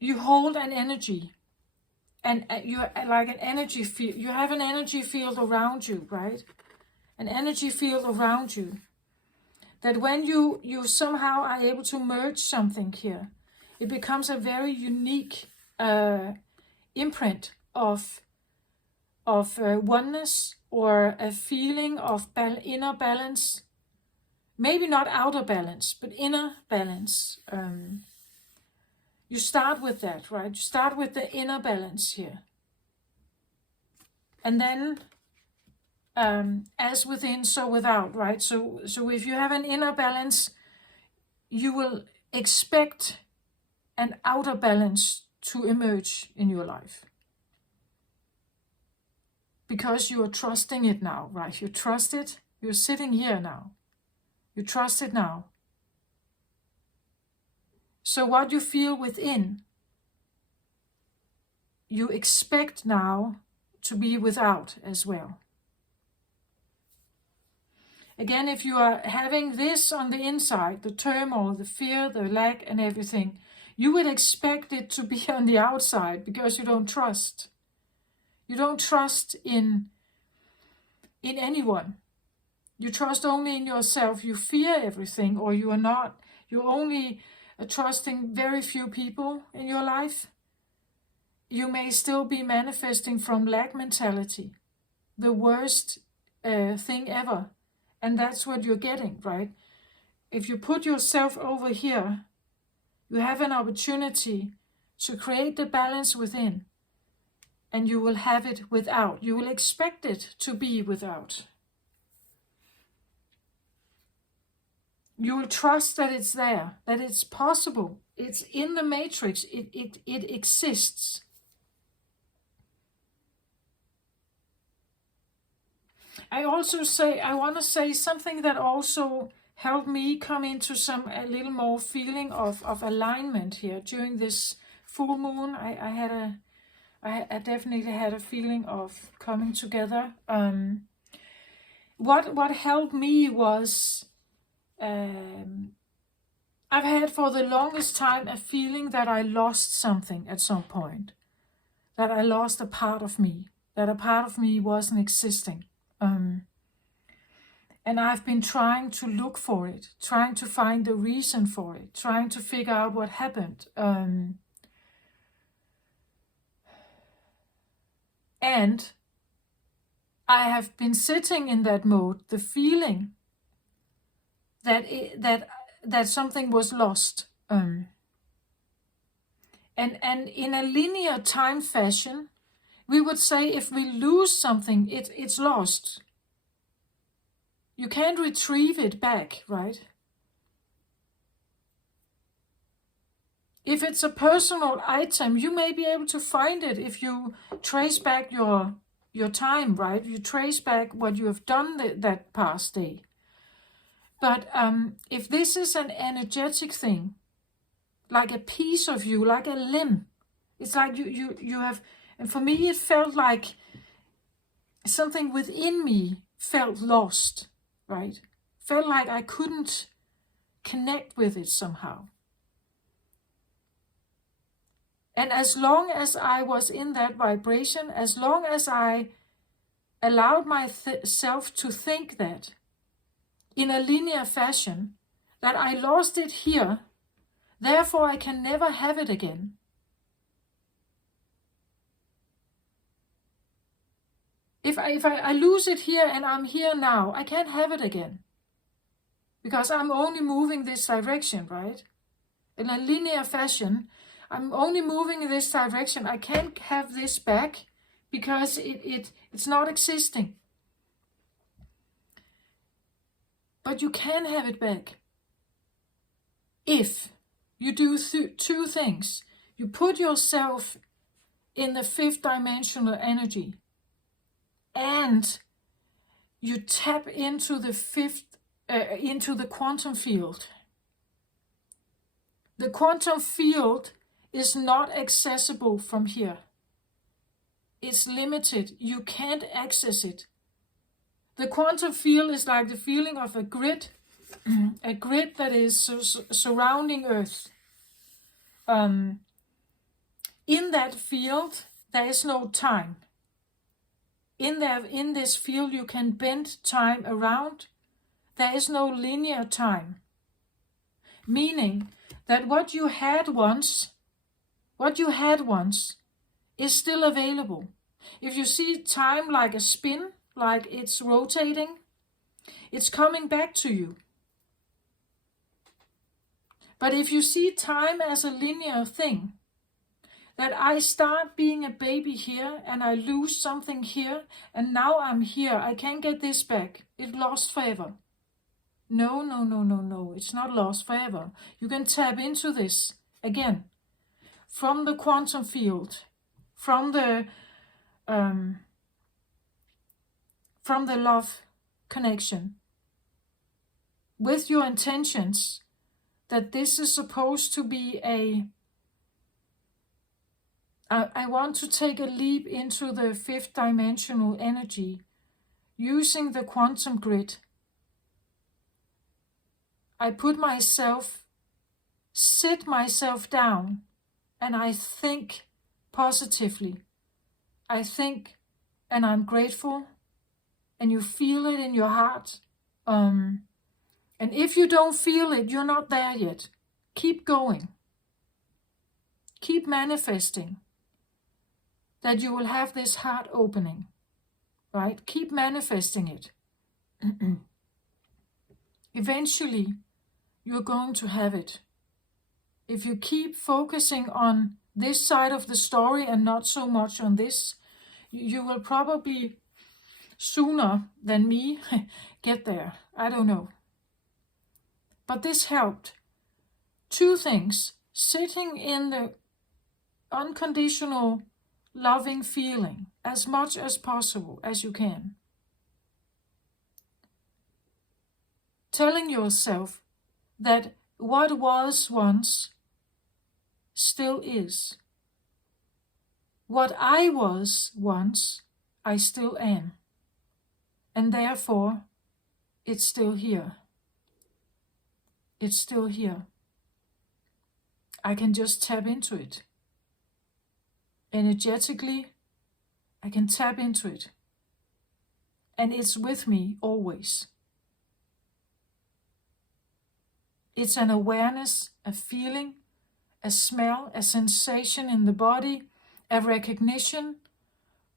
you hold an energy, and you're like an energy field. You have an energy field around you, right? An energy field around you. That when you somehow are able to merge something here, it becomes a very unique imprint of oneness, or a feeling of inner balance. Maybe not outer balance, but inner balance. You start with that, right? You start with the inner balance here. And then, as within, so without, right? So if you have an inner balance, you will expect an outer balance to emerge in your life. Because you are trusting it now, right? You trust it. You're sitting here now. You trust it now. So what you feel within, you expect now to be without as well. Again, if you are having this on the inside, the turmoil, the fear, the lack and everything, you would expect it to be on the outside because you don't trust. You don't trust in anyone. You trust only in yourself. You fear everything, or you are not. You're only trusting very few people in your life. You may still be manifesting from lack mentality, the worst thing ever. And that's what you're getting, right? If you put yourself over here, you have an opportunity to create the balance within, and you will have it without. You will expect it to be without. You will trust that it's there, that it's possible. It's in the matrix. It exists. I want to say something that also helped me come into a little more feeling of alignment here during this full moon. I definitely had a feeling of coming together. What helped me was, I've had for the longest time a feeling that I lost something at some point, that I lost a part of me, that a part of me wasn't existing. And I've been trying to look for it, trying to find the reason for it, trying to figure out what happened. And I have been sitting in that mode, the feeling that something was lost. And in a linear time fashion, we would say if we lose something, it's lost. You can't retrieve it back, right? If it's a personal item, you may be able to find it if you trace back your time, right? You trace back what you have done that past day. But if this is an energetic thing, like a piece of you, like a limb, it's like you have, and for me it felt like something within me felt lost, right? Felt like I couldn't connect with it somehow. And as long as I was in that vibration, as long as I allowed myself to think that in a linear fashion, that I lost it here, therefore I can never have it again. If I lose it here and I'm here now, I can't have it again. Because I'm only moving this direction, right? In a linear fashion, I'm only moving in this direction. I can't have this back because it's not existing. But you can have it back if you do two things. You put yourself in the fifth dimensional energy and you tap into into the quantum field. The quantum field is not accessible from here. It's limited. You can't access it. The quantum field is like the feeling of a grid that is surrounding Earth. In that field, there is no time. In this field, you can bend time around. There is no linear time. Meaning that what you had once is still available. If you see time like a spin, like it's rotating, it's coming back to you. But if you see time as a linear thing, that I start being a baby here and I lose something here and now I'm here, I can't get this back, it's lost forever. No, it's not lost forever. You can tap into this again from the quantum field, from the love connection, with your intentions that this is supposed to be I want to take a leap into the fifth dimensional energy using the quantum grid I sit myself down, and I think positively. I think, and I'm grateful, and you feel it in your heart. And if you don't feel it, you're not there yet. Keep going. Keep manifesting that you will have this heart opening, right? Keep manifesting it. Eventually, you're going to have it. If you keep focusing on this side of the story and not so much on this, you will probably sooner than me get there. I don't know. But this helped. 2 things. Sitting in the unconditional loving feeling as much as possible as you can. Telling yourself that what was once still is. What I was once, I still am. And therefore, it's still here. It's still here. I can just tap into it. Energetically, I can tap into it. And it's with me always. It's an awareness, a feeling, a smell, a sensation in the body, a recognition,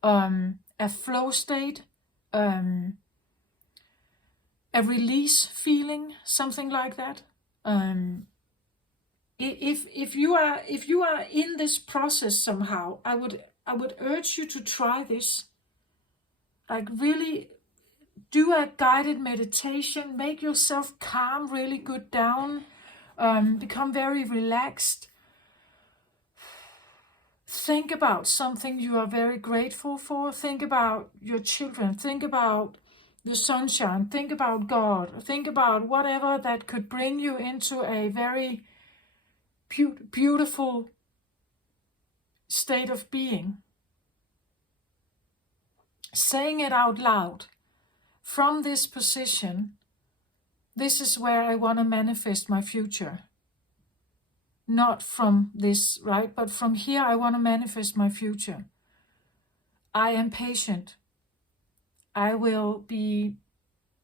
a flow state, a release feeling, something like that. If you are in this process somehow, I would urge you to try this. Like really do a guided meditation, make yourself calm, really good down, become very relaxed. Think about something you are very grateful for. Think about your children. Think about the sunshine. Think about God. Think about whatever that could bring you into a very beautiful state of being. Saying it out loud. From this position, this is where I want to manifest my future. Not from this, right? But from here, I want to manifest my future. I am patient. I will be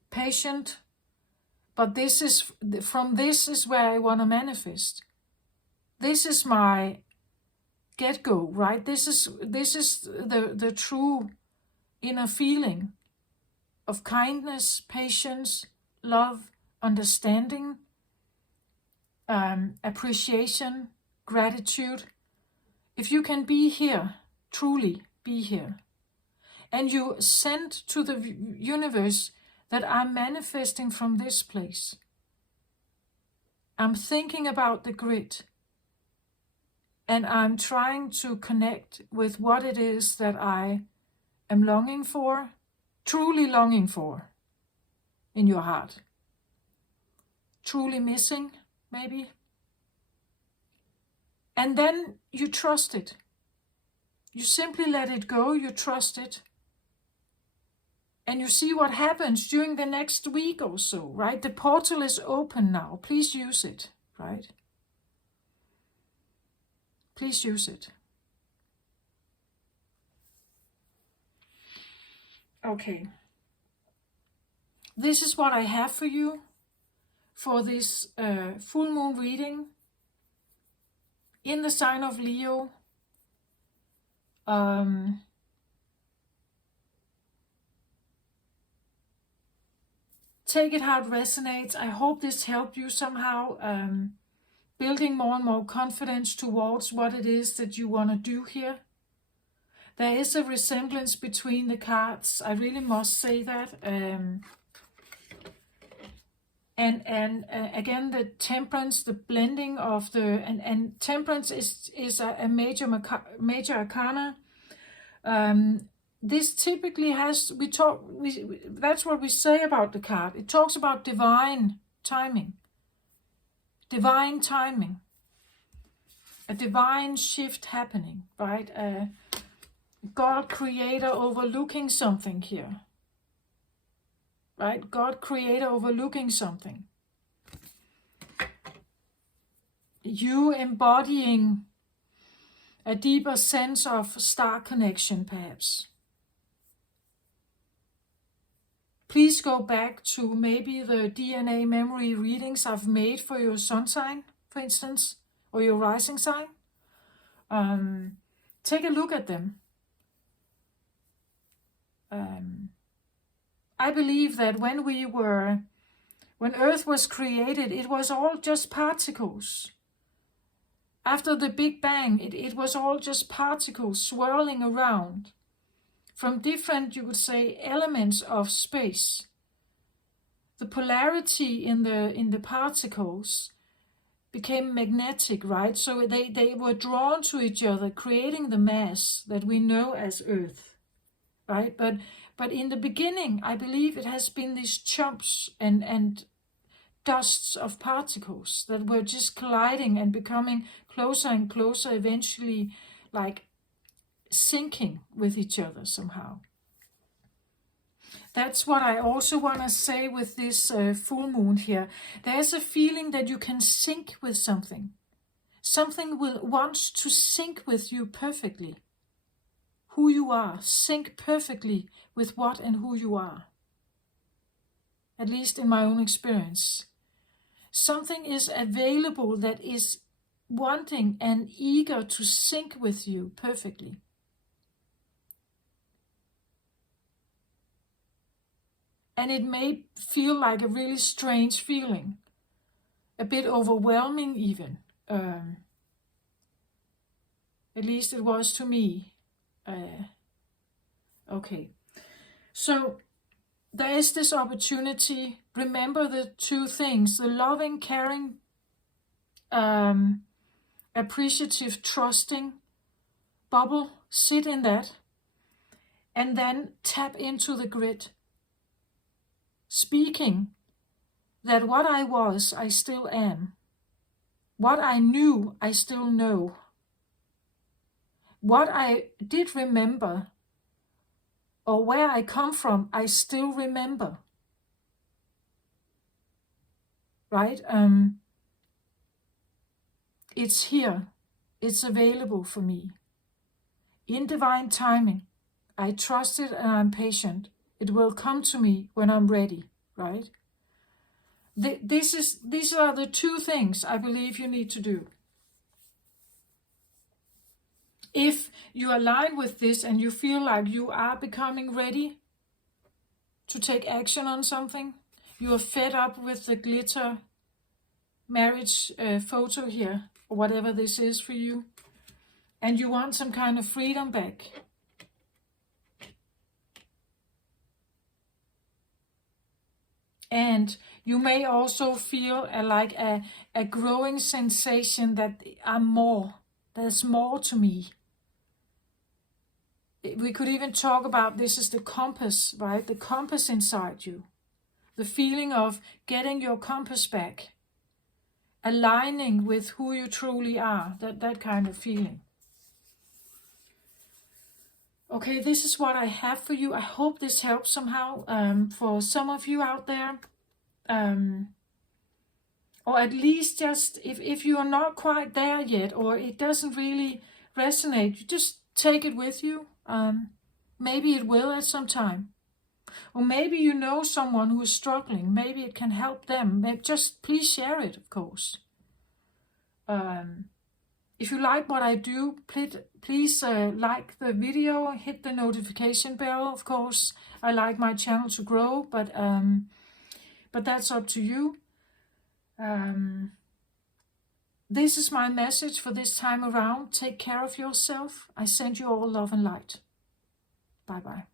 patient. But this is where I want to manifest. This is my get-go, right? This is the true inner feeling of kindness, patience, love, understanding, appreciation, gratitude. If you can be here, truly be here, and you send to the universe that I'm manifesting from this place. I'm thinking about the grid, and I'm trying to connect with what it is that I am longing for, truly longing for in your heart. Truly missing, maybe. And then you trust it. You simply let it go, you trust it. And you see what happens during the next week or so, right? The portal is open now. Please use it, right? Please use it. Okay. This is what I have for you for this full moon reading in the sign of Leo. Take it how it resonates. I hope this helped you somehow, building more and more confidence towards what it is that you want to do here. There is a resemblance between the cards. I really must say that. And again, the temperance, the blending of the and temperance is a major arcana. This typically has that's what we say about the card. It talks about divine timing, a divine shift happening, right? God creator overlooking something here. Right? God creator overlooking something. you embodying a deeper sense of star connection, perhaps. Please go back to maybe the DNA memory readings I've made for your sun sign, for instance, or your rising sign. Take a look at them. I believe that when Earth was created, it was all just particles. After the Big Bang, it was all just particles swirling around from different, you could say, elements of space. The polarity in the particles became magnetic, right? So they were drawn to each other, creating the mass that we know as Earth, right? But in the beginning, I believe it has been these chunks and dusts of particles that were just colliding and becoming closer and closer, eventually like syncing with each other somehow. That's what I also want to say with this full moon here. There's a feeling that you can sync with something. Something wants to sync with you perfectly. Who you are, sync perfectly with what and who you are. At least in my own experience. Something is available that is wanting and eager to sync with you perfectly. And it may feel like a really strange feeling, a bit overwhelming even. At least it was to me. Okay, so there is this opportunity. Remember the two things: the loving, caring, appreciative, trusting bubble. Sit in that, and then tap into the grid. Speaking that what I was, I still am. What I knew, I still know. What I did remember, or where I come from, I still remember. Right? It's here. It's available for me. In divine timing, I trust it and I'm patient. It will come to me when I'm ready, right? These are the two things I believe you need to do. If you align with this and you feel like you are becoming ready to take action on something, you are fed up with the glitter marriage photo here, or whatever this is for you, and you want some kind of freedom back, and you may also feel a growing sensation that there's more to me. We could even talk about this as the compass, right? The compass inside you. The feeling of getting your compass back. Aligning with who you truly are. That kind of feeling. Okay, this is what I have for you. I hope this helps somehow for some of you out there. Or at least just, if you are not quite there yet, or it doesn't really resonate, you just take it with you. Maybe it will at some time. Or maybe you know someone who is struggling. Maybe it can help them. Just please share it, of course. If you like what I do, please like the video, hit the notification bell, of course. I like my channel to grow, but that's up to you. This is my message for this time around. Take care of yourself. I send you all love and light. Bye-bye.